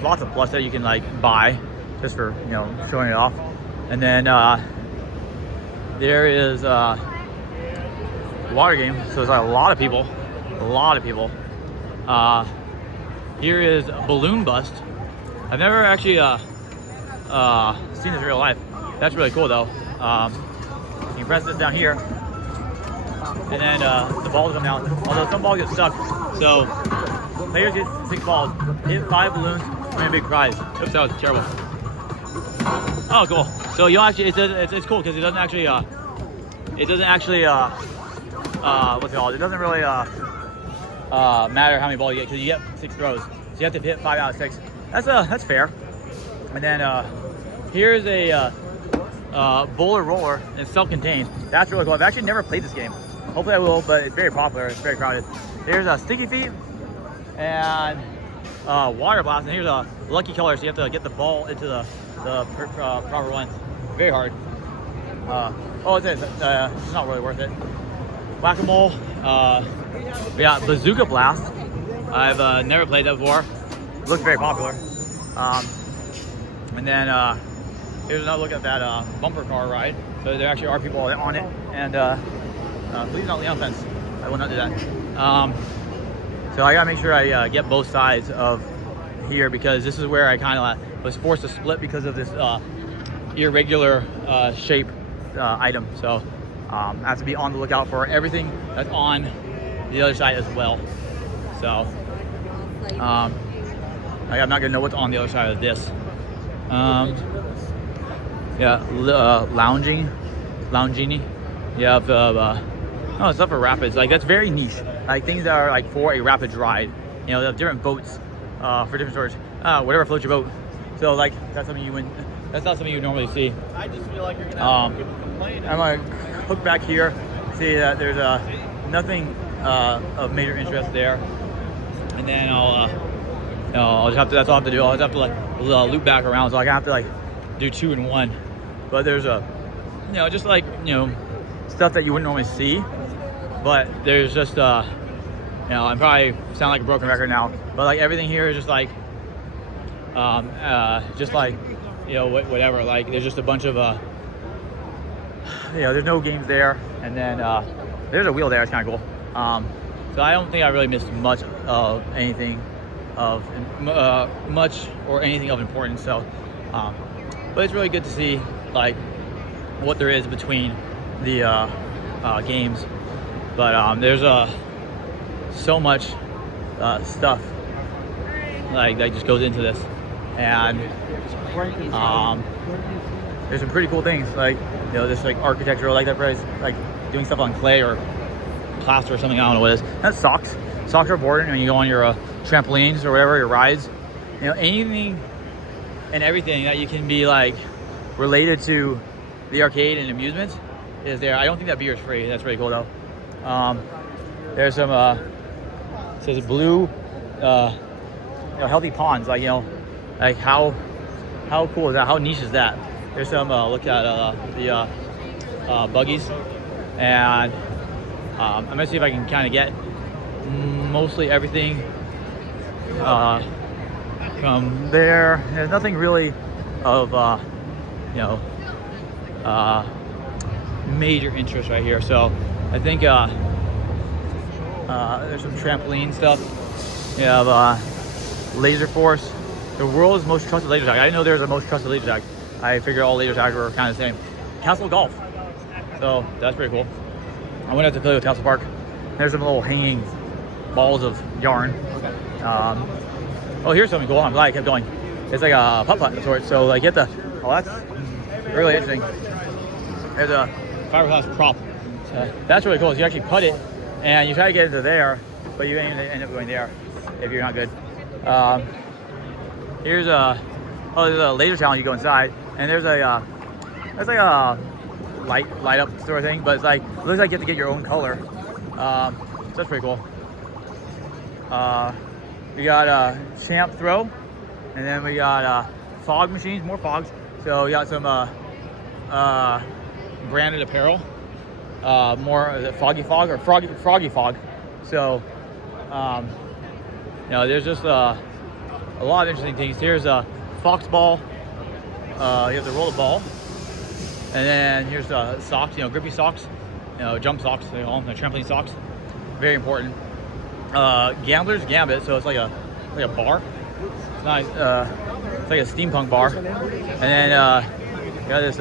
Lots of plush that you can like buy just for showing it off. And then there is water game. So there's like a lot of people. Here is Balloon Bust. I've never actually seen this in real life. That's really cool though. You can press this down here, and then the balls come down. Although some balls get stuck, so players get 6 balls, hit 5 balloons, win a big prize. Oops, that was terrible. Oh, cool. So you actually, it's cool because it doesn't actually, what's it called? It doesn't really matter how many balls you get because you get 6 throws. So you have to hit 5 out of 6. That's fair. And then here's a bowler roller. It's self-contained. That's really cool. I've actually never played this game. Hopefully I will, but it's very popular. It's very crowded. There's a Sticky Feet and Water Blast. And here's a Lucky Color. So you have to get the ball into the proper ones. Very hard. Oh, it's not really worth it. Whack-a-mole. We got Bazooka Blast. I've never played that before. It looks very popular. And then here's another look at that bumper car ride. So there actually are people on it. And please not lean on fence. I will not do that. So I gotta make sure I get both sides of here because this is where I kind of was forced to split because of this irregular shape item. So I have to be on the lookout for everything that's on the other side as well. So I'm not gonna know what's on the other side of this. Yeah, loungini. You have stuff for rapids. Like that's very niche. Like things that are like for a rapids ride. You know, they have different boats for different sorts. Whatever floats your boat. So like that's something you wouldn't. That's not something you normally see. I just feel like you're gonna have people complaining. I'm gonna hook back here. See that there's nothing of major interest there. And then I'll just have to. That's all I have to do. I'll just have to like loop back around. So I have to like do 2 in 1. But there's just like stuff that you wouldn't normally see. But there's just I'm probably sound like a broken record now. But like everything here is just like whatever. Like there's just a bunch of there's no games there. And then there's a wheel there. It's kind of cool. So I don't think I really missed much of anything of importance. So, but it's really good to see like what there is between the games. But there's so much stuff like that just goes into this, and there's some pretty cool things like this like architectural, like that place, like doing stuff on clay or plaster or something. I don't know what it is. That's socks. Socks are important when you go on your trampolines or whatever, your rides. Anything and everything that you can be like related to the arcade and amusement is there. I don't think that beer is free. That's pretty cool though. There's some it says blue healthy ponds, like like how cool is that? How niche is that? There's some look at the buggies, and I'm gonna see if I can kind of get mostly everything from there. There's nothing really of major interest right here. So I think there's some trampoline stuff. You have Laser Force, the world's most trusted laser tag. I didn't know there was a most trusted laser tag. I figured all laser tags were kind of the same. Castle Golf. So that's pretty cool. I went out to play with Castle Park. There's some little hanging balls of yarn. Oh, here's something cool. I'm glad I kept going. It's like a putt-putt of sorts. So like you have to, that's really interesting. There's a fiberglass prop. So that's really cool. So you actually putt it and you try to get into there, but you ain't gonna end up going there if you're not good. There's a laser challenge. You go inside and there's like a light up sort of thing, but it's like, it looks like you have to get your own color. So that's pretty cool. We got champ throw, and then we got fog machines, more fogs. So we got some branded apparel, more foggy fog or froggy fog. So there's just a lot of interesting things. Here's a fox ball. You have to roll the ball, and then here's socks. Grippy socks, jump socks. They call them the trampoline socks. Very important. Gambler's Gambit. So it's like a like a bar. It's nice. It's like a steampunk bar. And then you got this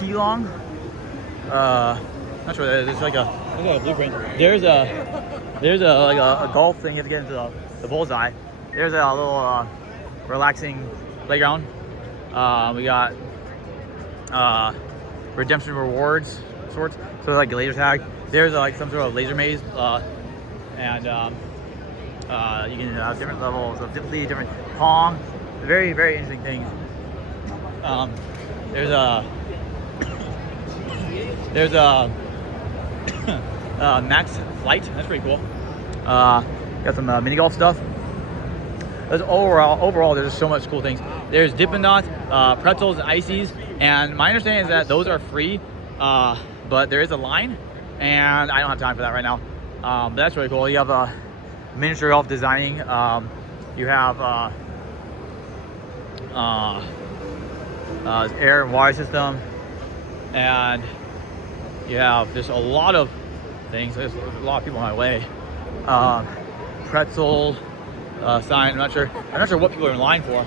key long. Not sure what that is. It's like a blueprint. There's a like a golf thing. You have to get into the bullseye. There's a little relaxing playground. We got redemption rewards sorts. So like a laser tag. There's like some sort of laser maze, and you can have different levels of difficulty, different Pong. Very, very interesting things. There's a max flight. That's pretty cool. Got some mini golf stuff. Overall, there's just so much cool things. There's Dippin' Dots, pretzels, and ices, and my understanding is that those are free, but there is a line, and I don't have time for that right now. But that's really cool. You have miniature golf designing. You have air and water system, and you have just a lot of things. There's a lot of people on my way. Pretzel sign. I'm not sure what people are in line for,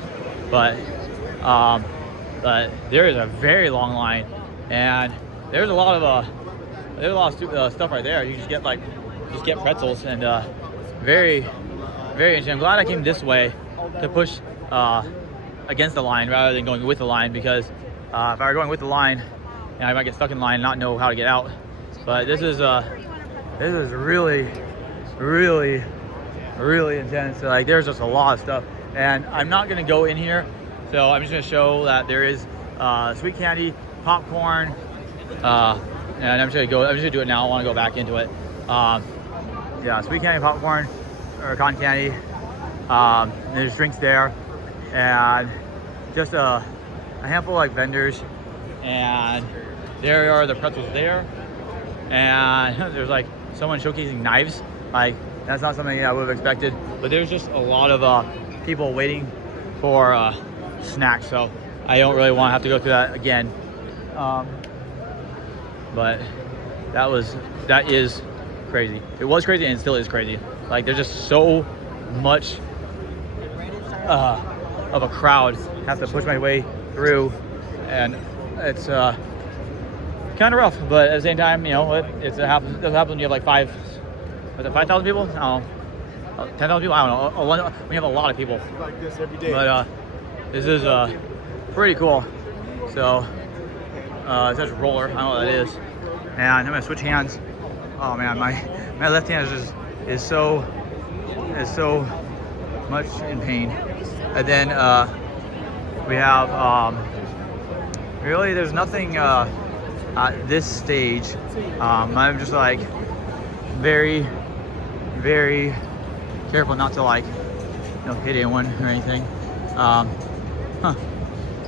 but there is a very long line, and there's a lot of stuff right there. You can just get pretzels, and very, very interesting. I'm glad I came this way to push against the line rather than going with the line, because if I were going with the line, I might get stuck in line and not know how to get out. But this is really, really, really intense. Like, there's just a lot of stuff, and I'm not gonna go in here, so I'm just gonna show that there is sweet candy, popcorn, and I'm just gonna do it now. I want to go back into it. Yeah, sweet candy, popcorn, or cotton candy. There's drinks there, and just a handful of like vendors, and there are the pretzels there, and there's like someone showcasing knives. Like, that's not something I would have expected, but there's just a lot of people waiting for snacks, so I don't really want to have to go through that again. But that is crazy. It was crazy, and it still is crazy. Like, there's just so much of a crowd. I have to push my way through, and it's kind of rough, but at the same time, you know, it happens when you have like 5,000 people? I don't know. 10,000 people? I don't know. When you have a lot of people. Like this every day. But this is pretty cool. So it says roller. I don't know what that is. And I'm gonna switch hands. Oh man, my left hand is so much in pain. And then we have really, there's nothing at this stage. I'm just like very, very careful not to, like, you know, hit anyone or anything.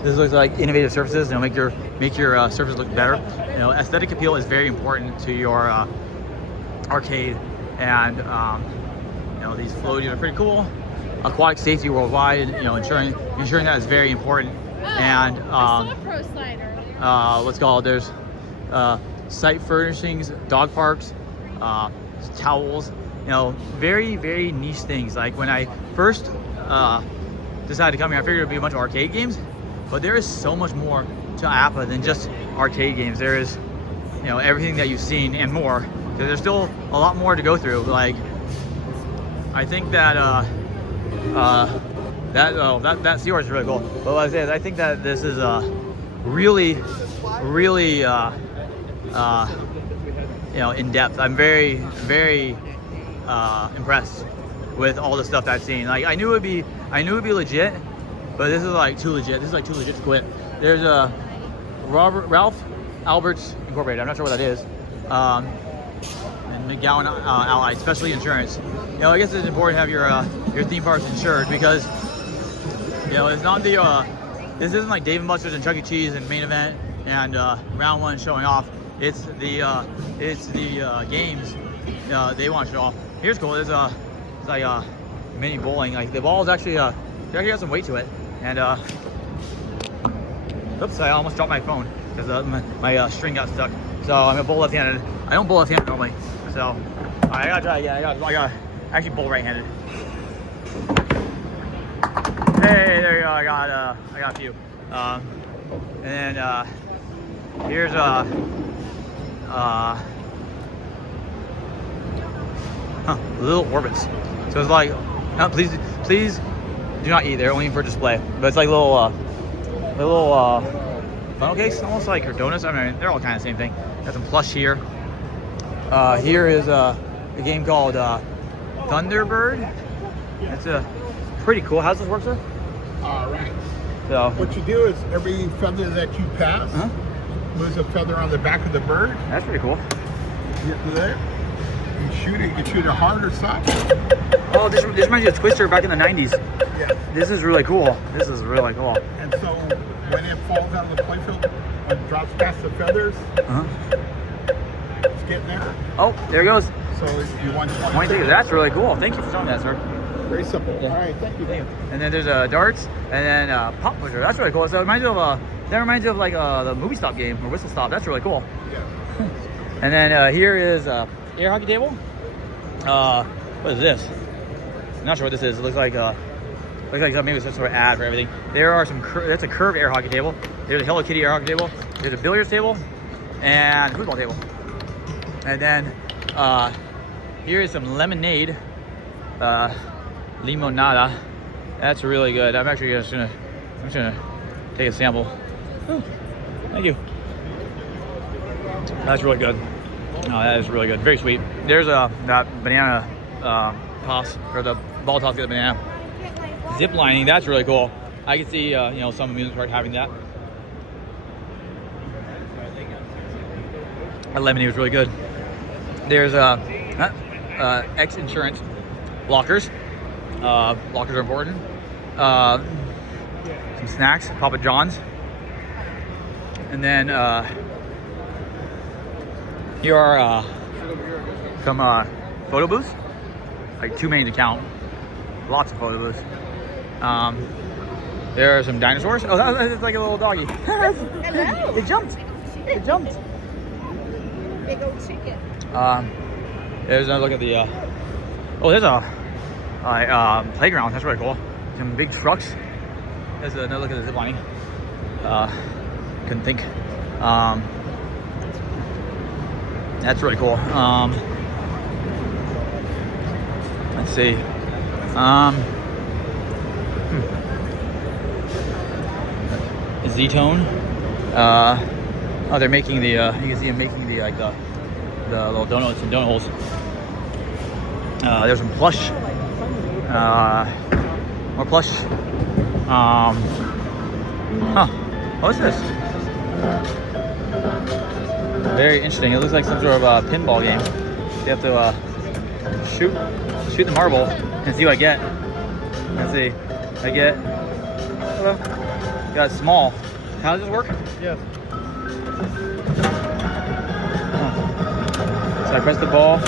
This looks like innovative surfaces. You know, make your surface look better. You know, aesthetic appeal is very important to your arcade, and you know, these floaties are pretty cool. Aquatic safety worldwide, you know, ensuring that is very important. And I saw a pro sign earlier. what's called, there's site furnishings, dog parks, towels, you know, very, very niche things. Like, when I first decided to come here, I figured it'd be a bunch of arcade games, but there is so much more to IAAPA than just arcade games. There is, you know, everything that you've seen and more. There's still a lot more to go through. Like, I think that that seahorse is really cool. But what I say is, I think that this is really, really you know, in depth. I'm very, very impressed with all the stuff that I've seen. Like, I knew it'd be legit, but this is like too legit. This is like too legit to quit. There's a Ralph Alberts Incorporated. I'm not sure what that is. And McGowan Allied, specialty insurance. You know, I guess it's important to have your theme parks insured, because, you know, it's not the this isn't like Dave & Buster's and Chuck E. Cheese and Main Event and Round One showing off. It's the games they want to show off. Here's cool. It's like mini bowling. Like, the ball is actually it actually has some weight to it. And oops, I almost dropped my phone because my string got stuck. So I'm gonna bowl left-handed. I don't bowl left-handed normally, so I gotta try again. I gotta actually bowl right-handed. Hey, there you go. I got a few. And then here's little orbits. So it's like, no, please do not eat. They're only for display. But it's like little funnel cakes, almost like, or donuts. I mean, they're all kind of the same thing. Got some plush here. Here is a game called Thunderbird. It's pretty cool. How's this work, sir? All right. So what you do is every feather that you pass moves a feather on the back of the bird. that's pretty cool. You get to there. You shoot it. You can shoot it hard or soft. Oh, this reminds me of Twister back in the 90s. Yes. This is really cool. This is really cool. And so when it falls out of the playfield and drops past the feathers, it's getting there. Oh, there it goes. So you want 20 tickets. That's really cool. Thank you for showing that, sir. Very simple. Yeah. All right, thank you. And then there's darts, and then pop pusher. That's really cool. So it reminds you of like the movie stop game or whistle stop. That's really cool. Yeah. And then here is air hockey table. What is this? I'm not sure what this is. It looks like maybe it's some sort of ad for everything. There are some. That's a curved air hockey table. There's a Hello Kitty air hockey table. There's a billiards table, and a football table. And then here is some lemonade. Limonada. That's really good. I'm actually just gonna take a sample. Oh, thank you. That's really good. Oh, that is really good. Very sweet. There's that banana toss, or the ball toss with the banana. Zip lining. That's really cool. I can see some amusement park having that. That lemonade was really good. There's X insurance lockers. Lockers are important. Some snacks, Papa John's. And then here are some photo booths. Like too many to count. Lots of photo booths. There are some dinosaurs. Oh, that's like a little doggy. Hello. It jumped. It jumped. Big old chicken. There's another look at the. Oh, there's a playground. That's really cool. Some big trucks. There's another look at the zip lining. Couldn't think. That's really cool. Let's see. Z-Tone. Oh, they're making the. You can see them making the little donuts and donut holes. There's some plush. More plush. What's this? Very interesting. It looks like some sort of pinball game. You have to shoot the marble and see what I get. Let's see. I get. Hello. Got small. How does this work? Yes. So I press the ball.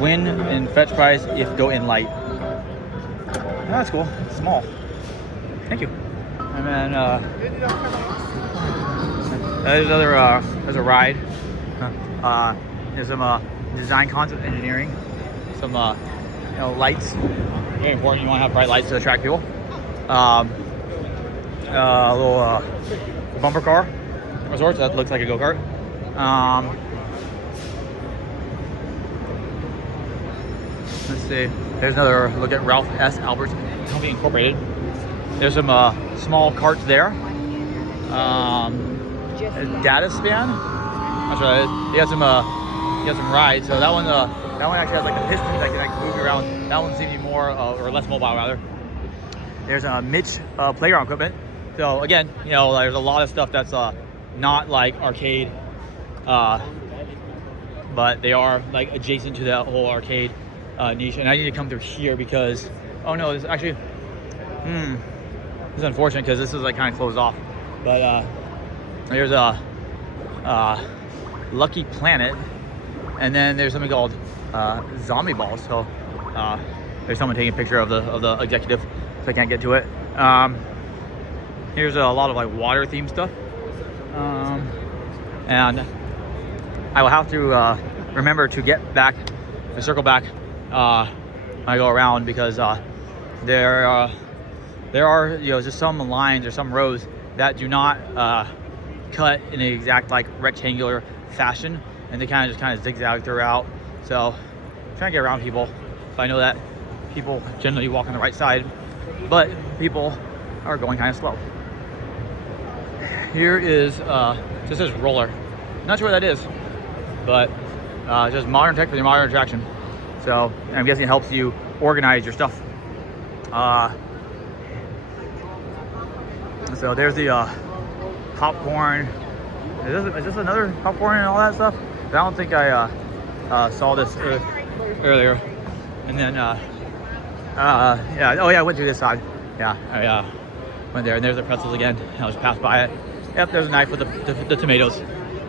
Win and fetch prize if go in light. Oh, that's cool. It's small. Thank you. And then there's there's a ride. There's some design concept engineering. Some lights. Very important. You want to have bright lights to attract people. A little bumper car of sorts that looks like a go-kart. Let's see. There's another look at Ralph S. Albert's Company Incorporated. There's some small carts there. Data span. That's right. You got some rides. So that one actually has like the pistons that can move you around. That one seems to be more or less mobile rather. There's a Mitch playground equipment. So again, there's a lot of stuff that's not like arcade, but they are like adjacent to that whole arcade niche. And I need to come through here because, oh no, this actually, this is unfortunate because this is like kind of closed off. But there's a Lucky Planet, and then there's something called Zombie Balls. So there's someone taking a picture of the executive, so I can't get to it. Here's a lot of like water themed stuff, and I will have to remember to circle back when I go around because there there are, you know, just some lines or some rows that do not cut in an exact like rectangular fashion, and they kind of zigzag throughout. So I'm trying to get around people. So I know that people generally walk on the right side, but people are going kind of slow. Here is just this roller. Not sure what that is, but just modern tech for the modern attraction. So I'm guessing it helps you organize your stuff. So there's the popcorn. Is this another popcorn and all that stuff? I don't think I saw this earlier. And then yeah, oh yeah, I went through this side. Yeah, I went there, and there's the pretzels again. I'll just pass by it. Yep, there's a knife with the tomatoes.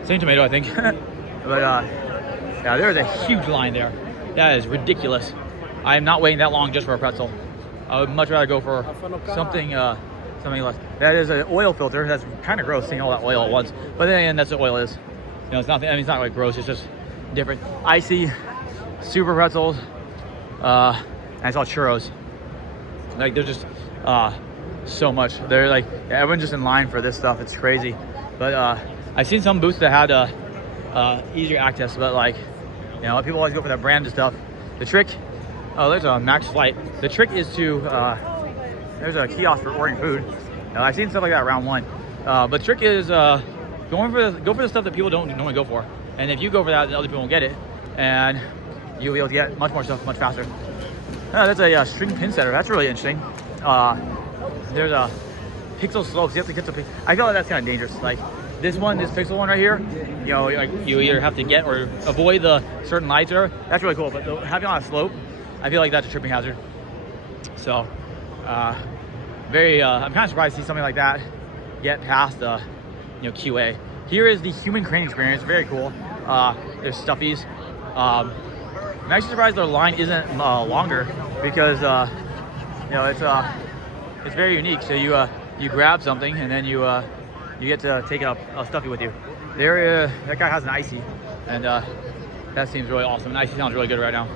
Same tomato, I think. But yeah, there's a huge line there. That is ridiculous. I am not waiting that long just for a pretzel. I would much rather go for something less. That is an oil filter. That's kind of gross seeing all that oil at once. But then again, that's what oil is. You know, it's nothing. I mean, it's not like gross. It's just different. Icy, super pretzels. And I saw churros. Like they're just so much. They're like everyone's just in line for this stuff. It's crazy. But I've seen some booths that had easier access. But like, you know, people always go for that branded stuff. The trick. Oh, there's a Max Flight. The trick is to there's a kiosk for ordering food. I've seen stuff like that around one. But the trick is go for the stuff that people don't normally go for. And if you go for that, then other people won't get it, and you'll be able to get much more stuff much faster. That's a string pin setter. That's really interesting. There's a pixel slopes. You have to get the. I feel like that's kind of dangerous. Like this pixel one right here. You know, like you either have to get or avoid the certain lights. Or that's really cool. But having on a slope, I feel like that's a tripping hazard. So, I'm kind of surprised to see something like that get past the, you know, QA. Here is the human crane experience. Very cool. There's stuffies. I'm actually surprised their line isn't longer because you know it's very unique. So you grab something and then you get to take a stuffy with you. That guy has an icy, and that seems really awesome. An icy sounds really good right now.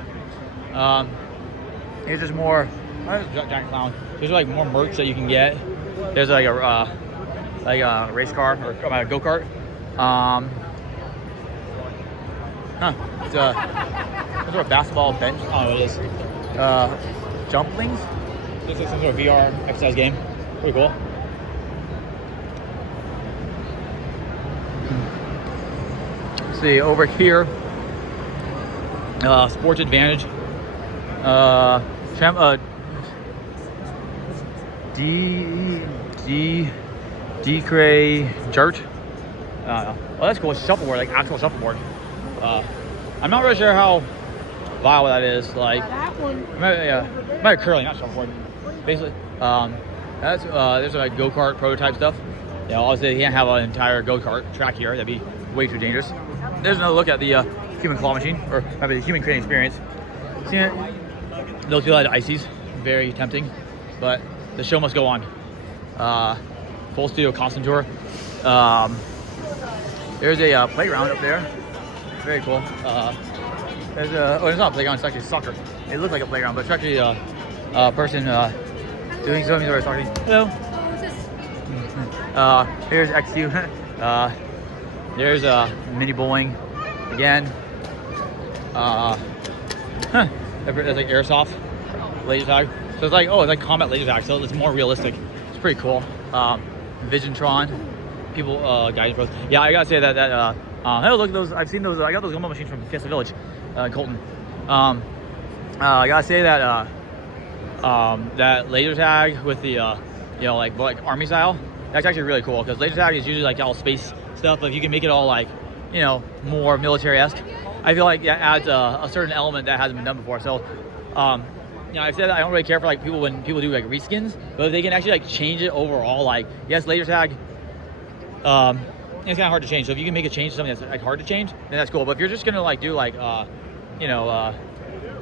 Here's just more. There's a giant clown. There's like more merch that you can get. There's like a race car or a go-kart. It's a basketball bench. I don't know what it is. Jumplings. This is some sort of VR exercise game. Pretty cool. Let's see over here. Sports Advantage. D-Cray Jart. Oh, that's cool. Shuffleboard, like actual shuffleboard. I'm not really sure how viable that is. Like, maybe curling, not shuffleboard. Basically, there's like go-kart prototype stuff. You know, obviously you can't have an entire go-kart track here. That'd be way too dangerous. There's another look at the human claw machine, or maybe the human crane experience. Seeing it, those people had ices, very tempting, but the show must go on. Full studio costume tour. There's a playground up there. Very cool. There's it's not a playground, it's actually soccer. It looks like a playground, but it's actually a person doing something sort of soccer. Hello. Here's XU. There's mini bowling again. There's like airsoft laser tag. So it's like, oh, it's like combat laser tag, so it's more realistic. It's pretty cool. Visiontron, people, guiding pros. Yeah, I gotta say that hey, look at those. I've seen those. I got those gumball machines from Fiesta Village, Colton. I gotta say that that laser tag with the you know, like army style, that's actually really cool because laser tag is usually like all space stuff, but if you can make it all like, you know, more military-esque, I feel like that adds a certain element that hasn't been done before. So, you know, I've said that I don't really care for like when people do like reskins, but if they can actually like change it overall, like yes, laser tag, it's kind of hard to change. So if you can make a change to something that's like hard to change, then that's cool. But if you're just gonna like do like, you know,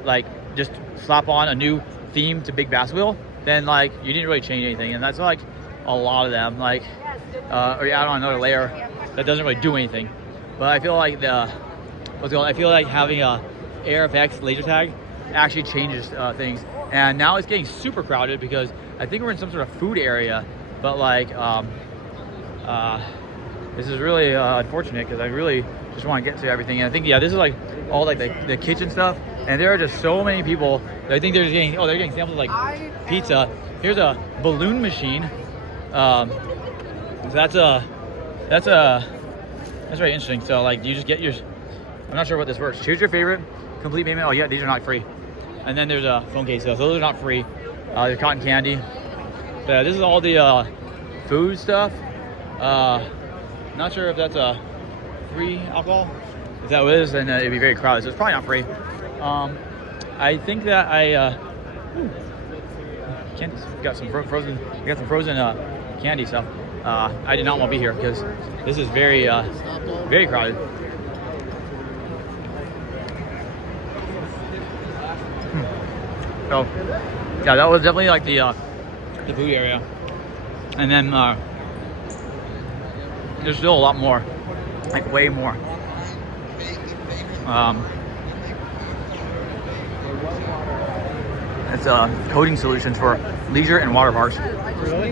like just slap on a new theme to Big Bass Wheel, then like you didn't really change anything, and that's like a lot of them. Like, or you add on another layer that doesn't really do anything. But I feel like I feel like having a AirFX laser tag actually changes things. and now it's getting super crowded because I think we're in some sort of food area. But like, this is really unfortunate because I really just want to get to everything. And I think, yeah, this is like all like the kitchen stuff, and there are just so many people. I think they're getting they're getting samples of like pizza. Here's a balloon machine. So that's very interesting. So like, you just get your, I'm not sure what this works. Choose your favorite, complete payment. Oh yeah, these are not free. And then there's a phone case. So those are not free. There's cotton candy. But this is all the food stuff. Not sure if that's a free alcohol. If that was, then it'd be very crowded. So it's probably not free. I think that candies. Got some frozen. We got some frozen candy stuff. I did not want to be here because this is very, very crowded. So, yeah, that was definitely like the food area, and then there's still a lot more, like way more. It's coating solutions for leisure and water parks. Really?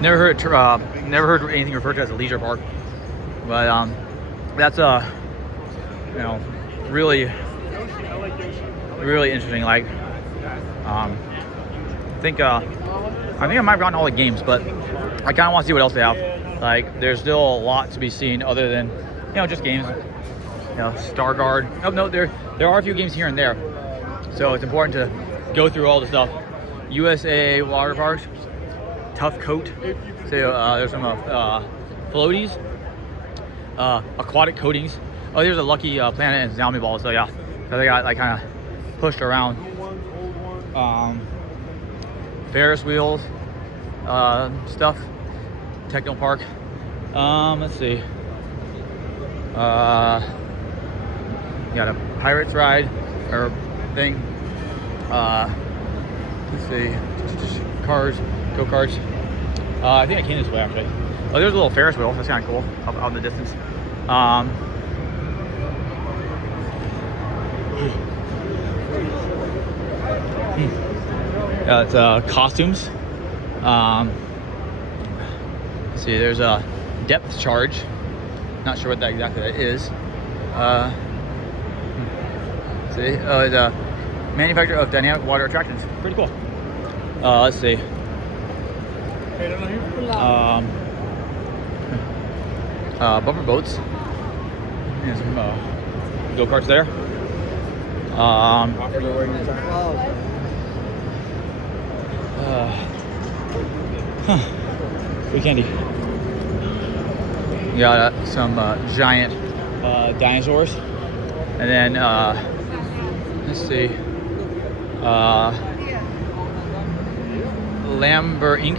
Never heard anything referred to as a leisure park, but that's you know, really interesting. Like, I think I might have gotten all the games, but I kind of want to see what else they have. Like, there's still a lot to be seen other than, you know, just games. You know, Starguard. Oh no, there are a few games here and there, so it's important to go through all the stuff. USA water parks, Tough Coat. So there's some floaties, aquatic coatings. Oh, there's a Lucky Planet and Zombie Ball. So yeah, so they got like kind of pushed around. Ferris wheels, stuff. Techno Park. Let's see. Got a Pirates ride or thing. Let's see. Cars, go-karts. I think I came this way actually. Oh, there's a little Ferris wheel. That's kind of cool out in the distance. Yeah, it's costumes. Let's see, there's a depth charge. Not sure what that exactly that is. See, it's a manufacturer of dynamic water attractions. Pretty cool. Let's see. Bumper boats. Yeah, some go-karts there. Free candy. We got some giant dinosaurs, and then let's see, Lambert Inc.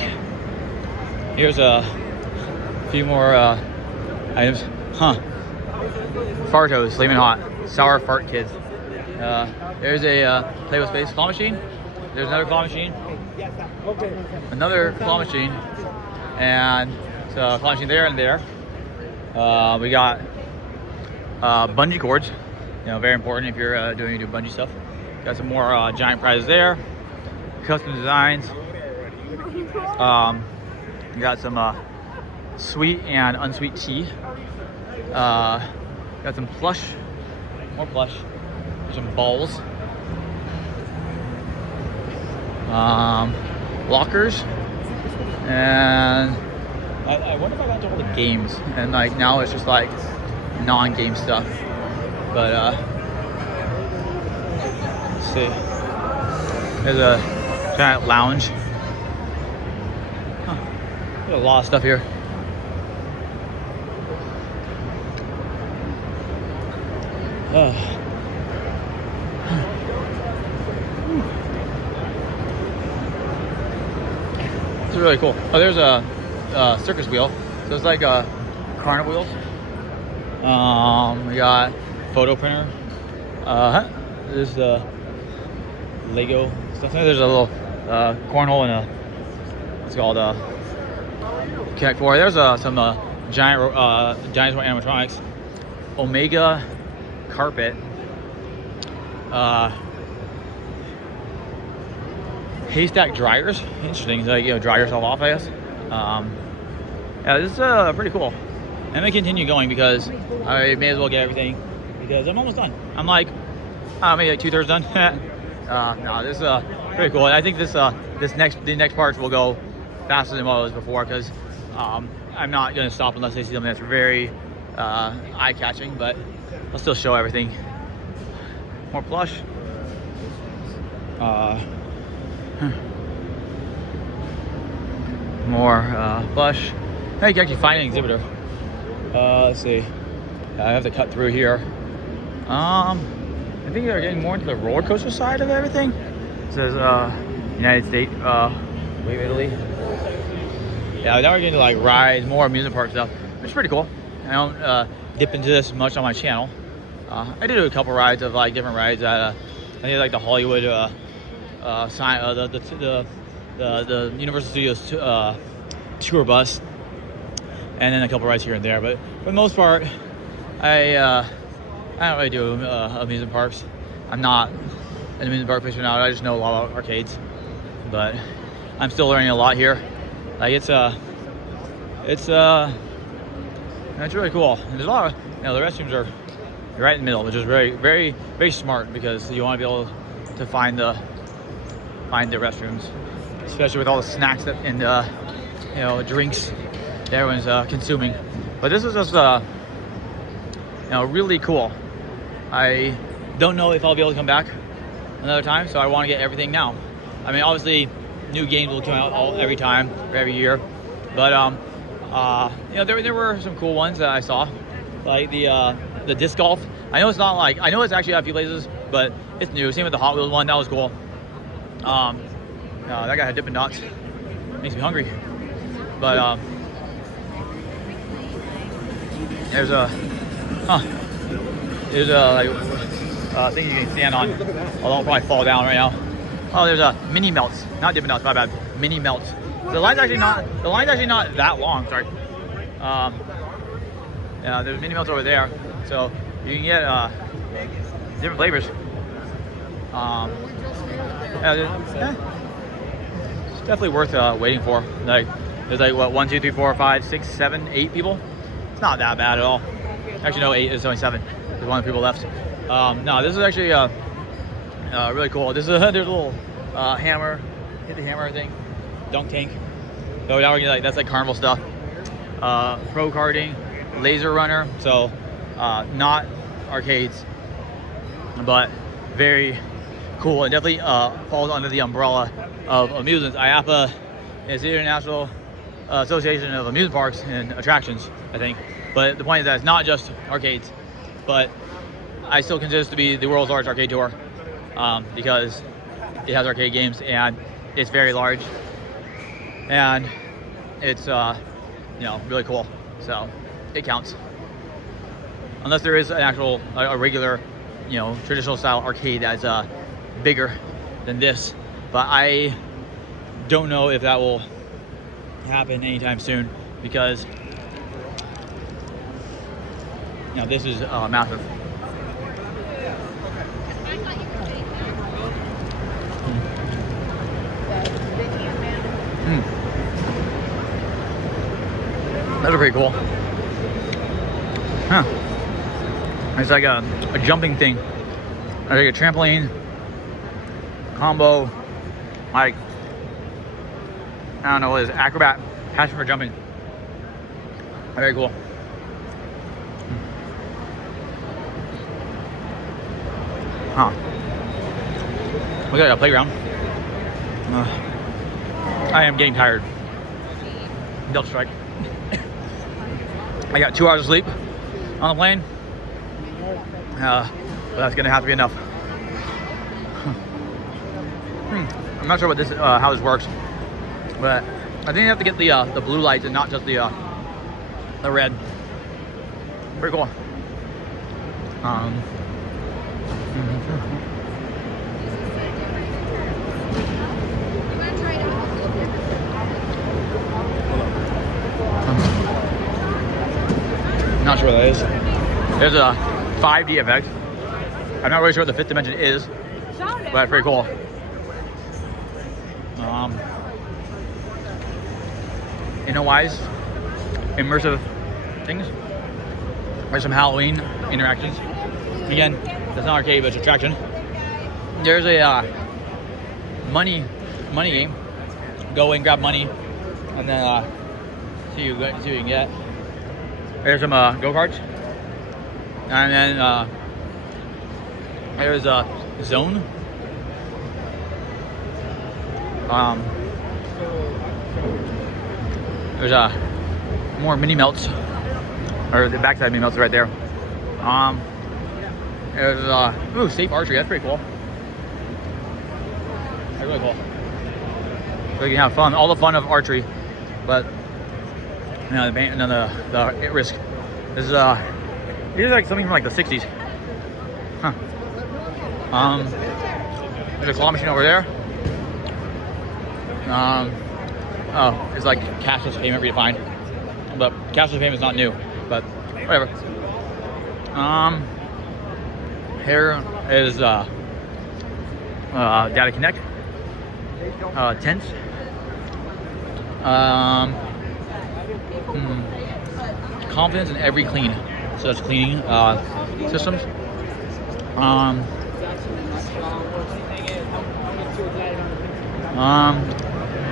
Here's a few more items. Fartos, Flamin' Hot, Sour Fart Kids. There's a Play with Space claw machine. There's another claw machine. Another claw machine, and so a claw machine there and there. We got bungee cords. You know, very important if you're doing bungee stuff. Got some more giant prizes there. Custom designs. We got some sweet and unsweet tea. Got some plush, more plush. Some balls. Lockers. And I wonder if I got to all the games. And like now it's just like non-game stuff. But let's see. There's a giant lounge. There's a lot of stuff here. This is really cool. Oh, there's a circus wheel. So it's like carnival wheels. We got photo printer. There's Lego stuff. There's a little cornhole and a what's it called Connect 4. There's some giant dinosaur animatronics. Omega carpet. haystack dryers. Interesting. Like, you know, dry yourself off, I guess. Yeah, this is pretty cool. I'm gonna continue going because I may as well get everything because I'm almost done. I'm like maybe like 2/3 done. No, this is pretty cool. And I think the next parts will go faster than what it was before because I'm not gonna stop unless I see something that's very eye-catching, but I'll still show everything. More plush. More plush. Now you can actually find an exhibitor. Let's see. I have to cut through here. I think they're getting more into the roller coaster side of everything. It says United States, wait, Italy. Yeah, now we're getting to like rides, more amusement park stuff, which is pretty cool. I don't dip into this much on my channel. I did a couple rides of like different rides at I think like the Hollywood the Universal Studios tour bus, and then a couple rides here and there. But for the most part, I don't really do amusement parks. I'm not an amusement park aficionado. I just know a lot about arcades, but I'm still learning a lot here. Like it's really cool. And there's a lot of, you know, the restrooms are right in the middle, which is very, very, very smart because you want to be able to find the restrooms, especially with all the snacks and you know, drinks that everyone's consuming. But this is just you know, really cool. I don't know if I'll be able to come back another time, so I want to get everything now. I mean, obviously, new games will come out every time, or every year, but you know, there were some cool ones that I saw, like the disc golf. I know it's not like, I know it's actually at a few places, but it's new. Same with the Hot Wheels one, that was cool. That guy had Dippin' Dots. Makes me hungry. But there's a like thing you can stand on. Although I'll probably fall down right now. Oh, there's a mini melts, not Dippin' Dots, my bad. Mini melts. The line's actually not that long. Sorry. Yeah, there's mini melts over there, so you can get different flavors. Yeah, it's definitely worth waiting for. Like, there's like what, 1, 2, 3, 4, 5, 6, 7, 8 people. It's not that bad at all. Actually, no, 8. There's only 7. There's 1 people left. No, this is actually really cool. There's a little hammer, hit the hammer thing, dunk tank. So now we're getting like, that's like Carnival stuff. Pro karting, laser runner. So not arcades, but very cool, and definitely falls under the umbrella of amusements. IAAPA is the International Association of Amusement Parks and Attractions, I think. But the point is that it's not just arcades, but I still consider this to be the world's largest arcade tour because it has arcade games and it's very large and it's you know, really cool. So it counts. Unless there is an actual a regular, you know, traditional style arcade that's bigger than this, but I don't know if that will happen anytime soon because, you know, this is massive. Those are pretty cool. Huh. It's like a jumping thing. Like a trampoline combo, like, I don't know what it is, acrobat, passion for jumping. Very cool. Huh. We got a playground. I am getting tired. Delta strike. I got 2 hours of sleep on the plane. But that's gonna have to be enough. I'm not sure what this how this works, but I think you have to get the blue lights and not just the red. Pretty cool. Not sure what that is. There's a 5D effect. I'm not really sure what the 5th dimension is, but it's pretty cool. wise, immersive things. There's some Halloween interactions. Again, that's not arcade, but it's attraction. There's a money game. Go in, grab money, and then see what you can get. There's some go-karts, and then there's a zone. There's more mini melts, or the backside mini melts right there. There's safe archery. That's pretty cool. That's really cool. So you can have fun, all the fun of archery, but the risk. This is like something from like the 60s. Huh. There's a claw machine over there. Oh, it's like cashless payment redefined. But cashless payment is not new, but whatever. Here is Data Connect. Tents. Confidence in every clean. So that's cleaning systems.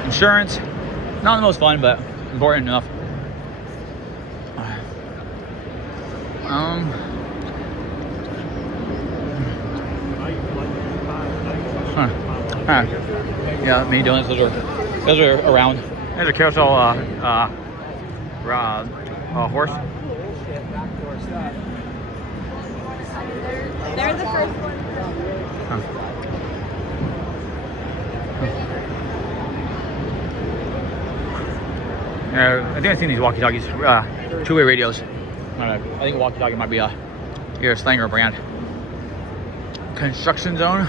Insurance, not the most fun, but important enough. Yeah, mini donuts. Those are around. There's a carousel horse. They're the first one. I think I've seen these walkie-talkies, two-way radios. I think walkie-talkie might be either a slang or a brand. Construction zone.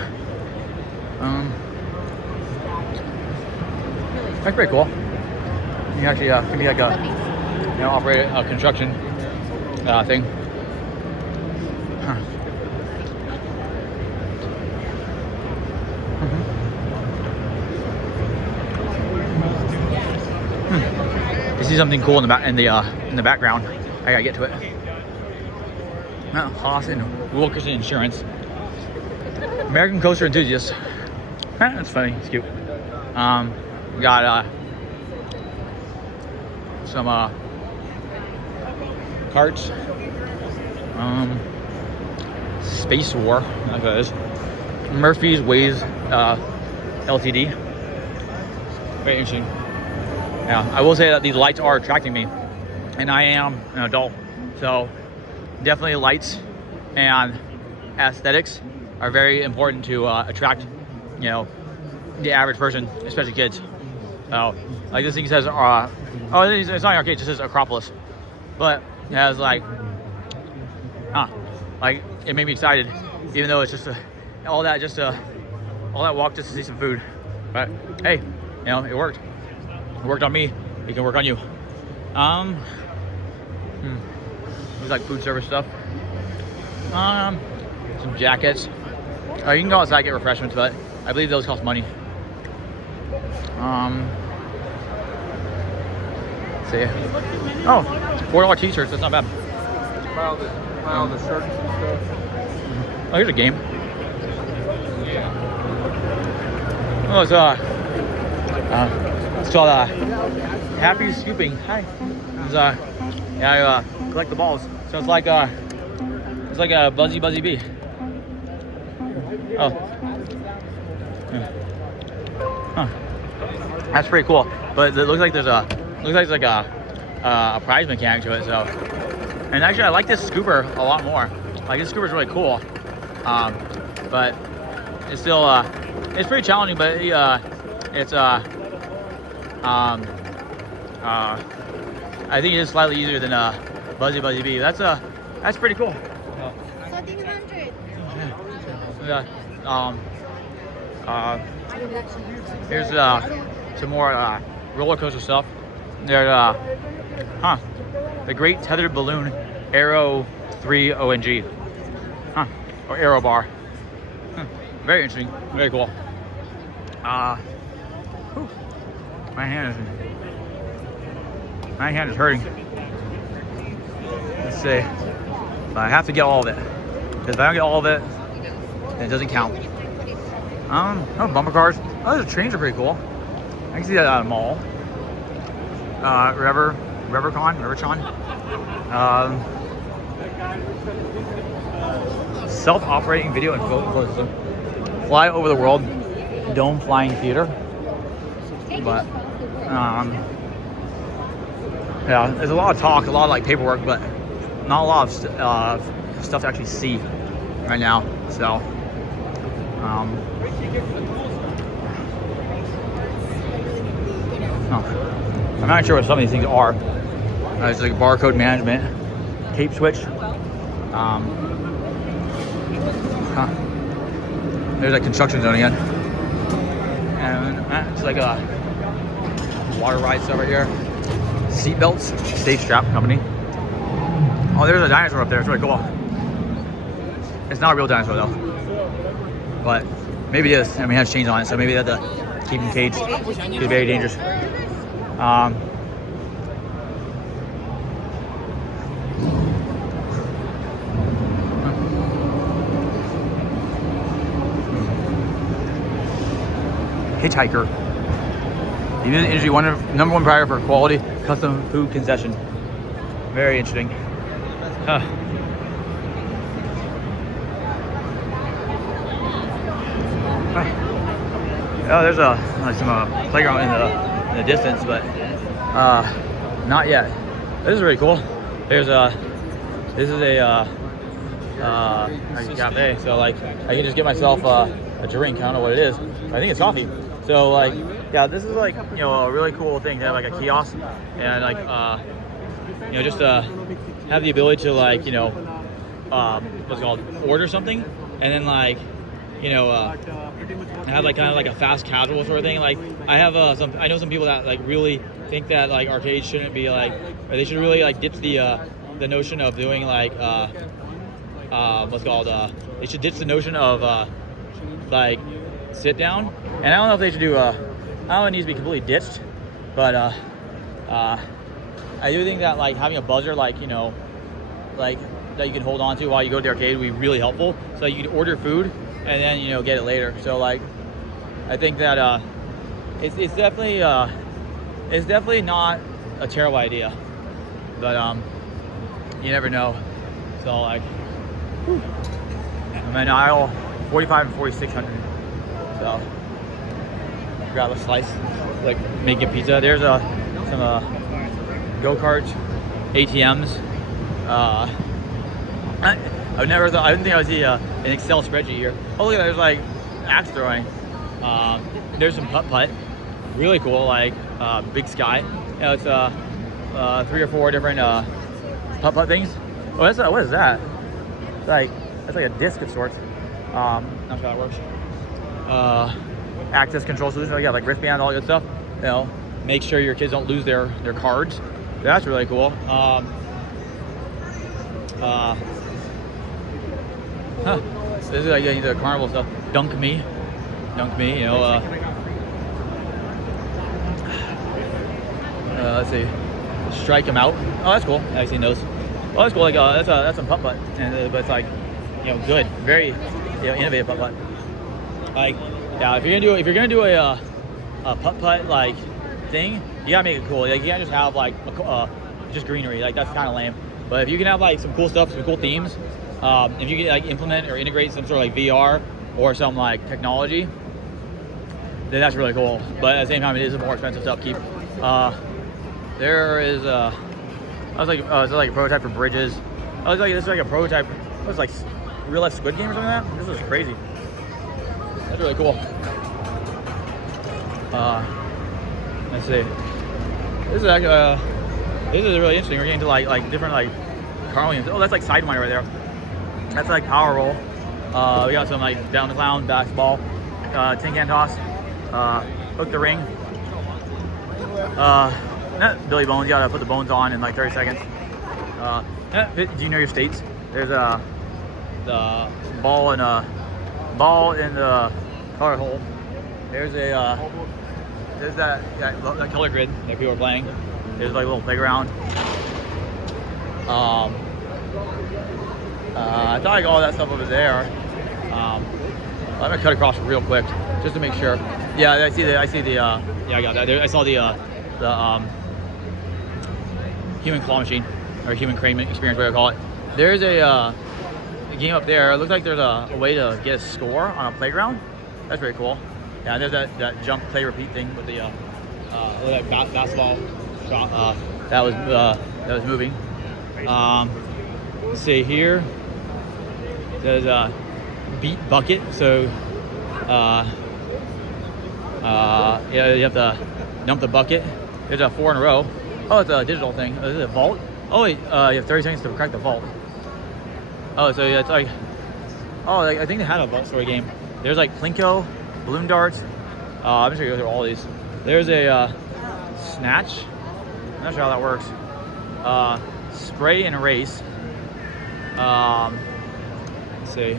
That's pretty cool. You can actually can be like a operate a construction thing. Huh. You see something cool in the background. I gotta get to it. Haas and Wilkerson Insurance. American Coaster Enthusiasts. That's funny. It's cute. We got some carts. Space War. That's what it is. Murphy's Ways LTD. Very interesting. Yeah, I will say that these lights are attracting me, and I am an adult, so definitely lights and aesthetics are very important to attract, the average person, especially kids. So, like this thing says, it's not an arcade, it just says Acropolis, but it has like it made me excited, even though it's just all that walk just to see some food. But hey, it worked. It worked on me. It can work on you. There's like food service stuff. Some jackets. You can go outside and get refreshments, but I believe those cost money. Let's see. Oh, $4 t-shirts. That's not bad. Wow, the shirts and stuff. Oh, here's a game. Oh, it's called Happy Scooping. Hi. It's, I collect the balls. So it's like a Buzzy Bee. Oh. Yeah. Huh. That's pretty cool. But it looks like there's a prize mechanic to it. So, and actually I like this scooper a lot more. Like this scooper's really cool. But it's still it's pretty challenging. But it's I think it is slightly easier than Buzzy Bee. That's pretty cool. 1,400. Here's some more roller coaster stuff. There's the Great Tethered Balloon Aero 3 ONG, or Aero Bar. Very interesting. Very cool. My hand is hurting. Let's see. But I have to get all of it. Because if I don't get all of it, then it doesn't count. Oh, bumper cars. Oh, those trains are pretty cool. I can see that at a mall. Reverchon. Self-operating video and photo system. Fly over the world. Dome flying theater. But yeah, there's a lot of talk, a lot of like paperwork, but not a lot of stuff to actually see right now. So I'm not sure what some of these things are. It's like barcode management, tape switch. There's a construction zone again. And it's like a water ride stuff right here. Seat belts, Safe Strap Company. Oh, there's a dinosaur up there. It's really cool. It's not a real dinosaur though, but maybe it is. I mean, it has chains on it, so maybe they have to keep him caged. Could be very dangerous. Hitchhiker. The industry number one priority for quality custom food concession. Very interesting. Huh. Oh, there's some playground in the distance, but not yet. This is really cool. This is a cafe, so like I can just get myself a drink. I don't know what it is. I think it's coffee. So like, yeah, this is like, you know, a really cool thing to have like a kiosk and like, you know, just have the ability to like, you know, what's it called, order something, and then like, you know, have like kind of like a fast casual sort of thing. Like I have I know some people that like really think that like arcades shouldn't be like, or they should really like ditch the notion of doing like what's it called, they should ditch the notion of like sit down. And I don't know if they should do I don't know if it needs to be completely ditched, but I do think that like having a buzzer, like, you know, like that you can hold on to while you go to the arcade would be really helpful. So you can order food and then, you know, get it later. So like I think that it's definitely not a terrible idea, but you never know. So like I'm in aisle 45 and 4600. So grab a slice, like making pizza. There's some go-karts, ATMs. I didn't think I would see an Excel spreadsheet here. Oh, look at that, there's like axe throwing. There's some putt-putt, really cool, like big sky. You know, it's 3 or 4 different putt-putt things. Oh, what is that? It's like, that's like a disc of sorts. Not sure how that works. Access control solution, yeah, like wristband, all that good stuff. You know, make sure your kids don't lose their cards. That's really cool. This is like the carnival stuff. Dunk me, you know. Let's see, strike him out. Oh, that's cool. I've seen those. Well, that's cool. Like that's some putt-putt, and but it's like, you know, good, very, you know, innovative putt-putt. Like, yeah, if you're gonna do a putt-putt like thing, you gotta make it cool. Like, you can't just have like just greenery. Like, that's kind of lame. But if you can have like some cool stuff, some cool themes, if you can like implement or integrate some sort of like VR or some like technology, then that's really cool. But at the same time, it is a more expensive to upkeep. There is is like a prototype for bridges. This is like a prototype. It was like real life Squid Game or something like that. This was crazy. That's really cool. Let's see. This is actually this is really interesting. We're getting to like different like carnival games. Oh, that's like Sidewinder right there. That's like Power Roll. We got some like Down the Clown, basketball, tin can toss, hook the ring. Billy Bones. You gotta put the bones on in like 30 seconds. Do you know your states? There's the ball in the color hole. There's a there's that color grid that people are playing. There's like a little playground. I thought I got all that stuff over there. I'm gonna cut across real quick just to make sure. Yeah, I see the. Yeah, I got that. I saw the human claw machine or human crane experience, whatever you call it. There's a game up there. It looks like there's a way to get a score on a playground. That's pretty cool. Yeah, there's that jump, play, repeat thing with the basketball shot that was moving. Let's see here. There's a beat bucket. So yeah, you have to dump the bucket. There's a 4 in a row. Oh, it's a digital thing. Is it a vault? Oh wait, you have 30 seconds to crack the vault. Oh, so yeah, it's like, oh, like, I think they had a vault story game. There's like Plinko, balloon darts. I'm just gonna go through all these. There's a snatch. I'm not sure how that works. Spray and erase. Let's see.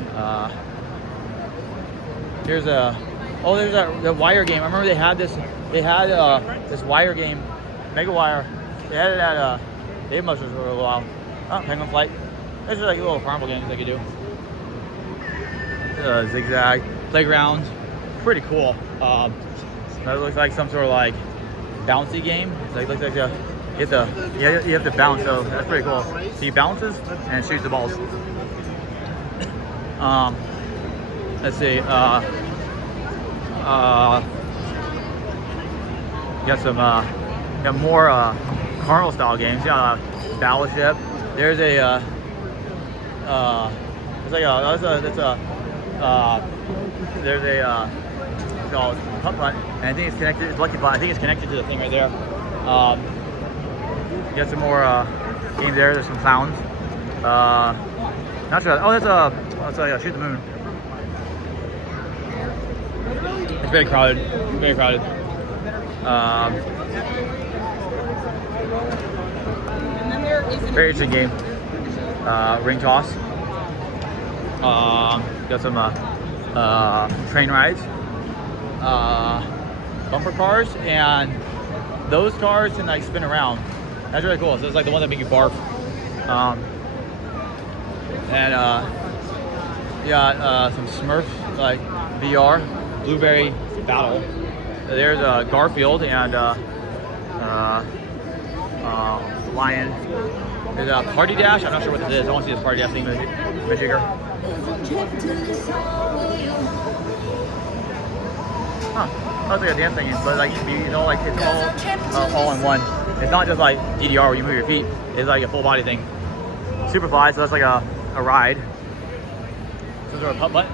There's a, oh, there's the wire game. I remember they had this. They had this wire game, Mega Wire. They had it at Dave Muster's for a while. Oh, Penguin Flight. These are like little carnival games they could do. Zigzag playground, pretty cool. That looks like some sort of like bouncy game. It's like looks like you have to bounce. So that's pretty cool. So he bounces and shoots the balls. Let's see. You got more carnival style games. Yeah, Battleship. There's a it's like there's a it's called Putt Putt, and I think it's connected. It's Lucky Putt. I think it's connected to the thing right there. You got some more games there. There's some clowns. Not sure. Oh, that's a Shoot the Moon. It's very crowded. Very crowded. Very interesting game. Ring toss. Got some train rides, bumper cars, and those cars can like spin around. That's really cool. So it's like the one that make you barf. And you got some Smurfs like VR, Blueberry Battle. There's Garfield and Lion. There's a Party Dash. I'm not sure what this is. I want to see this Party Dash thing bigger. Huh. That's like a dance thing, but like you know, like it's all in one. It's not just like DDR where you move your feet. It's like a full body thing. Superfly, so that's like a ride. Some sort of putt putt.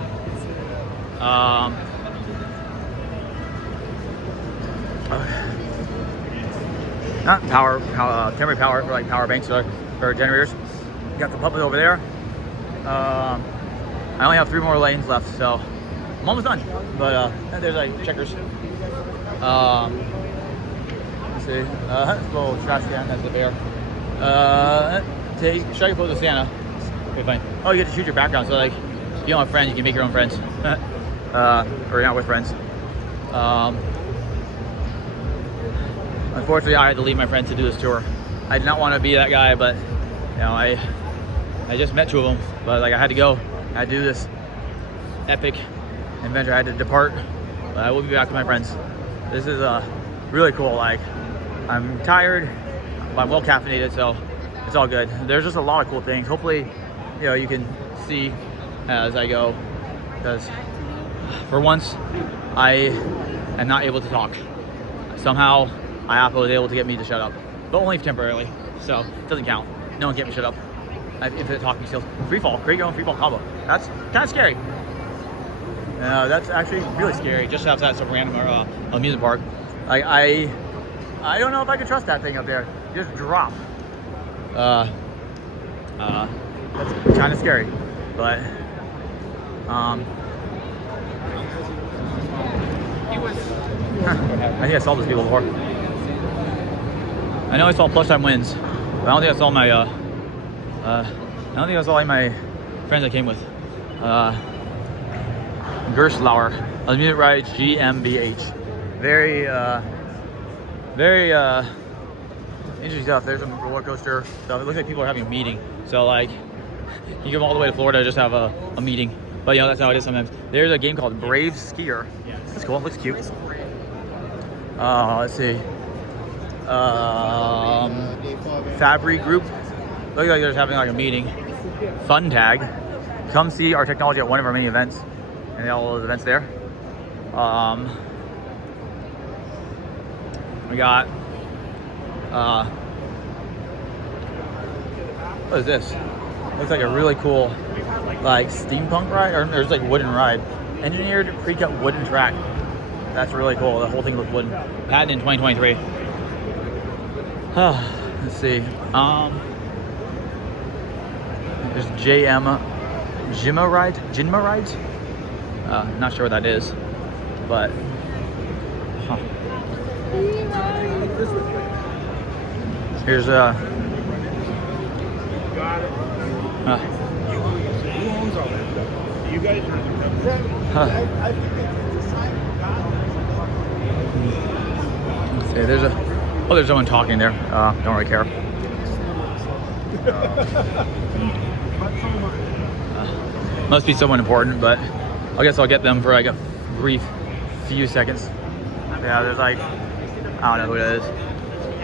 Not temporary power for like power banks or generators. You got the puppet over there. I only have 3 more lanes left, so I'm almost done. But there's like checkers. Let's see. Little trash can. That's the bear. Should I pose to Santa? Okay, fine. Oh, you get to choose your background. So like, if you don't have friends, you can make your own friends. Or you're not with friends. Unfortunately, I had to leave my friends to do this tour. I did not want to be that guy, but you know, I just met 2 of them. But like, I had to go. I had to do this epic adventure. I had to depart. But I will be back with my friends. This is really cool. Like, I'm tired, but I'm well caffeinated, so it's all good. There's just a lot of cool things. Hopefully, you know, you can see as I go, because for once, I am not able to talk. Somehow, IAAPA was able to get me to shut up, but only temporarily, so it doesn't count. No one can get me shut up. I have infinite talking skills. Free fall, great going free fall combo. That's kind of scary. That's actually really scary. Just outside some random amusement park. Like I don't know if I can trust that thing up there. Just drop. That's kind of scary, but I think I saw those people before. I know I saw Plush Time Wins, but I don't think I saw my I don't think I saw any of my friends I came with. Gerslauer, Amusement Rides GmbH. Very very interesting stuff. There's some roller coaster stuff. It looks like people are having a meeting. So like, you come all the way to Florida to just have a meeting. But you know, that's how it is sometimes. There's a game called Brave Skier. That's cool. It looks cute. Let's see. Fabry Group. Looks like they're just having like a meeting. Fun Tag. Come see our technology at one of our many events. And all those events there. We got what is this? Looks like a really cool like steampunk ride, or there's like wooden ride. Engineered pre-cut wooden track. That's really cool. The whole thing looks wooden. Patent in 2023. Let's see. There's JM Jinma rides. Not sure what that is, but here's You guys let's see, there's someone talking there. Don't really care. Must be someone important, but I guess I'll get them for like a brief few seconds. Yeah, there's like, I don't know who it is,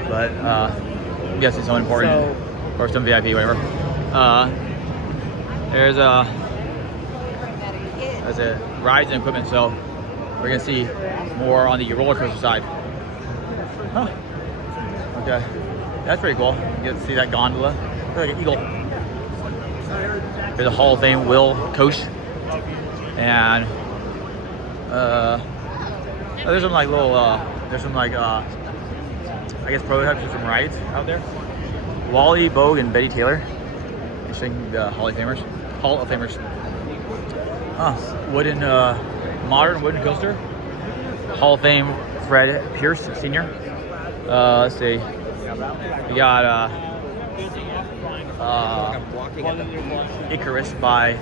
but I'm guessing someone important or some VIP, whatever. There's that's it, rides and equipment. So we're gonna see more on the roller coaster side. Okay, that's pretty cool. You get to see that gondola. Looks like an eagle. There's a Hall of Fame Will coach, and there's some like little there's some like I guess prototypes of some rides out there. Wally, Bogue, and Betty Taylor. Interesting, Hall of Famers. Wooden modern wooden coaster. Hall of Fame Fred Pierce Sr. Let's see. We got Icarus by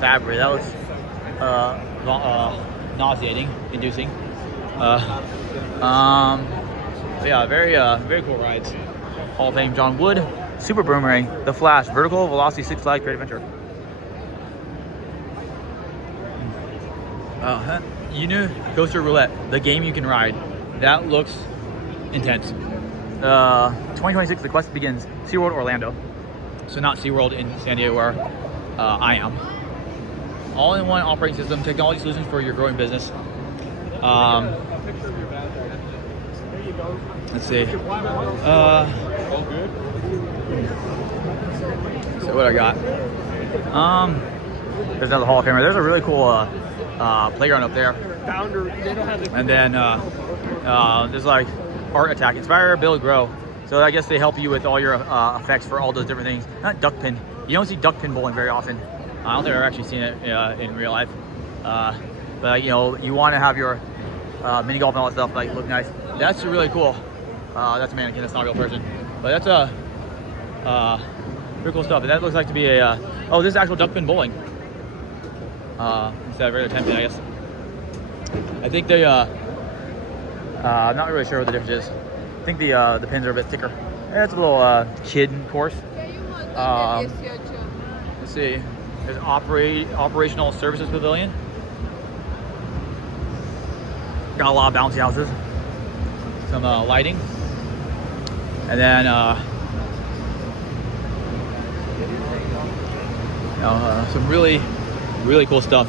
Fabry. That was nauseating, inducing. Yeah, very cool rides. Hall of Fame John Wood, Super Boomerang, The Flash, Vertical Velocity, Six Flags Great Adventure. Coaster Roulette, the game you can ride. That looks intense. 2026, the quest begins. SeaWorld Orlando. So not SeaWorld in San Diego where I am. All-in-one operating system, technology solutions for your growing business. Let's see. So what I got? There's another Hall of Famer. There's a really cool playground up there. And then there's like Art Attack, Inspire, Build, Grow. So I guess they help you with all your effects for all those different things. Not duck pin. You don't see duck pin bowling very often. I don't think I've actually seen it in real life. But you know, you want to have your mini golf and all that stuff like look nice. That's really cool. That's a mannequin. That's not a real person. But that's pretty cool stuff. And that looks like to be a oh, this is actual duck pin bowling. Instead of regular 10 pin, I guess. I think they I'm not really sure what the difference is. I think the pins are a bit thicker. Yeah, it's a little kid course. Let's see. There's operational services pavilion. Got a lot of bouncy houses. Some lighting. And then some really cool stuff.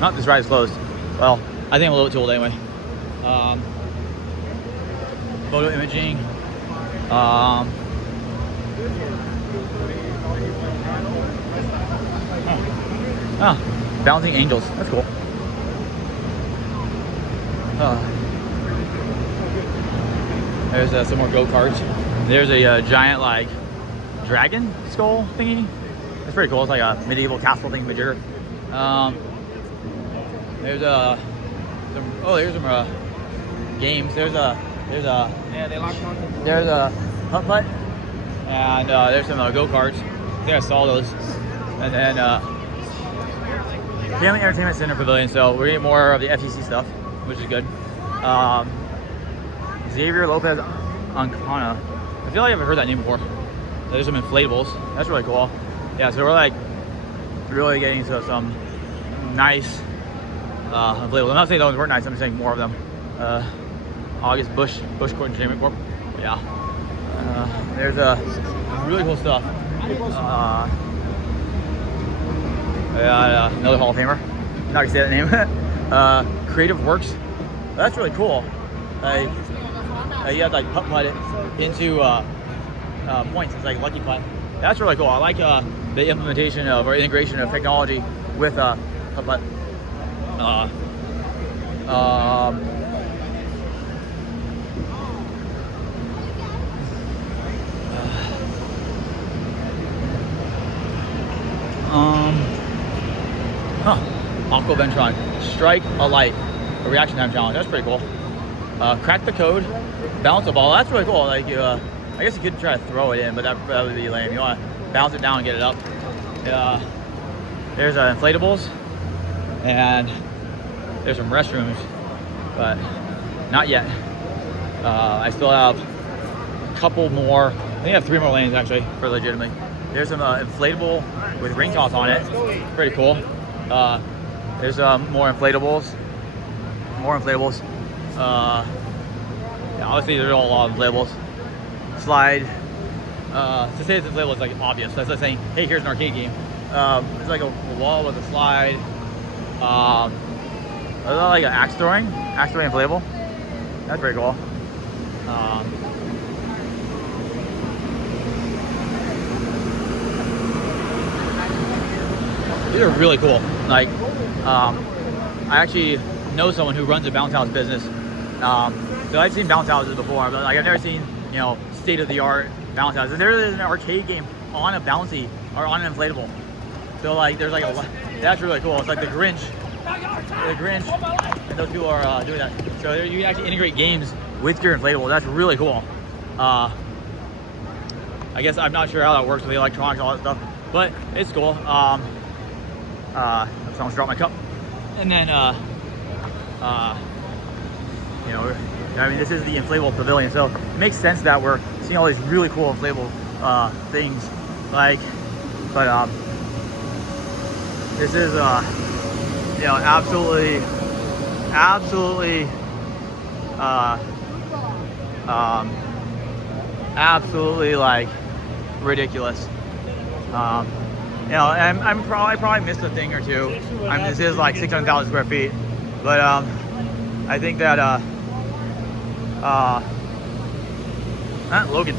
Not this ride is closed. Well, I think I'm a little bit too old anyway. Photo imaging. Bouncing angels. That's cool. There's some more go-karts. There's a giant like dragon skull thingy. It's pretty cool. It's like a medieval castle thing, major. There's some games. There's a putt-putt, and there's some go-karts. I think I saw those. And then Family Entertainment Center Pavilion. So we're getting more of the FTC stuff, which is good. Xavier Lopez Ancona. I feel like I've heard that name before. There's some inflatables. That's really cool. Yeah, so we're like really getting into some nice inflatables. I'm not saying those weren't nice, I'm saying more of them. August Bush Court Entertainment Corp. Yeah. There's really cool stuff. Another Hall of Famer. I'm not gonna say that name. Creative Works. That's really cool. Like, you have to like putt it into points. It's like lucky putt. That's really cool. I like the implementation of or integration of technology with putt. Aqua Ventron. Strike a light. A reaction time challenge. That's pretty cool. Crack the code. Bounce a ball. That's really cool. Like, I guess you could try to throw it in, but that would be lame. You want to bounce it down and get it up. There's inflatables. And there's some restrooms, but not yet. I still have a couple more. I think I have 3 more lanes actually for legitimately. There's some inflatable with ring toss on it. Pretty cool. There's more inflatables. Yeah, obviously there's a lot of inflatables. Slide. To say it's inflatable is like obvious. That's like saying, hey, here's an arcade game. There's like a wall with a slide. Like an axe throwing inflatable. That's pretty cool. These are really cool. Like, I actually know someone who runs a bounce house business. So I've seen bounce houses before, but like I've never seen, you know, state-of-the-art bounce houses. There is an arcade game on a bouncy or on an inflatable. So like, there's like that's really cool. It's like the Grinch, and those people are doing that. So you can actually integrate games with your inflatable. That's really cool. I guess I'm not sure how that works with the electronics and all that stuff, but it's cool. Someone's dropped my cup. And then, you know, I mean, this is the inflatable pavilion, so it makes sense that we're seeing all these really cool inflatable things. Like, but this is, you know, absolutely like ridiculous. You know, and I probably missed a thing or two. I mean, this is like 600,000 square feet, but I think that Logan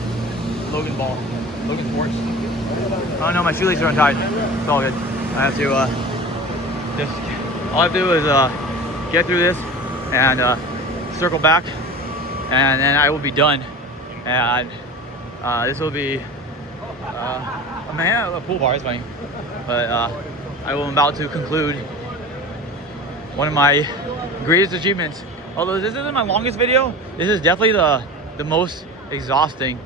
Sports. Oh no, my shoelaces are untied. It's all good. I have to all I have to do is get through this and circle back, and then I will be done. And this will be a pool bar. It's funny, but I am about to conclude one of my greatest achievements. Although this isn't my longest video, this is definitely the most exhausting.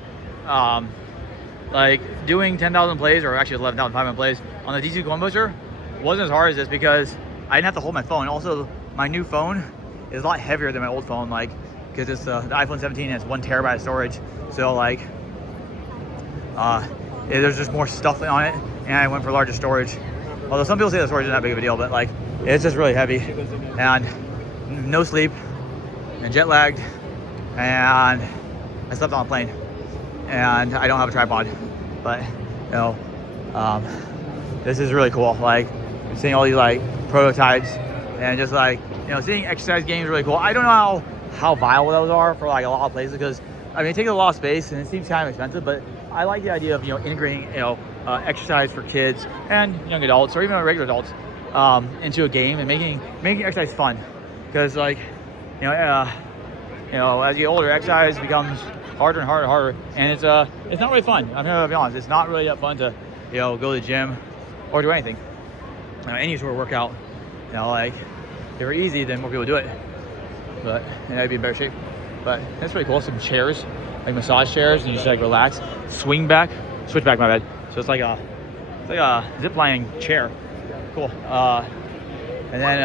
Like doing 10,000 plays, or actually 11,500 plays on the DC coin booster wasn't as hard as this because I didn't have to hold my phone. Also, my new phone is a lot heavier than my old phone, like, because it's the iPhone 17 and it's 1 terabyte of storage. So like, there's just more stuff on it, and I went for larger storage. Although some people say the storage isn't that big of a deal, but like, it's just really heavy, and no sleep, and jet lagged, and I slept on a plane, and I don't have a tripod. But you know, this is really cool. Like, seeing all these like prototypes, and just like, you know, seeing exercise games is really cool. I don't know how viable those are for like a lot of places, because I mean, it takes a lot of space and it seems kind of expensive, but I like the idea of, you know, integrating, you know, exercise for kids and young adults, or even regular adults, into a game, and making exercise fun. Because like, you know, as you get older, exercise becomes harder and harder, and it's not really fun. I'm gonna be honest, it's not really that fun to, you know, go to the gym or do anything. You know, any sort of workout. You know, like, if it were easy, then more people would do it. But I'd be in better shape. But that's pretty cool. Some chairs, like massage chairs, and you just like relax. Switch back, my bad. So it's like a zip lining chair. Cool. And then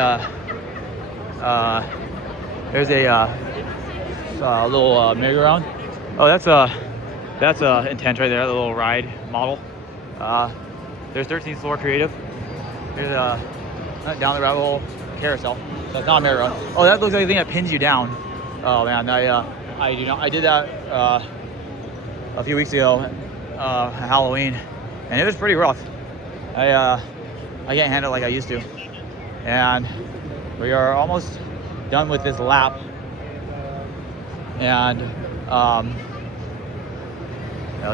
there's a little merry-go-round. Oh, that's intense right there. The little ride model. There's 13th floor creative. There's down the rabbit hole carousel. So it's not a merry-go-round. Oh, that looks like the thing that pins you down. Oh man, I do not. I did that a few weeks ago, Halloween, and it was pretty rough. I can't handle it like I used to. And we are almost done with this lap. And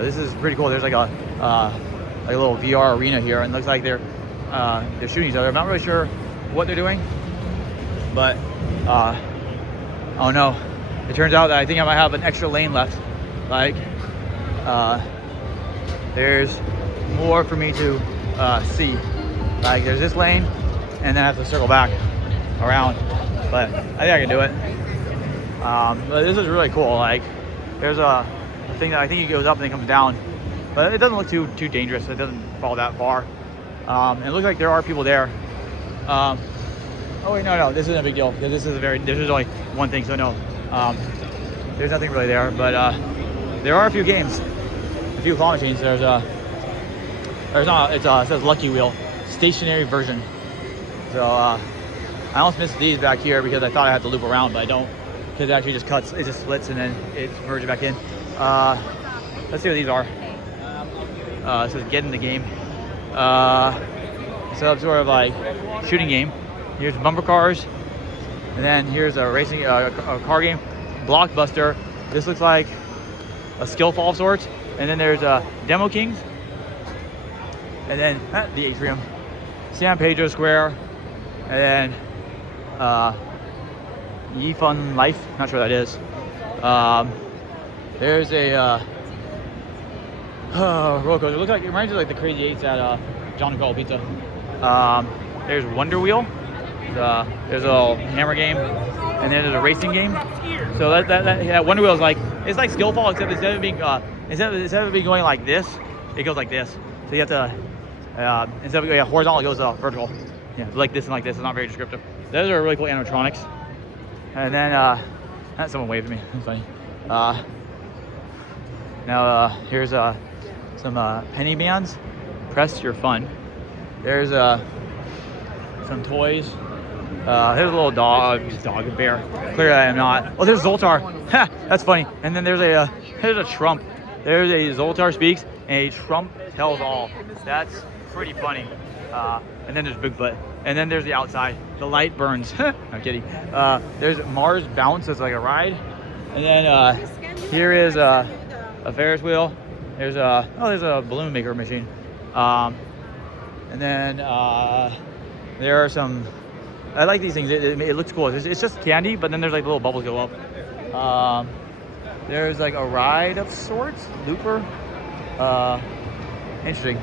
this is pretty cool. There's like a little VR arena here, and it looks like they're shooting each other. I'm not really sure what they're doing, but oh no, it turns out that I think I might have an extra lane left. Like there's more for me to see. Like there's this lane, and then I have to circle back around, but I think I can do it. But this is really cool. Like there's a thing that I think it goes up and then comes down, but it doesn't look too dangerous. It doesn't fall that far. It looks like there are people there. Oh wait, no, this isn't a big deal because this is only one thing, so no, there's nothing really there. But there are a few games, a few claw machines. It says Lucky Wheel, stationary version. So I almost missed these back here because I thought I had to loop around, but I don't, because it actually just cuts, it just splits and then it merges back in. Let's see what these are. It says get in the game. So it's sort of like shooting game. Here's bumper cars, and then here's a racing a car game, Blockbuster. This looks like a skill fall of sorts. And then there's Demo Kings, and then the Atrium, San Pedro Square, and then Ye Fun Life. Not sure what that is. There's a roller coaster. It looks like, it reminds me of like the Crazy Eights at John and Carl Pizza. There's Wonder Wheel. There's a little hammer game, and then there's a racing game. So that Wonder Wheel is like, it's like skill fall, except instead of being going like this, it goes like this. So you have to instead of going horizontal, it goes vertical. Yeah, like this and like this. It's not very descriptive. Those are really cool animatronics. And then someone waved at me. That's funny. Now here's some penny bands. Press your fun. There's some toys. There's a little dog, bear. Clearly I am not. Oh, there's Zoltar. Ha, that's funny. And then there's a Trump. There's a Zoltar speaks and a Trump tells all. That's pretty funny. And then there's Bigfoot. And then there's the outside. The light burns. I'm kidding. There's Mars Bounce. It's like a ride. And then here is a Ferris wheel. There's a balloon maker machine. And then there are some. I like these things. It looks cool. It's just candy, but then there's like little bubbles go up. There's like a ride of sorts, Looper. Interesting.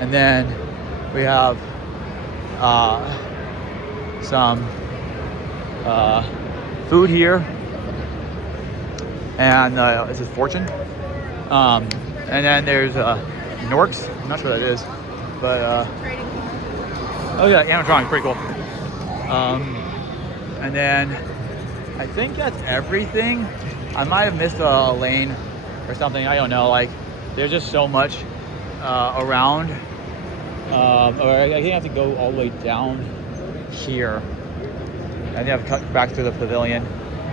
And then we have some food here, and this is Fortune. And then there's Norks. I'm not sure what that is, but oh yeah, animatronic, pretty cool. And then I think that's everything. I might have missed a lane or something. I don't know. Like there's just so much around. Or I think I have to go all the way down here. I think I have to cut back through the pavilion,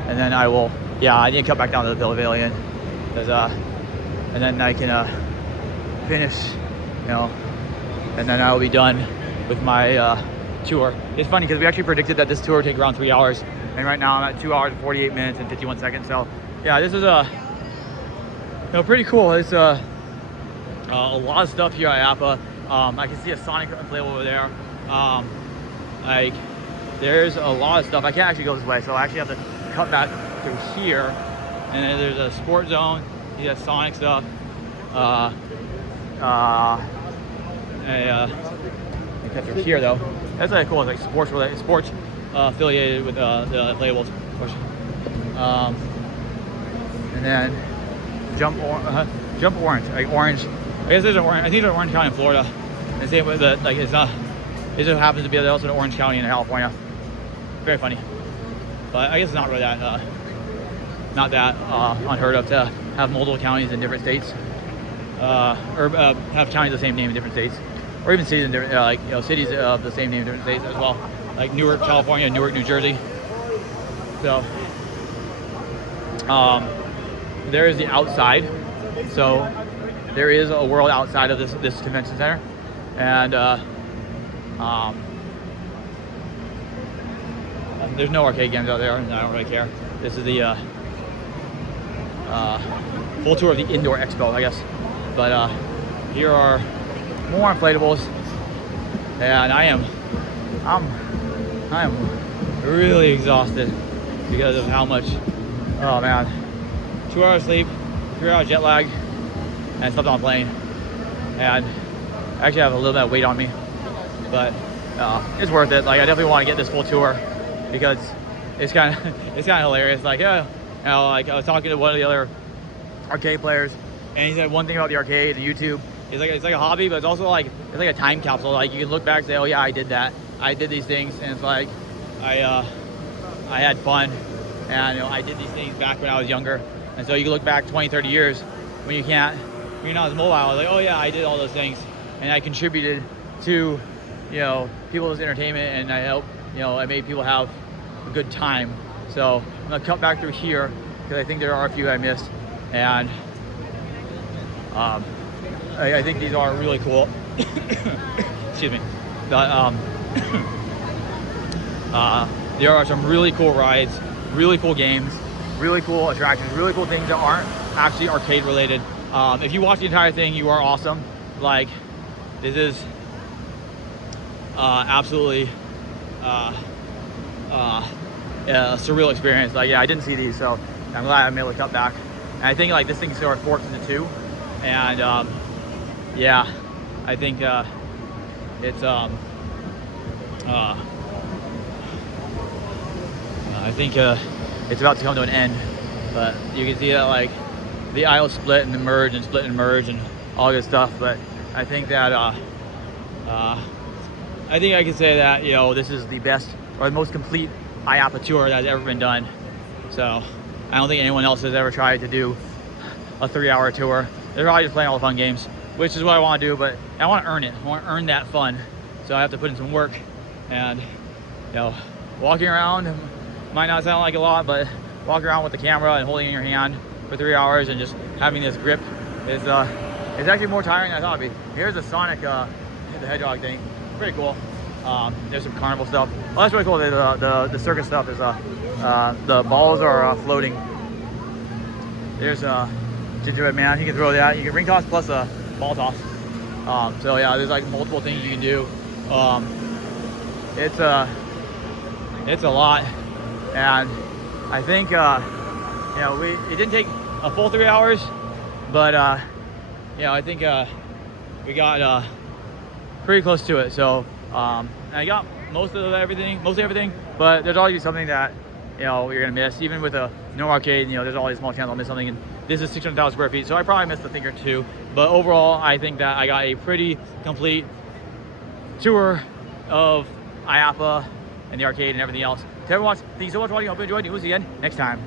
and then I will. Yeah, I need to cut back down to the pavilion, because and then I can finish, and then I will be done with my tour. It's funny because we actually predicted that this tour would take around 3 hours, and right now I'm at 2 hours, 48 minutes, and 51 seconds. So yeah, this is pretty cool. It's a lot of stuff here at IAAPA. I can see a Sonic inflatable over there. Like there's a lot of stuff. I can't actually go this way, so I actually have to cut back through here. And then there's a sport zone. You got Sonic stuff. Cut through here though. That's like cool. It's like sports related, sports affiliated with the inflatables. And then jump orange, like orange. I guess there's an orange. I think there's an Orange County in Florida. And same with the like it's not. It just happens to be also in Orange County in California. Very funny. but I guess it's not really that unheard of to have multiple counties in different states, or have counties of the same name in different states, or even cities in different, cities of the same name in different states as well, like Newark, California, Newark, New Jersey. So there is the outside. So there is a world outside of this convention center, and there's no arcade games out there, and I don't really care. This is the full tour of the indoor expo, I guess. But here are more inflatables, and I am really exhausted because of how much. Oh man, 2 hours sleep, 3 hours jet lag, and I slept on a plane, and I actually have a little bit of weight on me, but it's worth it. Like, I definitely want to get this full tour because it's kind of hilarious. Like, like I was talking to one of the other arcade players, and he said one thing about the arcade and YouTube is it's like a hobby, but it's also like it's like a time capsule. Like, you can look back and say, oh yeah, I did that, I did these things, and it's like I had fun, and I did these things back when I was younger. And so you can look back 20, 30 years when you're not as mobile, like, oh yeah, I did all those things, and I contributed to people's entertainment, and I helped, I made people have a good time. So I'm gonna cut back through here because I think there are a few I missed, and I think these are really cool. Excuse me. But there are some really cool rides, really cool games, really cool attractions, really cool things that aren't actually arcade related. If you watch the entire thing, you are awesome. Like, this is absolutely a surreal experience. Like, yeah, I didn't see these, so I'm glad I'm able to cut back. And I think like this thing sort of forks into two, and yeah, I think it's I think it's about to come to an end, but you can see that like the aisle split and merge and split and merge and all good stuff. But I think that I think I can say that this is the best or the most complete IAAPA tour that's ever been done. So I don't think anyone else has ever tried to do a 3-hour tour. They're probably just playing all the fun games, which is what I want to do, but I want to earn it. I want to earn that fun. So I have to put in some work, and walking around might not sound like a lot, but walking around with the camera and holding it in your hand for 3 hours and just having this grip is it's actually more tiring than I thought it'd be. Here's the Sonic the Hedgehog thing. Pretty cool. There's some carnival stuff. Oh, that's really cool. The circus stuff is the balls are floating. There's a gingerbread man. You can throw that. You can ring toss plus a ball toss. So yeah, there's like multiple things you can do. It's a lot, and I think it didn't take a full 3 hours, but I think we got pretty close to it. So I got mostly everything, but there's always something that you're gonna miss. Even with a no arcade, there's always a small chance I'll miss something. And this is 600,000 square feet, so I probably missed a thing or two. But overall, I think that I got a pretty complete tour of IAAPA and the arcade and everything else. To everyone, thank you so much for watching. I hope you enjoyed. We'll see you again next time.